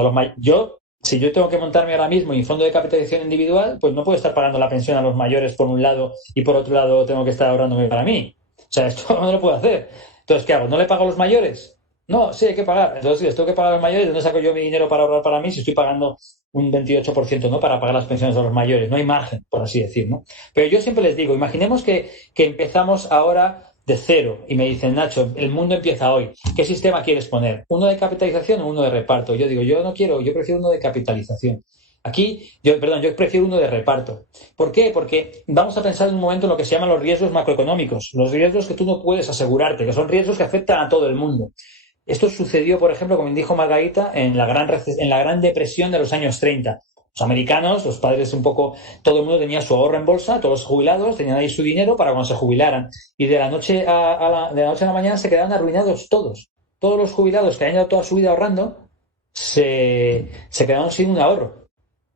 Si yo tengo que montarme ahora mismo mi fondo de capitalización individual, pues no puedo estar pagando la pensión a los mayores por un lado y por otro lado tengo que estar ahorrándome para mí. O sea, esto no lo puedo hacer. Entonces, ¿qué hago? ¿No le pago a los mayores? No, sí, hay que pagar. Entonces, si les tengo que pagar a los mayores, ¿dónde saco yo mi dinero para ahorrar para mí si estoy pagando un 28%, ¿no? Para pagar las pensiones a los mayores? No hay margen, por así decir, ¿no? Pero yo siempre les digo, imaginemos que empezamos ahora de cero y me dicen, Nacho, el mundo empieza hoy. ¿Qué sistema quieres poner? ¿Uno de capitalización o uno de reparto? Yo digo, yo prefiero uno de capitalización. Yo prefiero uno de reparto. ¿Por qué? Porque vamos a pensar en un momento en lo que se llaman los riesgos macroeconómicos, los riesgos que tú no puedes asegurarte, que son riesgos que afectan a todo el mundo. Esto sucedió, por ejemplo, como dijo Margarita, en la Gran Depresión de los años 30. Los americanos, los padres un poco, todo el mundo tenía su ahorro en bolsa, todos los jubilados tenían ahí su dinero para cuando se jubilaran. Y de la noche a la mañana se quedaban arruinados todos. Todos los jubilados que habían llevado toda su vida ahorrando se quedaron sin un ahorro.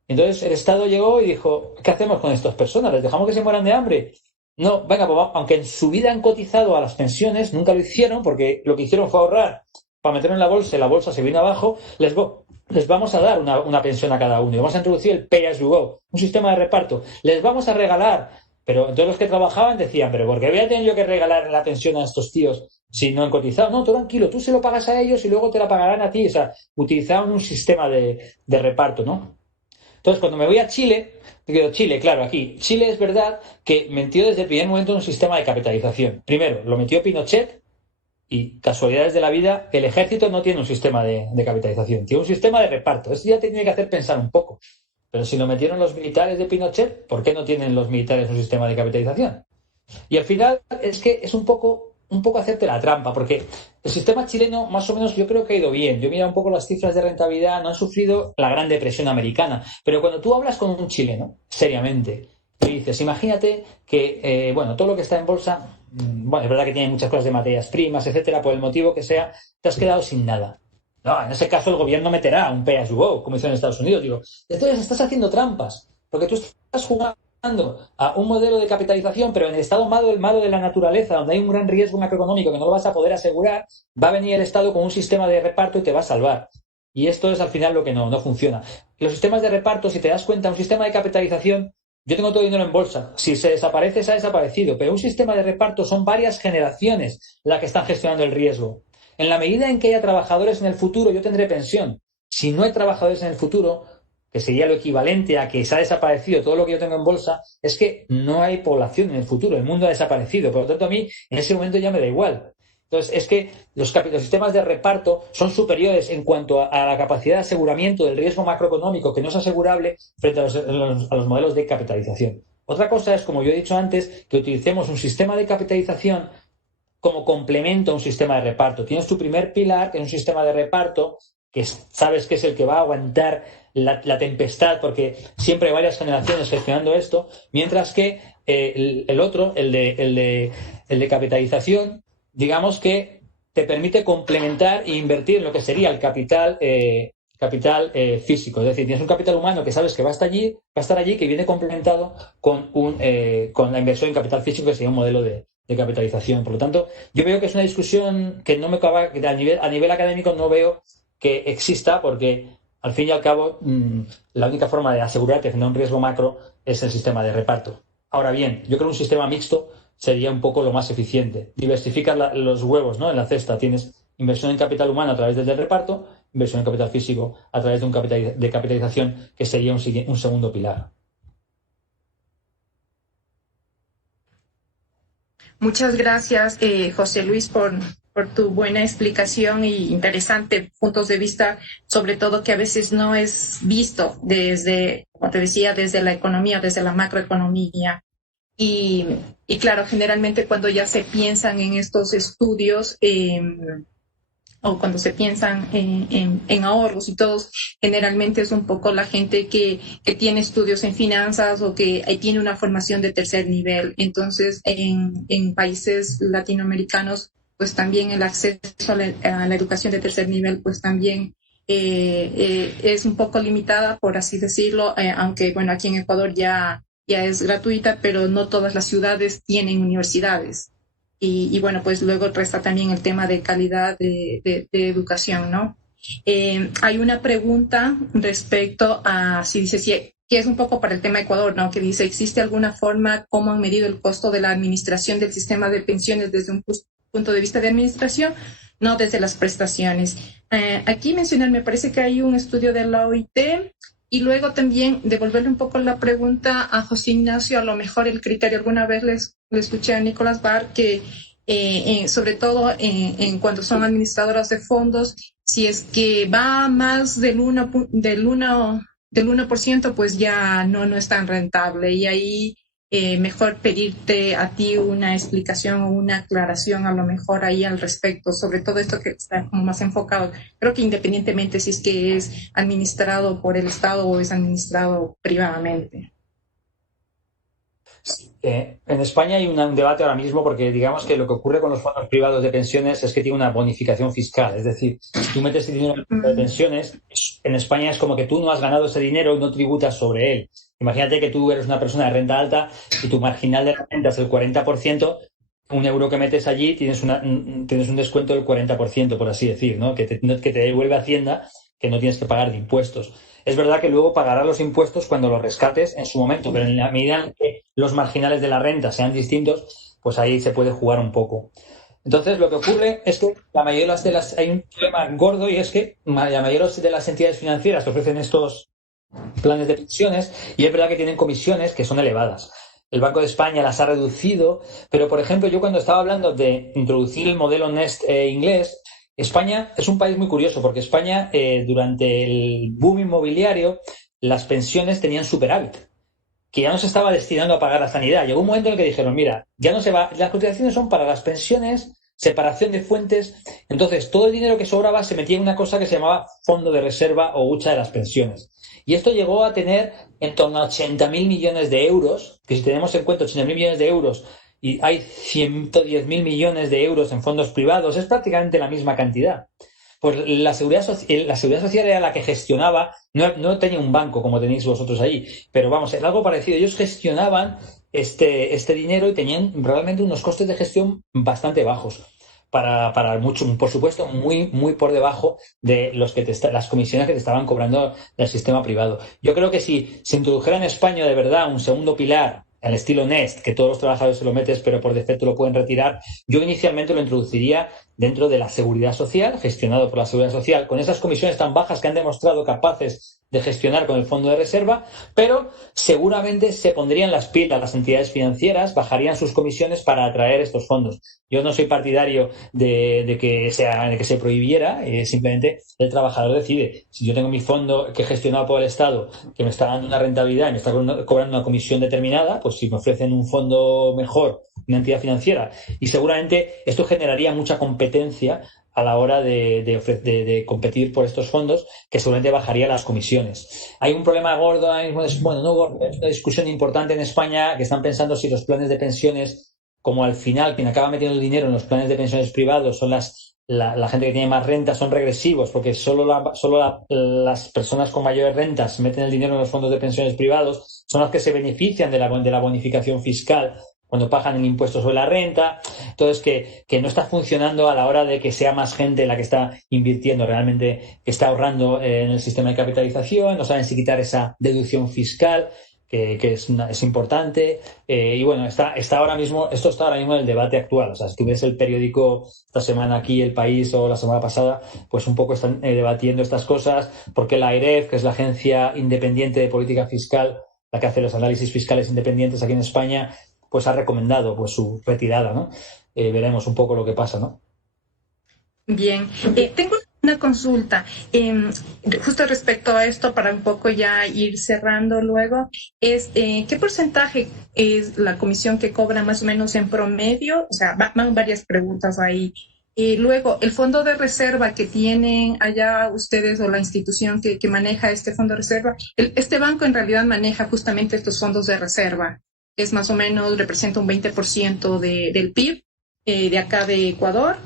Entonces el Estado llegó y dijo, ¿qué hacemos con estas personas? ¿Les dejamos que se mueran de hambre? No, venga, pues, aunque en su vida han cotizado a las pensiones, nunca lo hicieron porque lo que hicieron fue ahorrar para meterlo en la bolsa y la bolsa se vino abajo, les vamos a dar una pensión a cada uno y vamos a introducir el pay as you go, un sistema de reparto. Les vamos a regalar, pero entonces los que trabajaban decían, pero ¿por qué voy a tener yo que regalar la pensión a estos tíos si no han cotizado? No, tú tranquilo, tú se lo pagas a ellos y luego te la pagarán a ti. O sea, utilizaban un sistema de reparto, ¿no? Entonces, cuando me voy a Chile, digo, Chile, claro, aquí. Chile es verdad que metió desde el primer momento un sistema de capitalización. Primero, lo metió Pinochet y, casualidades de la vida, el ejército no tiene un sistema de capitalización, tiene un sistema de reparto. Eso ya te tiene que hacer pensar un poco. Pero si lo metieron los militares de Pinochet, ¿por qué no tienen los militares un sistema de capitalización? Y al final es que es un poco hacerte la trampa, porque el sistema chileno más o menos yo creo que ha ido bien. Yo mira un poco las cifras de rentabilidad, no han sufrido la Gran Depresión americana, pero cuando tú hablas con un chileno, seriamente, Y dices, imagínate que, todo lo que está en bolsa, bueno, es verdad que tiene muchas cosas de materias primas, etcétera, por el motivo que sea, te has quedado sin nada. No, en ese caso el gobierno meterá un pay as you go, como hizo en Estados Unidos. Digo, entonces estás haciendo trampas, porque tú estás jugando a un modelo de capitalización, pero en el estado malo de la naturaleza, donde hay un gran riesgo macroeconómico que no lo vas a poder asegurar, va a venir el Estado con un sistema de reparto y te va a salvar. Y esto es al final lo que no funciona. Los sistemas de reparto, si te das cuenta, un sistema de capitalización, yo tengo todo el dinero en bolsa. Si se desaparece, se ha desaparecido. Pero un sistema de reparto son varias generaciones las que están gestionando el riesgo. En la medida en que haya trabajadores en el futuro, yo tendré pensión. Si no hay trabajadores en el futuro, que sería lo equivalente a que se ha desaparecido todo lo que yo tengo en bolsa, es que no hay población en el futuro. El mundo ha desaparecido. Por lo tanto, a mí en ese momento ya me da igual. Entonces, es que los sistemas de reparto son superiores en cuanto a la capacidad de aseguramiento del riesgo macroeconómico que no es asegurable frente a los modelos de capitalización. Otra cosa es, como yo he dicho antes, que utilicemos un sistema de capitalización como complemento a un sistema de reparto. Tienes tu primer pilar, que es un sistema de reparto, que sabes que es el que va a aguantar la tempestad, porque siempre hay varias generaciones gestionando esto, mientras que el otro, el de capitalización, digamos que te permite complementar e invertir en lo que sería el capital físico. Es decir, tienes un capital humano que sabes que va a estar allí, que viene complementado con la inversión en capital físico, que sería un modelo de capitalización. Por lo tanto, yo veo que es una discusión que no me acaba, que a nivel académico no veo que exista, porque al fin y al cabo la única forma de asegurarte frente a un riesgo macro es el sistema de reparto. Ahora bien, yo creo que un sistema mixto sería un poco lo más eficiente. Diversificas los huevos, ¿no? En la cesta tienes inversión en capital humano a través del reparto, inversión en capital físico a través de un capital de capitalización, que sería un segundo pilar. Muchas gracias, José Luis, por tu buena explicación y interesante puntos de vista, sobre todo que a veces no es visto desde, como te decía, desde la economía, desde la macroeconomía. Y claro, generalmente cuando ya se piensan en estos estudios o cuando se piensan en ahorros y todos, generalmente es un poco la gente que tiene estudios en finanzas o que tiene una formación de tercer nivel. Entonces, en países latinoamericanos, pues también el acceso a la educación de tercer nivel, pues también es un poco limitada, por así decirlo, aunque, bueno, aquí en Ecuador ya es gratuita, pero no todas las ciudades tienen universidades. Y bueno, pues luego resta también el tema de calidad de educación, ¿no? Hay una pregunta respecto a, que es un poco para el tema Ecuador, ¿no? Que dice, ¿existe alguna forma cómo han medido el costo de la administración del sistema de pensiones desde un punto de vista de administración? No desde las prestaciones. Aquí mencionar, me parece que hay un estudio de la OIT. Y luego también devolverle un poco la pregunta a José Ignacio, a lo mejor el criterio, alguna vez le escuché a Nicolás Barr que sobre todo en cuando son administradoras de fondos, si es que va más del 1%, pues ya no es tan rentable y ahí mejor pedirte a ti una explicación o una aclaración a lo mejor ahí al respecto, sobre todo esto que está como más enfocado. Creo que independientemente si es que es administrado por el Estado o es administrado privadamente. En España hay un debate ahora mismo porque digamos que lo que ocurre con los fondos privados de pensiones es que tiene una bonificación fiscal. Es decir, tú metes dinero en el fondo de pensiones, en España es como que tú no has ganado ese dinero y no tributas sobre él. Imagínate que tú eres una persona de renta alta y tu marginal de renta es el 40%, un euro que metes allí tienes un descuento del 40%, por así decir, ¿no? Que te devuelve Hacienda, que no tienes que pagar de impuestos. Es verdad que luego pagarás los impuestos cuando los rescates en su momento, pero en la medida en que los marginales de la renta sean distintos, pues ahí se puede jugar un poco. Entonces, lo que ocurre es que la mayoría de hay un problema gordo y es que la mayoría de las entidades financieras que ofrecen estos planes de pensiones, y es verdad que tienen comisiones que son elevadas. El Banco de España las ha reducido, pero, por ejemplo, yo cuando estaba hablando de introducir el modelo Nest inglés, España es un país muy curioso porque España, durante el boom inmobiliario, las pensiones tenían superávit, que ya no se estaba destinando a pagar la sanidad. Llegó un momento en el que dijeron, mira, ya no se va, las cotizaciones son para las pensiones separación de fuentes. Entonces, todo el dinero que sobraba se metía en una cosa que se llamaba fondo de reserva o hucha de las pensiones. Y esto llegó a tener en torno a 80.000 millones de euros, que si tenemos en cuenta 80.000 millones de euros y hay 110.000 millones de euros en fondos privados, es prácticamente la misma cantidad. Pues la seguridad social era la que gestionaba, no tenía un banco como tenéis vosotros ahí, pero vamos, era algo parecido. Ellos gestionaban este dinero y tenían realmente unos costes de gestión bastante bajos. Para mucho, por supuesto, muy por debajo de las comisiones que te estaban cobrando del sistema privado. Yo creo que si se introdujera en España de verdad un segundo pilar al estilo Nest, que todos los trabajadores se lo metes, pero por defecto lo pueden retirar, yo inicialmente lo introduciría dentro de la seguridad social, gestionado por la seguridad social, con esas comisiones tan bajas que han demostrado capaces de gestionar con el fondo de reserva, pero seguramente se pondrían las pilas las entidades financieras, bajarían sus comisiones para atraer estos fondos. Yo no soy partidario de que se prohibiera, simplemente el trabajador decide. Si yo tengo mi fondo que he gestionado por el Estado, que me está dando una rentabilidad y me está cobrando una comisión determinada, pues si me ofrecen un fondo mejor, una entidad financiera, y seguramente esto generaría mucha competencia a la hora de competir por estos fondos, que seguramente bajaría las comisiones. Hay un problema gordo ahora mismo, es una discusión importante en España, que están pensando si los planes de pensiones, como al final quien acaba metiendo el dinero en los planes de pensiones privados son la gente que tiene más renta, son regresivos, porque solo las personas con mayores rentas meten el dinero en los fondos de pensiones privados, son las que se benefician de la bonificación fiscal cuando pagan el impuesto sobre la renta. Entonces, que no está funcionando a la hora de que sea más gente la que está invirtiendo realmente, que está ahorrando en el sistema de capitalización, no saben si quitar esa deducción fiscal, que es importante. Y bueno, esto está ahora mismo en el debate actual. O sea, si tú ves el periódico esta semana aquí, El País, o la semana pasada, pues un poco están debatiendo estas cosas, porque la AEREF, que es la Agencia Independiente de Política Fiscal, la que hace los análisis fiscales independientes aquí en España, pues ha recomendado pues su retirada, ¿no? Veremos un poco lo que pasa, ¿no? Bien, tengo una consulta justo respecto a esto, para un poco ya ir cerrando luego, es ¿qué porcentaje es la comisión que cobra más o menos en promedio? O sea, van varias preguntas ahí. Luego, el fondo de reserva que tienen allá ustedes, o la institución que maneja este fondo de reserva, este banco en realidad maneja justamente estos fondos de reserva. Es más o menos, representa un 20% del PIB de acá de Ecuador.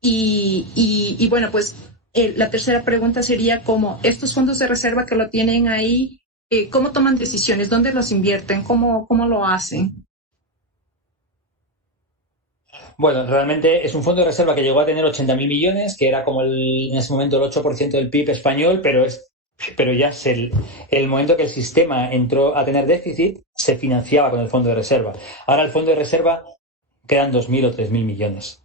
Y bueno, pues la tercera pregunta sería cómo estos fondos de reserva que lo tienen ahí, ¿cómo toman decisiones? ¿Dónde los invierten? ¿Cómo lo hacen? Bueno, realmente es un fondo de reserva que llegó a tener 80.000 millones, que era como en ese momento el 8% del PIB español, pero ya es el momento que el sistema entró a tener déficit, se financiaba con el fondo de reserva. Ahora el fondo de reserva quedan 2.000 o 3.000 millones.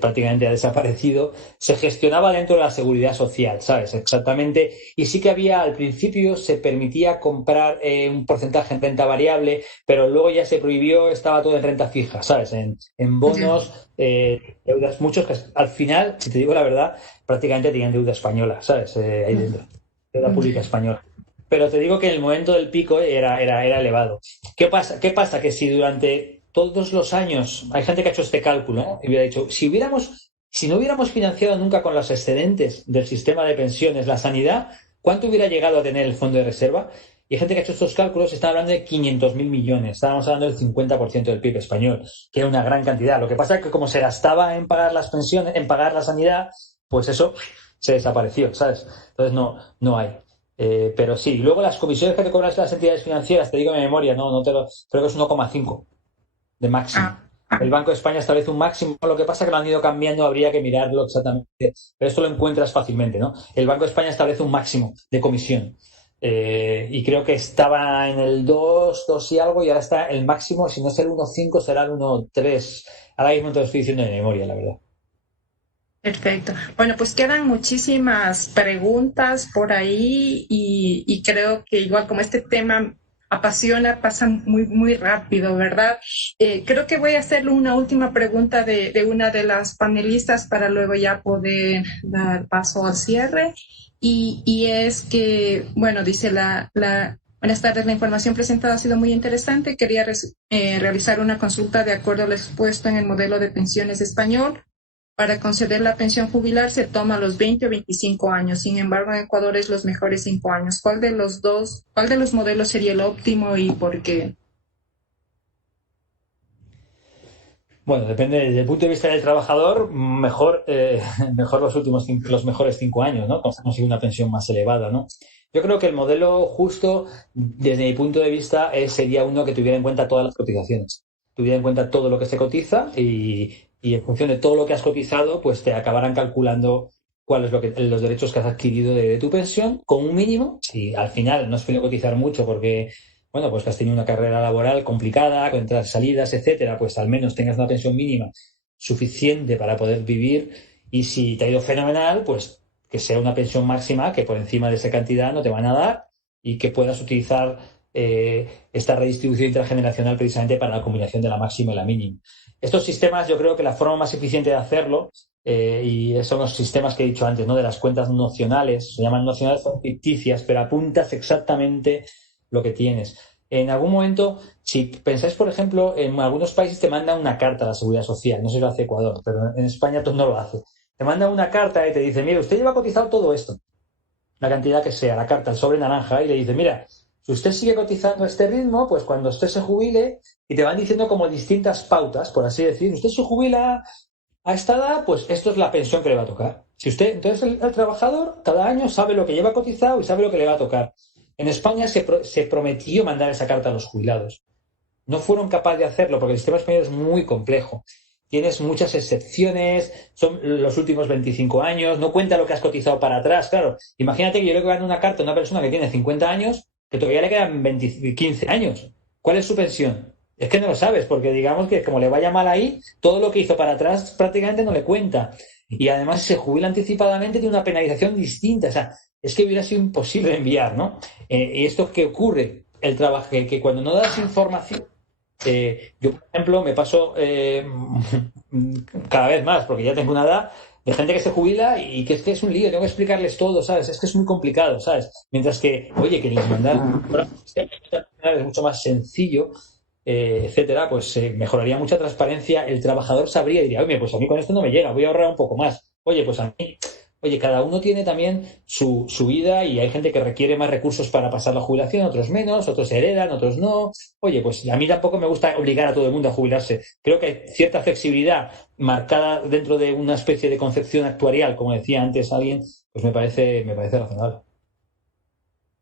Prácticamente ha desaparecido. Se gestionaba dentro de la seguridad social, ¿sabes? Exactamente. Y sí que al principio se permitía comprar un porcentaje en renta variable, pero luego ya se prohibió, estaba todo en renta fija, ¿sabes? En bonos, deudas, muchos que al final, si te digo la verdad, prácticamente tenían deuda española, ¿sabes? Ahí dentro. Deuda pública española. Pero te digo que en el momento del pico era elevado. ¿Qué pasa? Que si durante todos los años, hay gente que ha hecho este cálculo, ¿no? Y hubiera dicho, si no hubiéramos financiado nunca con los excedentes del sistema de pensiones la sanidad, ¿cuánto hubiera llegado a tener el fondo de reserva? Y hay gente que ha hecho estos cálculos, está hablando de 500.000 millones, estábamos hablando del 50% del PIB español, que era una gran cantidad. Lo que pasa es que como se gastaba en pagar las pensiones, en pagar la sanidad, pues eso se desapareció, ¿sabes? Entonces no hay. Pero sí, luego las comisiones que te cobran las entidades financieras, te digo de memoria, creo que es 1,5 de máximo. El Banco de España establece un máximo, lo que pasa es que lo han ido cambiando, habría que mirarlo exactamente, pero esto lo encuentras fácilmente, ¿no? El Banco de España establece un máximo de comisión, y creo que estaba en el 2 y algo, y ahora está el máximo, si no es el 1,5 será el 1,3. Ahora mismo te lo estoy diciendo de memoria, la verdad. Perfecto. Bueno, pues quedan muchísimas preguntas por ahí y creo que igual como este tema apasiona, pasa muy rápido, ¿verdad? Creo que voy a hacerle una última pregunta de una de las panelistas para luego ya poder dar paso al cierre. Y es que, bueno, dice buenas tardes, la información presentada ha sido muy interesante. Quería realizar una consulta de acuerdo a lo expuesto en el modelo de pensiones español. Para conceder la pensión jubilar se toma los 20 o 25 años. Sin embargo, en Ecuador es los mejores 5 años. ¿Cuál de los modelos sería el óptimo y por qué? Bueno, depende desde el punto de vista del trabajador, mejor los mejores 5 años, ¿no? Conseguir una pensión más elevada, ¿no? Yo creo que el modelo justo, desde mi punto de vista, sería uno que tuviera en cuenta todas las cotizaciones, tuviera en cuenta todo lo que se cotiza y en función de todo lo que has cotizado, pues te acabarán calculando cuáles los derechos que has adquirido de tu pensión con un mínimo. Si al final no has podido cotizar mucho porque bueno, pues que has tenido una carrera laboral complicada, con entradas, salidas, etcétera, pues al menos tengas una pensión mínima suficiente para poder vivir, y si te ha ido fenomenal, pues que sea una pensión máxima que por encima de esa cantidad no te van a dar y que puedas utilizar esta redistribución intergeneracional precisamente para la combinación de la máxima y la mínima. Estos sistemas, yo creo que la forma más eficiente de hacerlo, y son los sistemas que he dicho antes, ¿no? De las cuentas nocionales, se llaman nocionales, son ficticias, pero apuntas exactamente lo que tienes. En algún momento, si pensáis, por ejemplo, en algunos países te mandan una carta a la Seguridad Social, no sé si lo hace Ecuador, pero en España pues no lo hace. Te mandan una carta y te dice, mire, usted lleva cotizado todo esto, la cantidad que sea, la carta, el sobre naranja, y le dice, mira, si usted sigue cotizando a este ritmo, pues cuando usted se jubile, y te van diciendo como distintas pautas, por así decir, usted se jubila a esta edad, pues esto es la pensión que le va a tocar. Si usted, entonces el trabajador cada año sabe lo que lleva cotizado y sabe lo que le va a tocar. En España se prometió mandar esa carta a los jubilados. No fueron capaces de hacerlo porque el sistema español es muy complejo. Tienes muchas excepciones, son los últimos 25 años, no cuenta lo que has cotizado para atrás. Claro, imagínate que yo le mando una carta a una persona que tiene 50 años, que todavía le quedan 15 años. ¿Cuál es su pensión? Es que no lo sabes, porque digamos que como le vaya mal ahí, todo lo que hizo para atrás prácticamente no le cuenta. Y además, si se jubila anticipadamente, tiene una penalización distinta. O sea, es que hubiera sido imposible enviar, ¿no? Y esto que ocurre, el trabajo, que cuando no das información, yo, por ejemplo, me paso cada vez más, porque ya tengo una edad, de gente que se jubila y que es un lío, tengo que explicarles todo, ¿sabes? Es que es muy complicado, ¿sabes? Mientras que, oye, que les mandar es mucho más sencillo, etcétera, pues mejoraría mucha transparencia, el trabajador sabría y diría, oye, pues a mí con esto no me llega, voy a ahorrar un poco más. Oye, pues a mí... Oye, cada uno tiene también su vida y hay gente que requiere más recursos para pasar la jubilación, otros menos, otros heredan, otros no. Oye, pues a mí tampoco me gusta obligar a todo el mundo a jubilarse. Creo que hay cierta flexibilidad marcada dentro de una especie de concepción actuarial, como decía antes alguien, pues me parece razonable.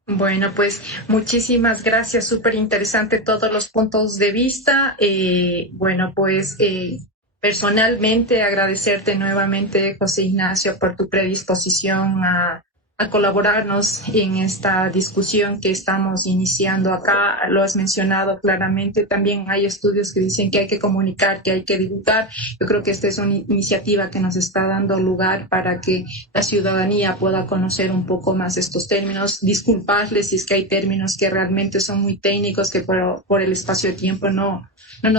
Bueno, pues muchísimas gracias, súper interesante todos los puntos de vista. Bueno, pues personalmente agradecerte nuevamente, José Ignacio, por tu predisposición a colaborarnos en esta discusión que estamos iniciando acá. Lo has mencionado claramente. También hay estudios que dicen que hay que comunicar, que hay que divulgar. Yo creo que esta es una iniciativa que nos está dando lugar para que la ciudadanía pueda conocer un poco más estos términos. Disculparles si es que hay términos que realmente son muy técnicos, que por el espacio de tiempo no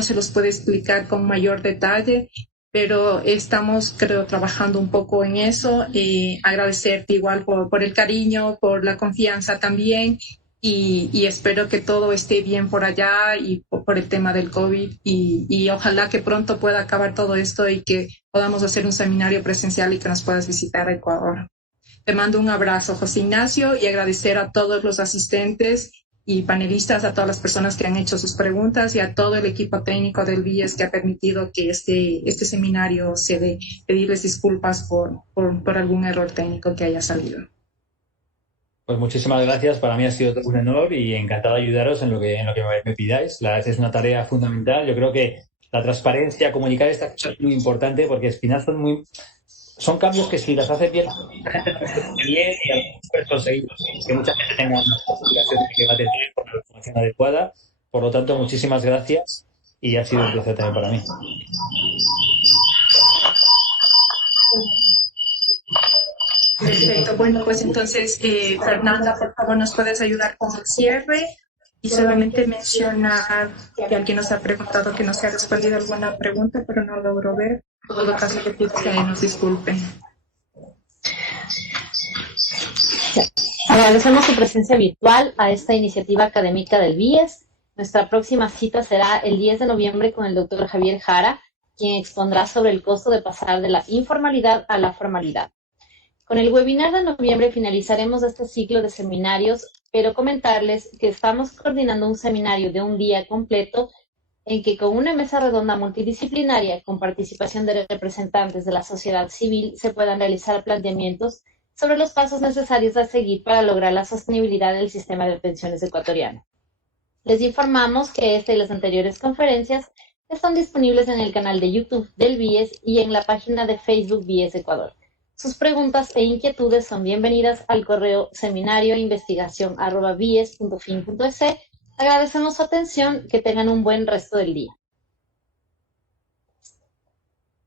se los puede explicar con mayor detalle, pero estamos, creo, trabajando un poco en eso. Agradecerte igual por el cariño, por la confianza también, y espero que todo esté bien por allá y por el tema del COVID, y ojalá que pronto pueda acabar todo esto y que podamos hacer un seminario presencial y que nos puedas visitar a Ecuador. Te mando un abrazo, José Ignacio, y agradecer a todos los asistentes y panelistas, a todas las personas que han hecho sus preguntas y a todo el equipo técnico del BIES que ha permitido que este seminario se dé. Pedirles disculpas por algún error técnico que haya salido. Pues muchísimas gracias, para mí ha sido un honor y encantado de ayudaros en lo que me pidáis. Es una tarea fundamental. Yo creo que la transparencia, comunicar estas cosas es muy importante porque al final son cambios que si las haces bien, la gente lo bien y a lo mejor puedes conseguirlos. Que mucha gente tenga una jubilación que va a tener con la información adecuada. Por lo tanto, muchísimas gracias y ha sido un placer también para mí. Perfecto. Bueno, pues entonces, Fernanda, por favor, ¿nos puedes ayudar con el cierre? Y solamente mencionar que alguien nos ha preguntado que no se ha respondido alguna pregunta, pero no logro ver. En todo caso, que nos disculpen. Agradecemos su presencia virtual a esta iniciativa académica del BIES. Nuestra próxima cita será el 10 de noviembre con el doctor Javier Jara, quien expondrá sobre el costo de pasar de la informalidad a la formalidad. Con el webinar de noviembre finalizaremos este ciclo de seminarios, pero comentarles que estamos coordinando un seminario de un día completo en que con una mesa redonda multidisciplinaria con participación de representantes de la sociedad civil se puedan realizar planteamientos sobre los pasos necesarios a seguir para lograr la sostenibilidad del sistema de pensiones ecuatoriano. Les informamos que esta y las anteriores conferencias están disponibles en el canal de YouTube del BIES y en la página de Facebook BIES Ecuador. Sus preguntas e inquietudes son bienvenidas al correo seminarioinvestigación@bies.fin.es. Agradecemos su atención, que tengan un buen resto del día.